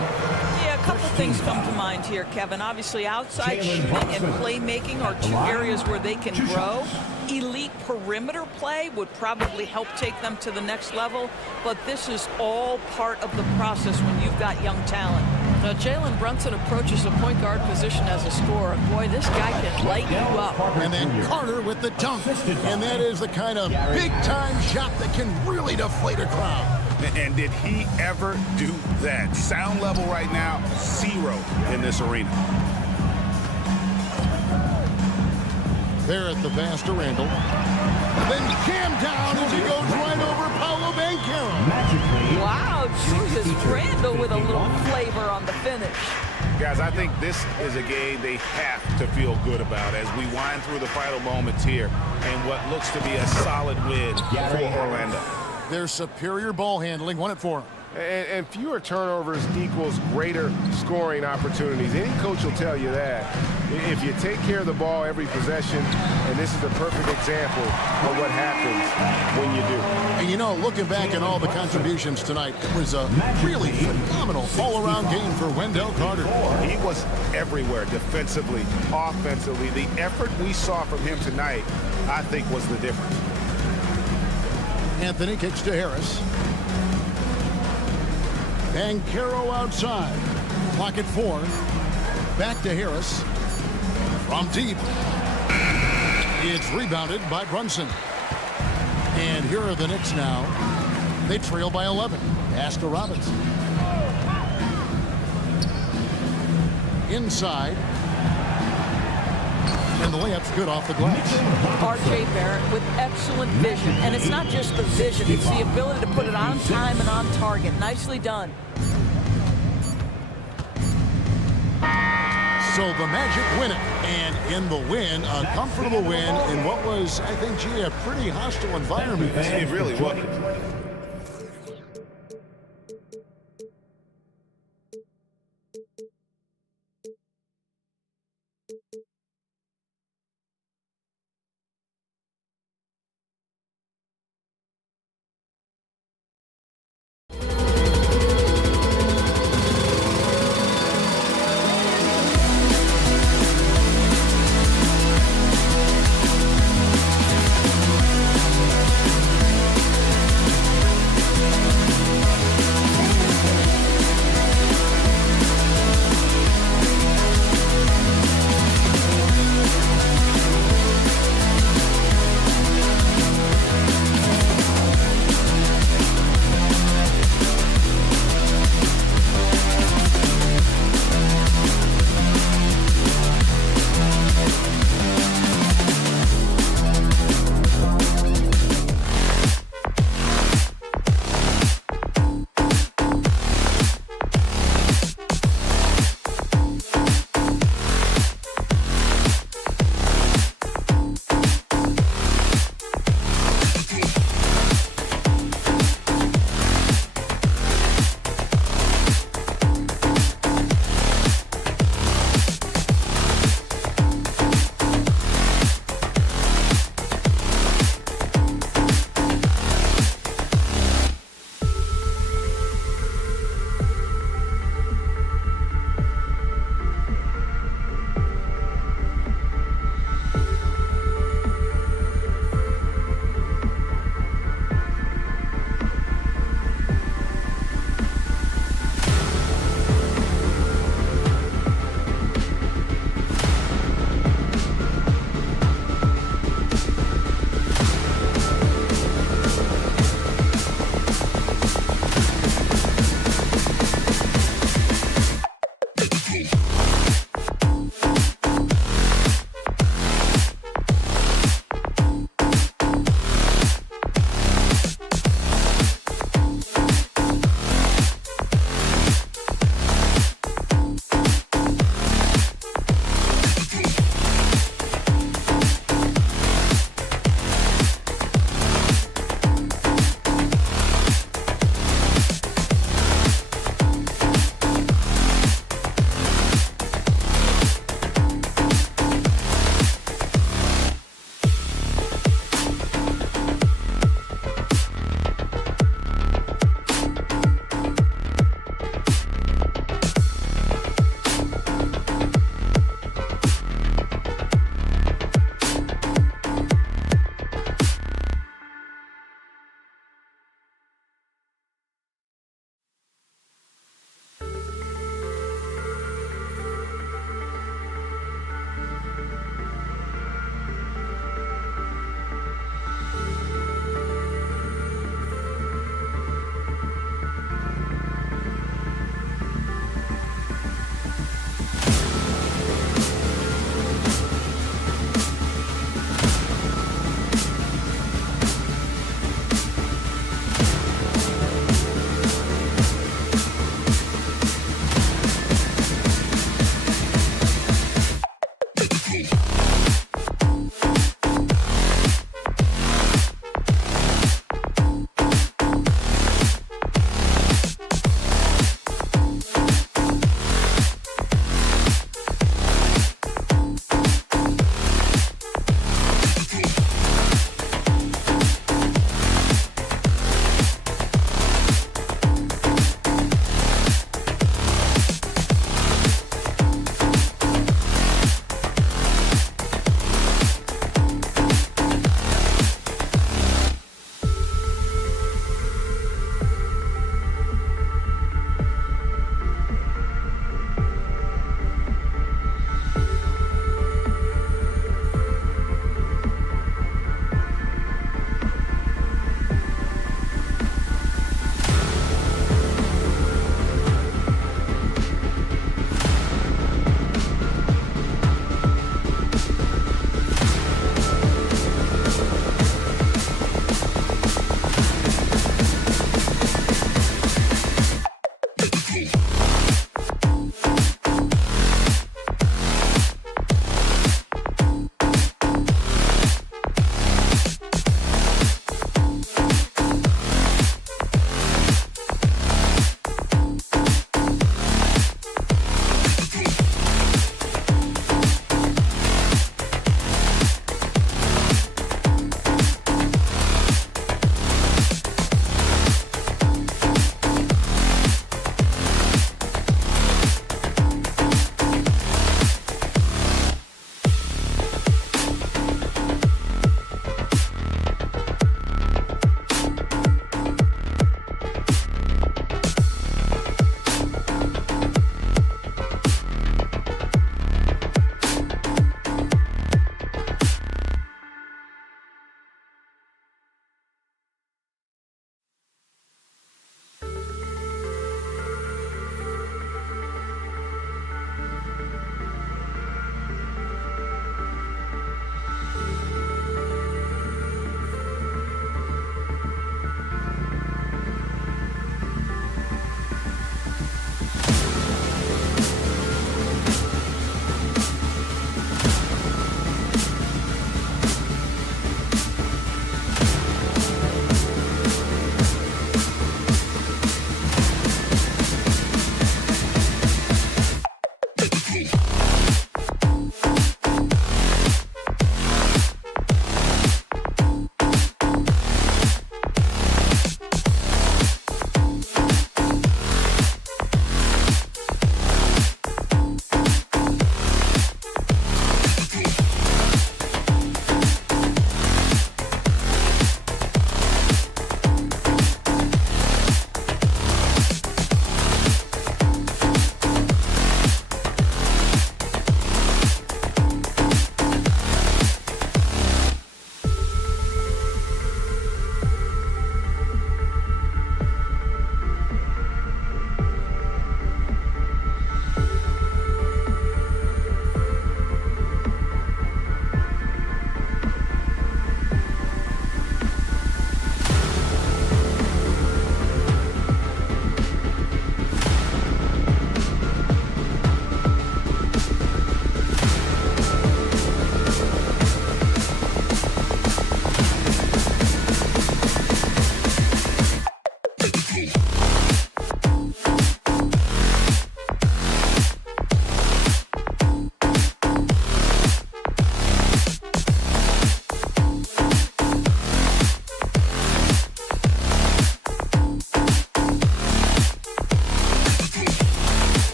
Yeah, a couple things come to mind here, Kevin. Obviously, outside shooting and playmaking are two areas where they can grow. Elite perimeter play would probably help take them to the next level, but this is all part of the process when you've got young talent. Now, Jalen Brunson approaches the point guard position as a scorer. Boy, this guy can light you up. And then Carter with the dunk. And that is the kind of big-time shot that can really deflate a crowd. And did he ever do that? Sound level right now, 0 in this arena. There at the pass to Randall. Then jammed down as he goes right over Paolo Banchero. Wow, Julius Randle with a little flavor on the finish. Guys, I think this is a game they have to feel good about as we wind through the final moments here and what looks to be a solid win for Orlando. Their superior ball handling won it for them. And fewer turnovers equals greater scoring opportunities. Any coach will tell you that. If you take care of the ball every possession, and this is a perfect example of what happens when you do. And you know, looking back at all the contributions tonight, it was a really phenomenal all-around game for Wendell Carter. He was everywhere defensively, offensively. The effort we saw from him tonight, I think, was the difference. Anthony kicks to Harris. Banchero outside. Clock at 4. Back to Harris. From deep. It's rebounded by Brunson. And here are the Knicks now. They trail by 11. Pass to Robinson. Inside. And the layup's good off the glass. R.J. Barrett with excellent vision. And it's not just the vision, it's the ability to put it on time and on target. Nicely done. So the Magic win it. And in the win, a comfortable win in what was, I think, gee, a pretty hostile environment. It really was.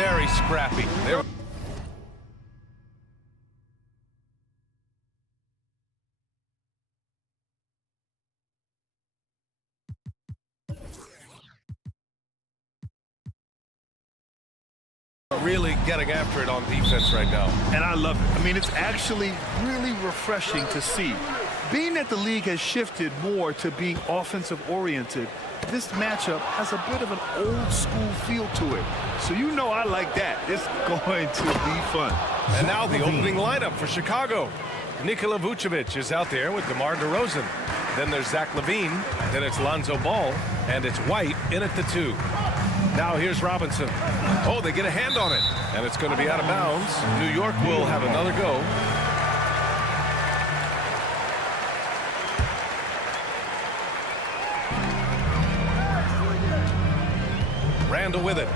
very scrappy. There. Really getting after it on defense right now. And I love it. I mean, it's actually really refreshing to see. Being that the league has shifted more to being offensive-oriented, this matchup has a bit of an old-school feel to it. So you know I like that. It's going to be fun. And now the opening lineup for Chicago. Nikola Vucevic is out there with DeMar DeRozan. Then there's Zach LaVine. Then it's Lonzo Ball. And it's White in at the 2. Now here's Robinson. Oh, they get a hand on it. And it's going to be out of bounds. New York will have another go. Randall with it.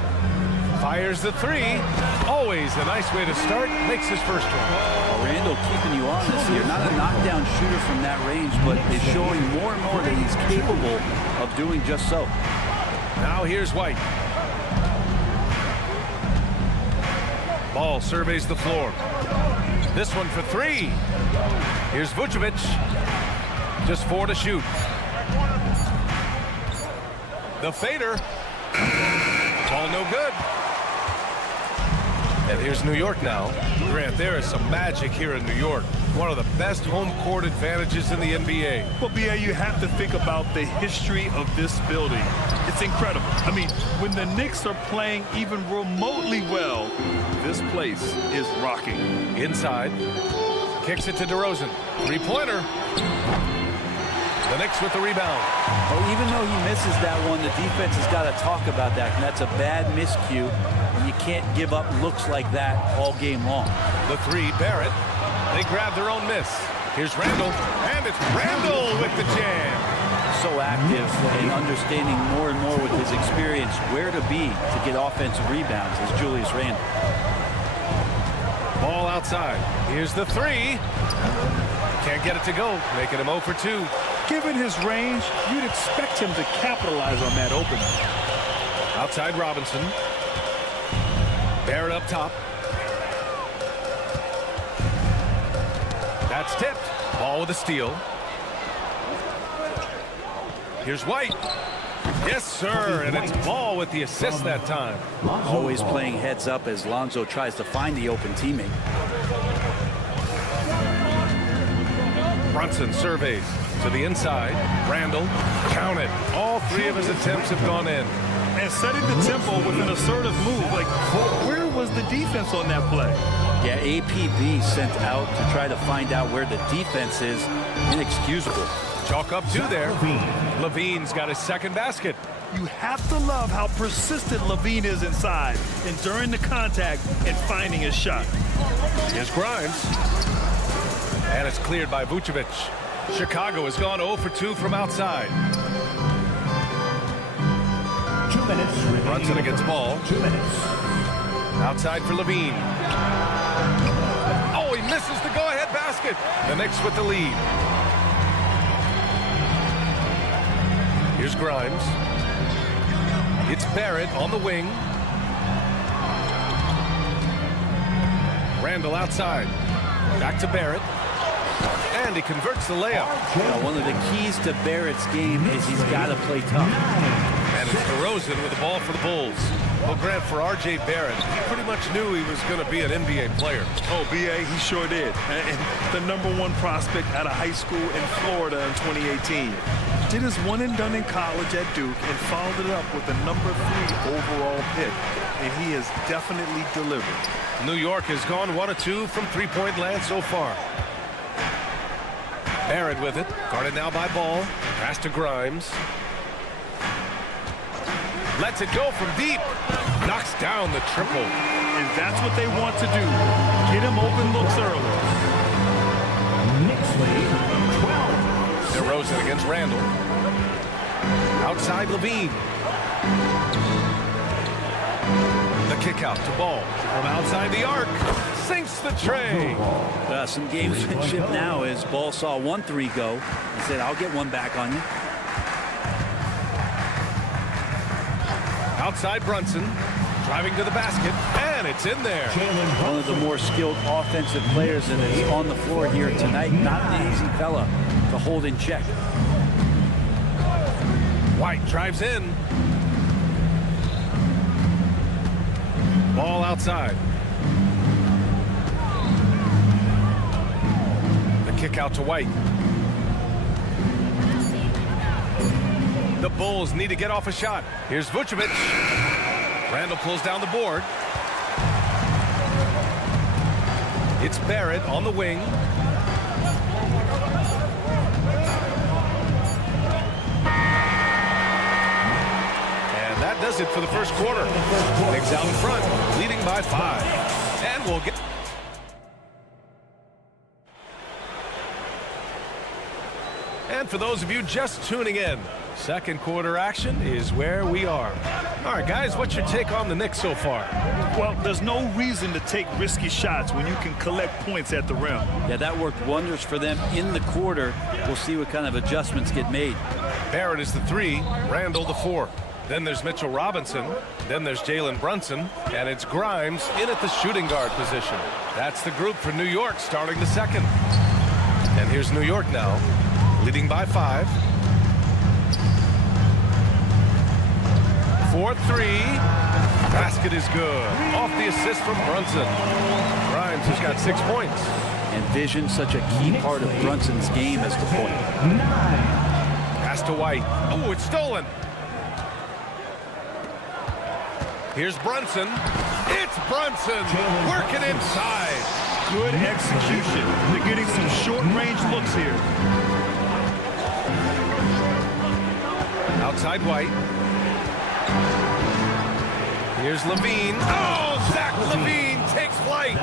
Fires the 3. Always a nice way to start. Makes his first one. Well, Randall keeping you honest here. Not a knockdown shooter from that range, but is showing more and more that he's capable of doing just so. Now here's White. Ball surveys the floor. This one for 3. Here's Vucevic. Just 4 to shoot. The fader. Ball no good. And here's New York now. Grant, there is some magic here in New York. One of the best home court advantages in the NBA. Well, BA, you have to think about the history of this building. It's incredible. I mean, when the Knicks are playing even remotely well, this place is rocking. Inside. Kicks it to DeRozan. 3-pointer. The Knicks with the rebound. Oh, even though he misses that one, the defense has got to talk about that. And that's a bad miscue. And you can't give up looks like that all game long. The 3, Barrett. They grab their own miss. Here's Randall. And it's Randall with the jam. So active and understanding more and more with his experience where to be to get offensive rebounds is Julius Randle. Ball outside. Here's the 3. Can't get it to go, making him 0 for 2. Given his range, you'd expect him to capitalize on that opening. Outside Robinson. Barrett up top. That's tipped. Ball with a steal. Here's White. Yes, sir, and it's Ball with the assist that time. Always playing heads up as Lonzo tries to find the open teammate. Brunson surveys to the inside. Randall, count it. All 3 of his attempts have gone in. And setting the tempo with an assertive move. Like, where was the defense on that play? Yeah, APB sent out to try to find out where the defense is. Inexcusable. Chalk up 2 there. LaVine's got his second basket. You have to love how persistent LaVine is inside, enduring the contact and finding his shot. Here's Grimes. And it's cleared by Vucevic. Chicago has gone 0 for 2 from outside. 2 minutes. Brunson against Ball. 2 minutes. Outside for LaVine. Oh, he misses the go-ahead basket. The Knicks with the lead. Here's Grimes. It's Barrett on the wing. Randall outside. Back to Barrett. And he converts the layup. One of the keys to Barrett's game is he's got to play tough. And it's DeRozan with the ball for the Bulls. Well, Grant, for R.J. Barrett, he pretty much knew he was going to be an NBA player. Oh, B.A., he sure did. And the #1 prospect out of high school in Florida in 2018. Did his one and done in college at Duke and followed it up with the #3 overall pick. And he has definitely delivered. New York has gone 1 of 2 from 3-point land so far. Barrett with it. Guarded now by Ball. Pass to Grimes. Lets it go from deep. Knocks down the triple. And that's what they want to do. Get him open looks early. Knicks lead 12. DeRozan against Randall. Outside LaVine. The kick out to Ball. From outside the arc. Sinks the tray. Some gamesmanship now as Ball saw 1-3 go. He said, I'll get one back on you. Outside Brunson. Driving to the basket, and it's in there. One of the more skilled offensive players that is on the floor here tonight. Not an easy fella to hold in check. White drives in. Ball outside. The kick out to White. The Bulls need to get off a shot. Here's Vucevic. Randall pulls down the board. It's Barrett on the wing. And that does it for the first quarter. Knicks out in front, leading by 5. And we'll get... And for those of you just tuning in, second quarter action is where we are. All right, guys, what's your take on the Knicks so far? Well, there's no reason to take risky shots when you can collect points at the rim. Yeah, that worked wonders for them in the quarter. We'll see what kind of adjustments get made. Barrett is the 3, Randall the 4. Then there's Mitchell Robinson. Then there's Jalen Brunson. And it's Grimes in at the shooting guard position. That's the group for New York starting the second. And here's New York now, leading by 5. 4-3. Basket is good. Off the assist from Brunson. Grimes has got 6 points. And vision, such a key part of Brunson's game as the point. Pass to White. Oh, it's stolen. Here's Brunson. It's Brunson working inside. Good execution. They're getting some short-range looks here. Outside White. Here's Levine. Oh, Zach Levine takes flight.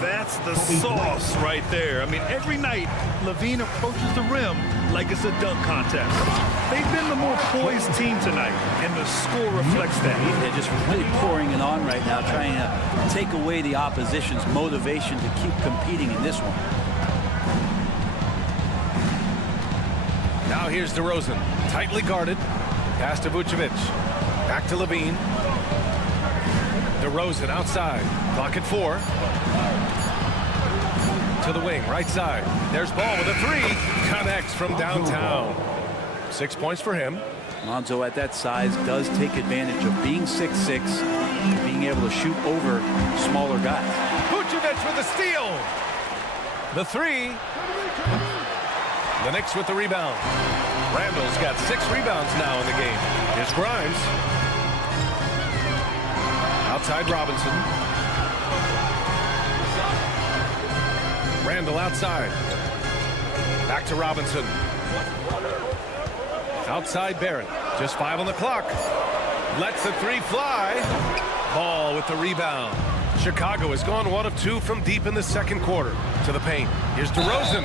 That's the sauce right there. I mean, every night, Levine approaches the rim like it's a dunk contest. They've been the more poised team tonight, and the score reflects that. They're just really pouring it on right now, trying to take away the opposition's motivation to keep competing in this one. Now here's DeRozan, tightly guarded. Pass to Vucevic. Back to Levine. DeRozan outside. Clock at 4. To the wing, right side. There's Ball with a 3. Connects from downtown. 6 points for him. Lonzo at that size does take advantage of being 6'6", and being able to shoot over smaller guys. Vucevic with a steal. The 3. The Knicks with the rebound. Randall's got 6 rebounds now in the game. Here's Grimes. Outside Robinson. Randall outside. Back to Robinson. Outside Barrett. Just 5 on the clock. Lets the 3 fly. Ball with the rebound. Chicago has gone 1 of 2 from deep in the second quarter. To the paint. Here's DeRozan.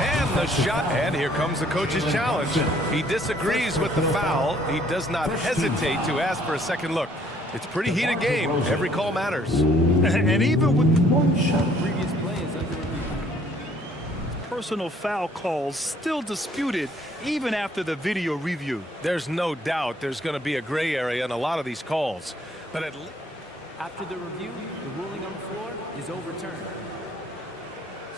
And the shot. And here comes the coach's challenge. He disagrees with the foul. He does not hesitate to ask for a second look. It's a pretty heated game. Every call matters. And even with previous players under review, personal foul calls still disputed even after the video review. There's no doubt there's going to be a gray area in a lot of these calls. But after the review, the ruling on the floor is overturned.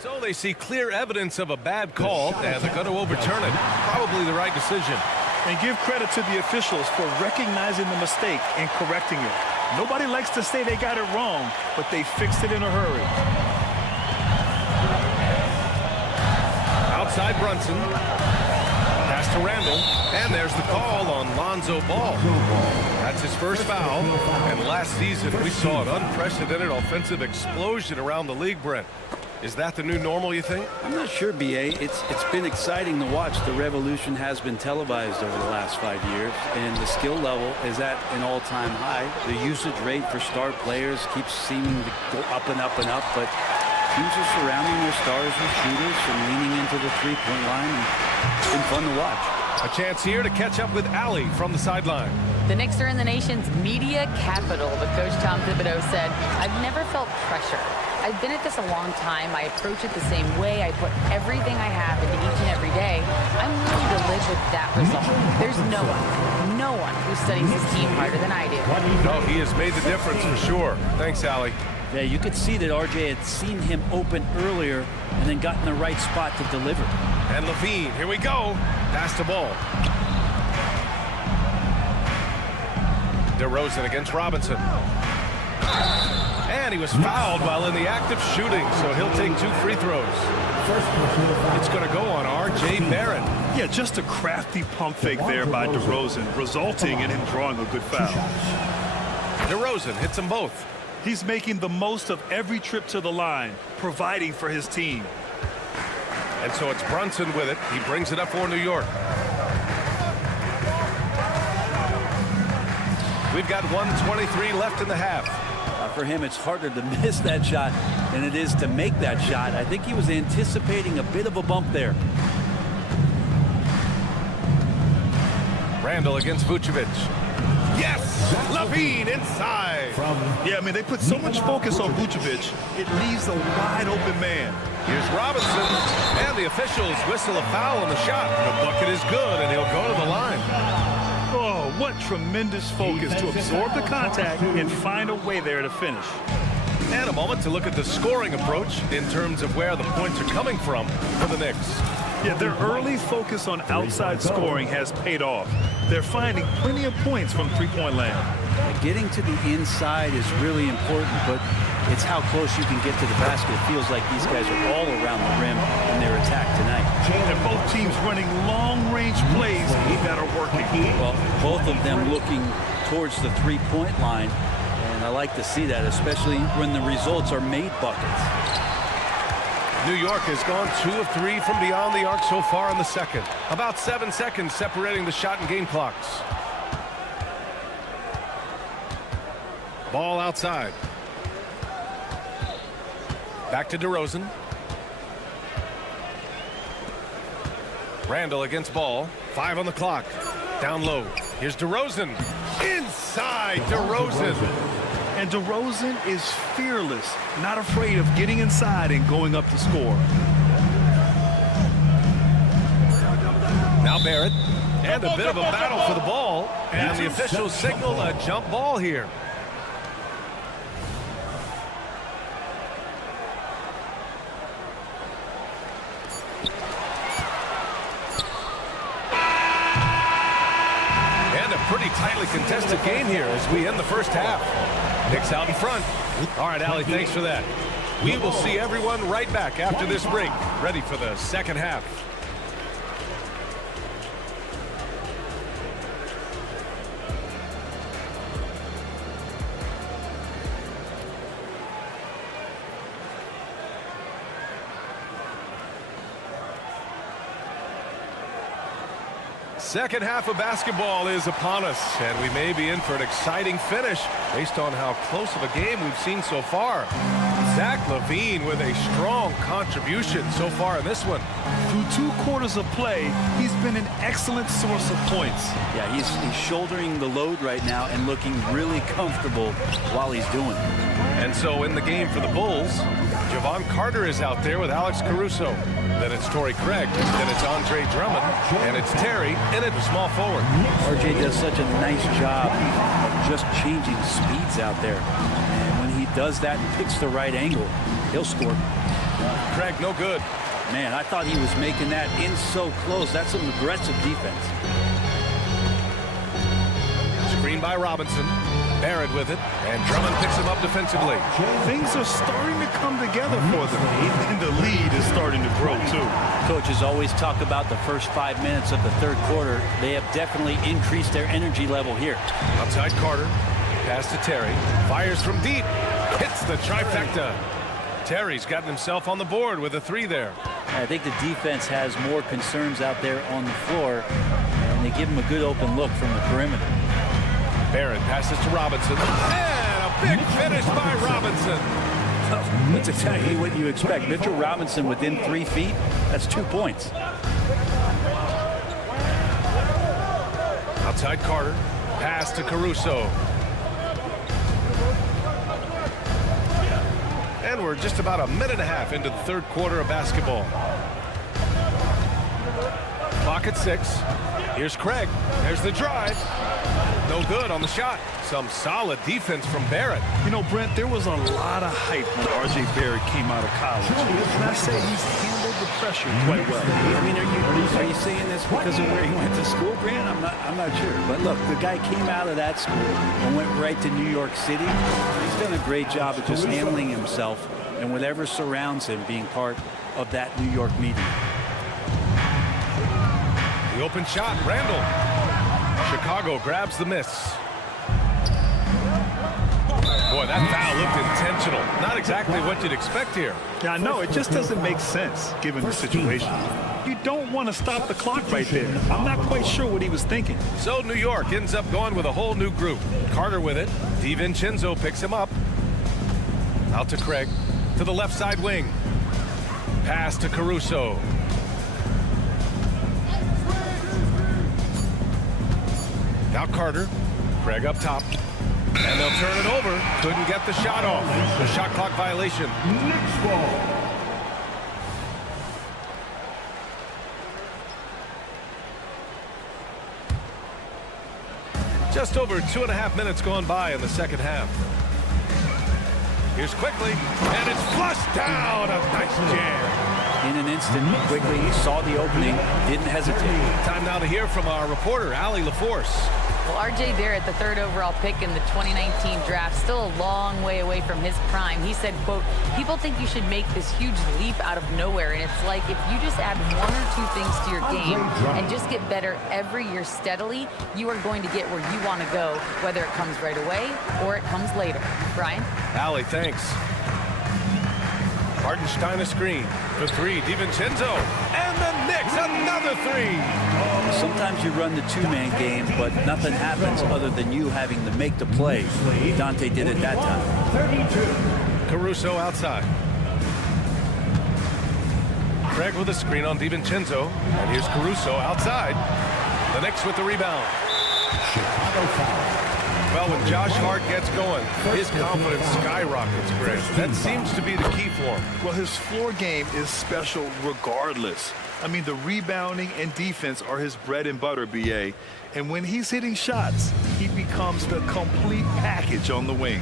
So they see clear evidence of a bad call, and they're going to overturn it. Probably the right decision. And give credit to the officials for recognizing the mistake and correcting it. Nobody likes to say they got it wrong, but they fixed it in a hurry. Outside Brunson. Pass to Randall. And there's the call on Lonzo Ball. That's his first foul. And last season, we saw an unprecedented offensive explosion around the league, Brent. Is that the new normal, you think? I'm not sure, B.A. It's been exciting to watch. The revolution has been televised over the last 5 years, and the skill level is at an all-time high. The usage rate for star players keeps seeming to go up and up and up, but teams are surrounding their stars with shooters and leaning into the three-point line. And it's been fun to watch. A chance here to catch up with Allie from the sideline. The Knicks are in the nation's media capital, but Coach Tom Thibodeau said, "I've never felt pressure. I've been at this a long time. I approach it the same way. I put everything I have into each and every day. I'm willing to live with that result. There's no one who who studies his team harder than I do. No, he has made the difference for sure. Thanks, Allie. Yeah, you could see that RJ had seen him open earlier and then got in the right spot to deliver. And Levine, here we go. Pass the ball. DeRozan against Robinson. And he was fouled while in the act of shooting, so he'll take 2 free throws. It's going to go on R.J. Barrett. Yeah, just a crafty pump fake there by DeRozan, resulting in him drawing a good foul. DeRozan hits them both. He's making the most of every trip to the line, providing for his team. And so it's Brunson with it. He brings it up for New York. We've got 1:23 left in the half. For him, it's harder to miss that shot than it is to make that shot. I think he was anticipating a bit of a bump there. Randall against Vucevic. Yes! Levine inside. Yeah, I mean, they put so much focus on Vucevic, it leaves a wide open man. Here's Robinson, and the officials whistle a foul on the shot. The bucket is good, and he'll go to the line. Oh, what tremendous focus to absorb the contact and find a way there to finish. And a moment to look at the scoring approach in terms of where the points are coming from for the Knicks. Yeah, their early focus on outside scoring has paid off. They're finding plenty of points from three-point land. Getting to the inside is really important, but it's how close you can get to the basket. It feels like these guys are all around the rim in their attack tonight. And both teams running long-range plays that are working. Well, both of them looking towards the three-point line, and I like to see that, especially when the results are made buckets. New York has gone 2 of 3 from beyond the arc so far in the second. About 7 seconds separating the shot and game clocks. Ball outside. Back to DeRozan. Randall against Ball. 5 on the clock. Down low. Here's DeRozan. Inside DeRozan. And DeRozan is fearless, not afraid of getting inside and going up to score. Now Barrett. And a bit of a battle for the ball. And the officials signal a jump ball here. Pretty tightly contested game here as we end the first half. Knicks out in front. All right, Allie, thanks for that. We will see everyone right back after this break, ready for the second half. Second half of basketball is upon us, and we may be in for an exciting finish based on how close of a game we've seen so far. Zach LaVine with a strong contribution so far in this one. Through 2 quarters of play, he's been an excellent source of points. Yeah, he's shouldering the load right now and looking really comfortable while he's doing it. And so in the game for the Bulls, Javon Carter is out there with Alex Caruso. Then it's Torrey Craig, then it's Andre Drummond, and it's Terry in at the small forward. RJ does such a nice job of just changing speeds out there. And when he does that and picks the right angle, he'll score. Craig, no good. Man, I thought he was making that in so close. That's some aggressive defense. Screen by Robinson. Barrett with it, and Drummond picks him up defensively. Things are starting to come together for them, and the lead is starting to grow, too. Coaches always talk about the first 5 minutes of the third quarter. They have definitely increased their energy level here. Outside Carter, pass to Terry, fires from deep, hits the trifecta. Terry's gotten himself on the board with a 3 there. I think the defense has more concerns out there on the floor, and they give him a good open look from the perimeter. Barrett passes to Robinson, and a big finish by Robinson. That's exactly what you expect. Mitchell Robinson within 3 feet, that's 2 points. Outside Carter, pass to Caruso. And we're just about a minute and a half into the third quarter of basketball. Clock at 6. Here's Craig. There's the drive. good on the shot. Some solid defense from Barrett. You know, Brent, there was a lot of hype when R.J. Barrett came out of college. And I say he's handled the pressure quite well. I mean, are you saying this because of where he went to school, Grant? I'm not sure. But look, the guy came out of that school and went right to New York City. He's done a great job of just handling himself and whatever surrounds him being part of that New York media. The open shot, Randall. Chicago grabs the miss. Boy, that foul looked intentional. Not exactly what you'd expect here. Yeah, I know. It just doesn't make sense given the situation. You don't want to stop the clock right there. I'm not quite sure what he was thinking. So New York ends up going with a whole new group. Carter with it. DiVincenzo picks him up. Out to Craig. To the left side wing. Pass to Caruso. Now Carter. Craig up top. And they'll turn it over. Couldn't get the shot off. The shot clock violation. Knicks ball. Just over 2.5 minutes gone by in the second half. Here's Quickly, and it's flushed down. A nice jam. In an instant, Quickly saw the opening, didn't hesitate. Time now to hear from our reporter, Allie LaForce. Well, R.J. Barrett, the 3rd overall pick in the 2019 draft, still a long way away from his prime. He said, quote, people think you should make this huge leap out of nowhere. And it's like if you just add 1 or 2 things to your game and just get better every year steadily, you are going to get where you want to go, whether it comes right away or it comes later. Brian? Allie, thanks. Hartenstein a screen. For 3, DiVincenzo. And the Knicks, another 3. Sometimes you run the 2-man game, but nothing happens other than you having to make the play. Dante did it that time. Caruso outside. Craig with a screen on DiVincenzo. And here's Caruso outside. The Knicks with the rebound. Chicago foul. Well, when Josh Hart gets going, his confidence skyrockets, Greg. That seems to be the key for him. Well, his floor game is special regardless. I mean, the rebounding and defense are his bread and butter, B.A. And when he's hitting shots, he becomes the complete package on the wing.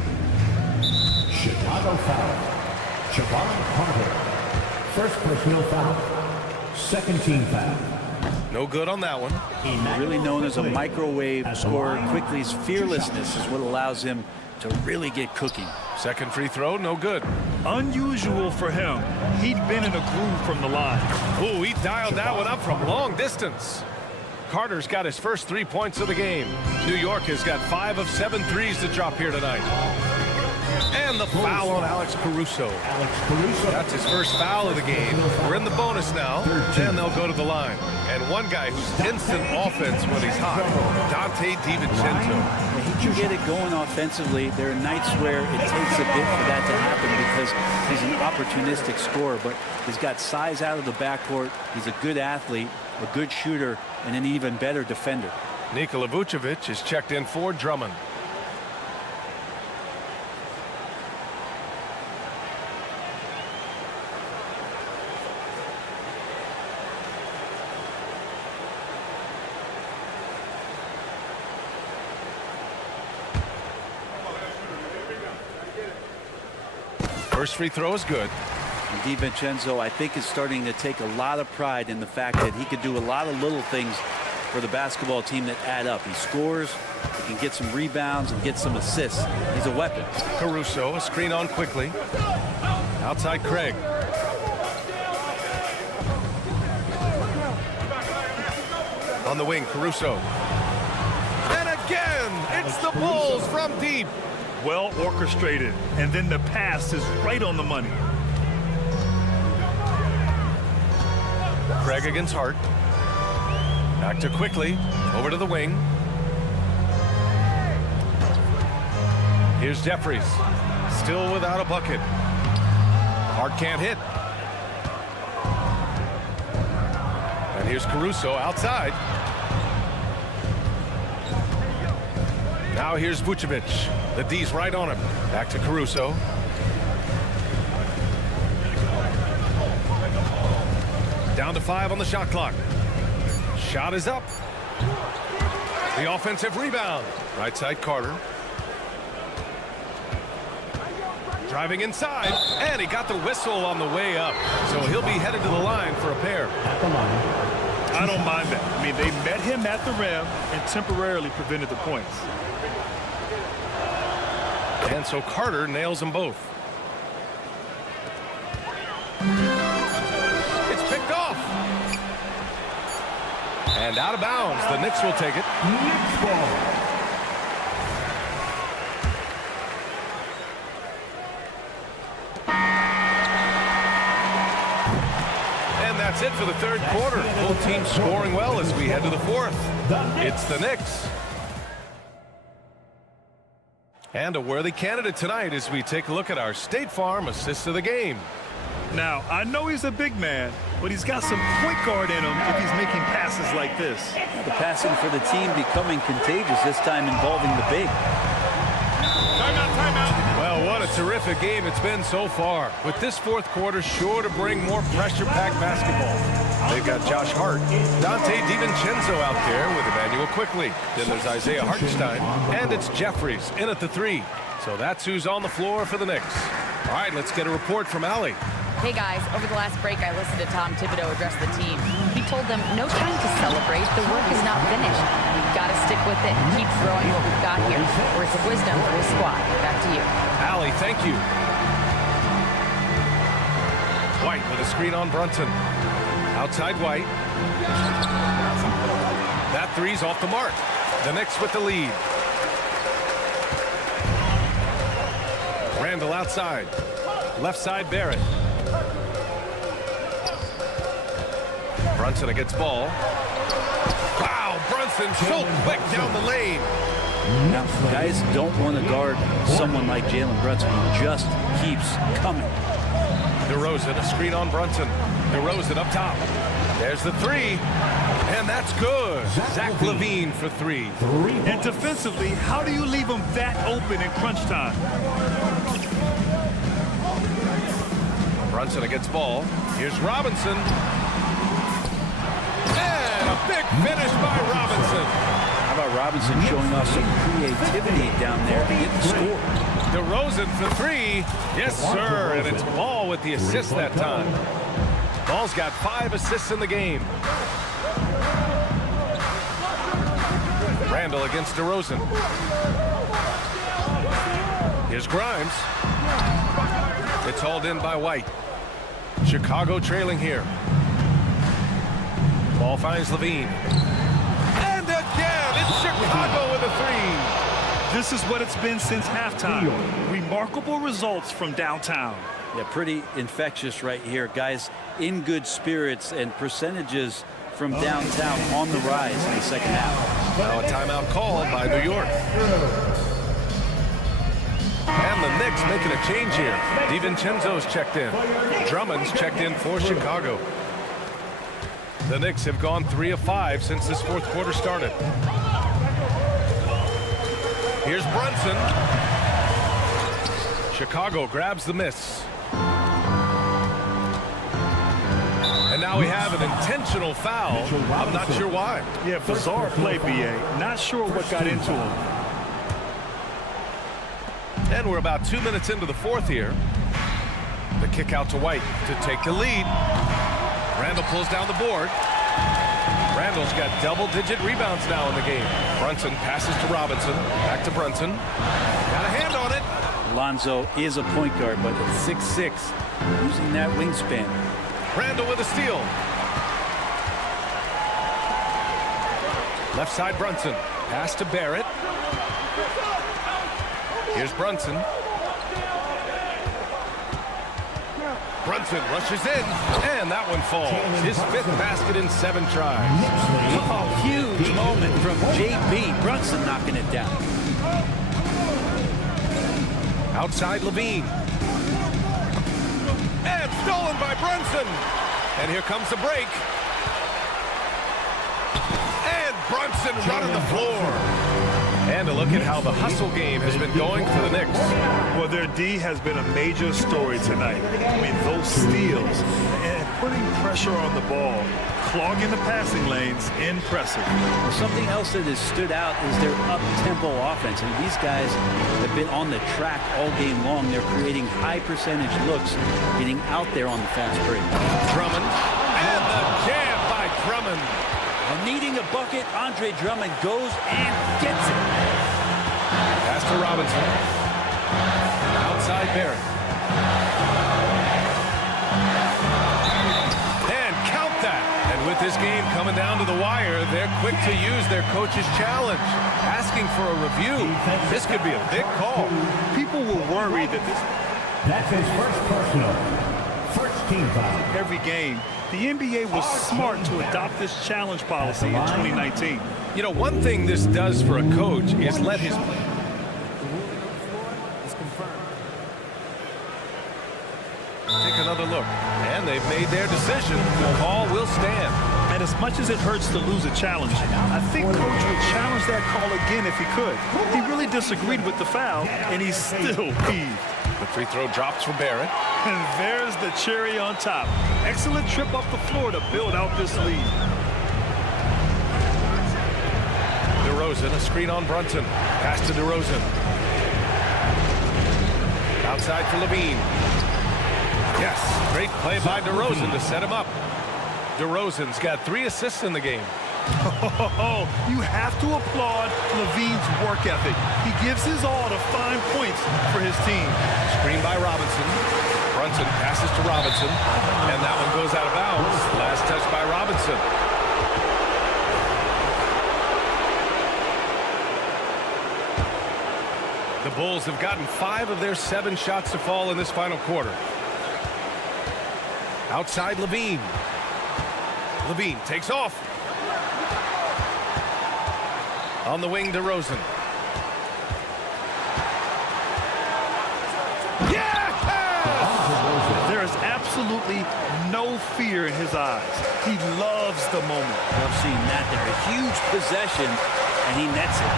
Chicago foul. Jabari Carter. First personal foul. Second team foul. No good on that one. Really known as a microwave scorer. Quickly's fearlessness is what allows him to really get cooking. Second free throw, no good. Unusual for him. He'd been in a groove from the line. Ooh, he dialed that one up from long distance. Carter's got his first 3 points of the game. New York has got 5 of 7 threes to drop here tonight. And the foul on Alex Caruso. That's his first foul of the game. We're in the bonus now, and they'll go to the line. And one guy who's instant offense when he's hot, Dante DiVincenzo. He can get it going offensively. There are nights where it takes a bit for that to happen because he's an opportunistic scorer, but he's got size out of the backcourt. He's a good athlete, a good shooter, and an even better defender. Nikola Vucevic is checked in for Drummond. First free throw is good. And DiVincenzo, I think, is starting to take a lot of pride in the fact that he could do a lot of little things for the basketball team that add up. He scores, he can get some rebounds and get some assists. He's a weapon. Caruso, a screen on Quickly. Outside Craig. On the wing, Caruso. And again, it's the Bulls from deep. Well orchestrated, and then the pass is right on the money. Craig against Hart. Back to Quickly, over to the wing. Here's Jeffries, still without a bucket. Hart can't hit. And here's Caruso outside. Now here's Vucevic. The D's right on him. Back to Caruso. Down to 5 on the shot clock. Shot is up. The offensive rebound. Right side, Carter. Driving inside, and he got the whistle on the way up. So he'll be headed to the line for a pair. I don't mind that. I mean, they met him at the rim and temporarily prevented the points. And so Carter nails them both. It's picked off. And out of bounds. The Knicks will take it. Knicks ball. That's it for the third quarter. Both teams scoring well as we head to the fourth. It's the Knicks. And a worthy candidate tonight as we take a look at our State Farm assist of the game. Now, I know he's a big man, but he's got some point guard in him if he's making passes like this. The passing for the team becoming contagious, this time involving the big. Timeout. Well, what a terrific game it's been so far. With this fourth quarter sure to bring more pressure-packed basketball. They've got Josh Hart, Dante DiVincenzo out there with Emmanuel Quickly. Then there's Isaiah Hartenstein, and it's Jeffries in at the 3. So that's who's on the floor for the Knicks. All right, let's get a report from Allie. Hey guys, over the last break I listened to Tom Thibodeau address the team. He told them no time to celebrate, the work is not finished. We've got to stick with it and keep throwing what we've got here. Words of wisdom for his squad. Back to you. Allie, thank you. White with a screen on Brunson. Outside White. That three's off the mark. The Knicks with the lead. Randall outside. Left side Barrett. Brunson against ball. Wow, Brunson so quick down the lane. Now, guys don't want to guard someone like Jalen Brunson. He just keeps coming. DeRozan, a screen on Brunson. DeRozan up top. There's the 3, and that's good. Zach LaVine for 3. And defensively, how do you leave him that open in crunch time? Brunson against ball. Here's Robinson. And a big finish by Robinson. How about Robinson showing off some creativity down there to get the score? DeRozan for 3. Yes, sir. And it's Ball with the assist that time. Ball's got 5 assists in the game. Randall against DeRozan. Here's Grimes. It's hauled in by White. Chicago trailing here. Ball finds LaVine. And again, it's Chicago with a 3. This is what it's been since halftime. Remarkable results from downtown. Yeah, pretty infectious right here. Guys in good spirits and percentages from downtown on the rise in the second half. Now a timeout called by New York. And the Knicks making a change here. DiVincenzo's checked in. Drummond's checked in for Chicago. The Knicks have gone 3 of 5 since this fourth quarter started. Here's Brunson. Chicago grabs the miss. And now we have an intentional foul. I'm not sure why. Yeah, bizarre play, B.A. Not sure what got into him. And we're about 2 minutes into the fourth here. The kick out to White to take the lead. Randall pulls down the board. Randall's got double-digit rebounds now in the game. Brunson passes to Robinson. Back to Brunson. Got a hand on it. Lonzo is a point guard, but at 6'6", using that wingspan. Randall with a steal. Left side Brunson. Pass to Barrett. Here's Brunson. Brunson rushes in, and that one falls. His 5th basket in 7 tries. Oh, huge moment from JB. Brunson knocking it down. Outside LaVine. And stolen by Brunson. And here comes the break. And Brunson running the floor. And a look at how the hustle game has been going for the Knicks. Well, their D has been a major story tonight. I mean, those steals and putting pressure on the ball, clogging the passing lanes, impressive. Well, something else that has stood out is their up-tempo offense. And these guys have been on the track all game long. They're creating high-percentage looks, getting out there on the fast break. Drummond, and the jam by Drummond. And needing a bucket, Andre Drummond goes and gets it. Pass to Robinson. Outside Barrett. And count that. And with this game coming down to the wire, they're quick to use their coach's challenge. Asking for a review. This could be a big call. People were worried that this... That's his first personal. First team foul. Every game, the NBA was smart to adopt this challenge policy in 2019. You know, one thing this does for a coach is let his... Take another look. And they've made their decision. The call will stand. And as much as it hurts to lose a challenge, I think Coach would challenge that call again if he could. He really disagreed with the foul, and he's still peeved. The free throw drops for Barrett. And there's the cherry on top. Excellent trip up the floor to build out this lead. DeRozan, a screen on Brunson. Pass to DeRozan. Outside for Levine. Yes, great play by DeRozan to set him up. DeRozan's got 3 assists in the game. You have to applaud Levine's work ethic. He gives his all to find points for his team. Screen by Robinson. Brunson passes to Robinson. And that one goes out of bounds. Last touch by Robinson. The Bulls have gotten 5 of their 7 shots to fall in this final quarter. Outside Levine. Levine takes off. On the wing, DeRozan. Yes! There is absolutely no fear in his eyes. He loves the moment. I've seen that there. A huge possession, and he nets it.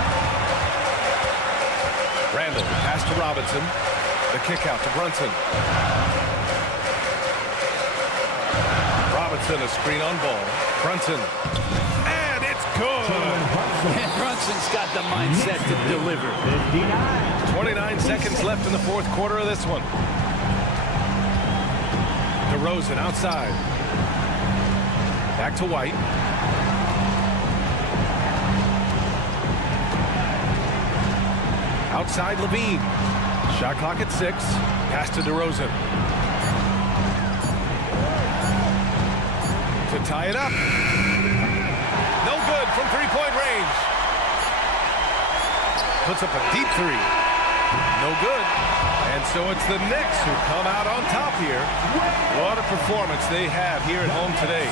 Randall, pass to Robinson. The kick out to Brunson. Robinson, a screen on ball. Brunson. And it's good. And Brunson's got the mindset to deliver. 29 seconds left in the fourth quarter of this one. DeRozan outside. Back to White. Outside Levine. Shot clock at 6. Pass to DeRozan. To tie it up. No good from three-point range. Puts up a deep 3. No good. And so it's the Knicks who come out on top here. What a performance they have here at home today.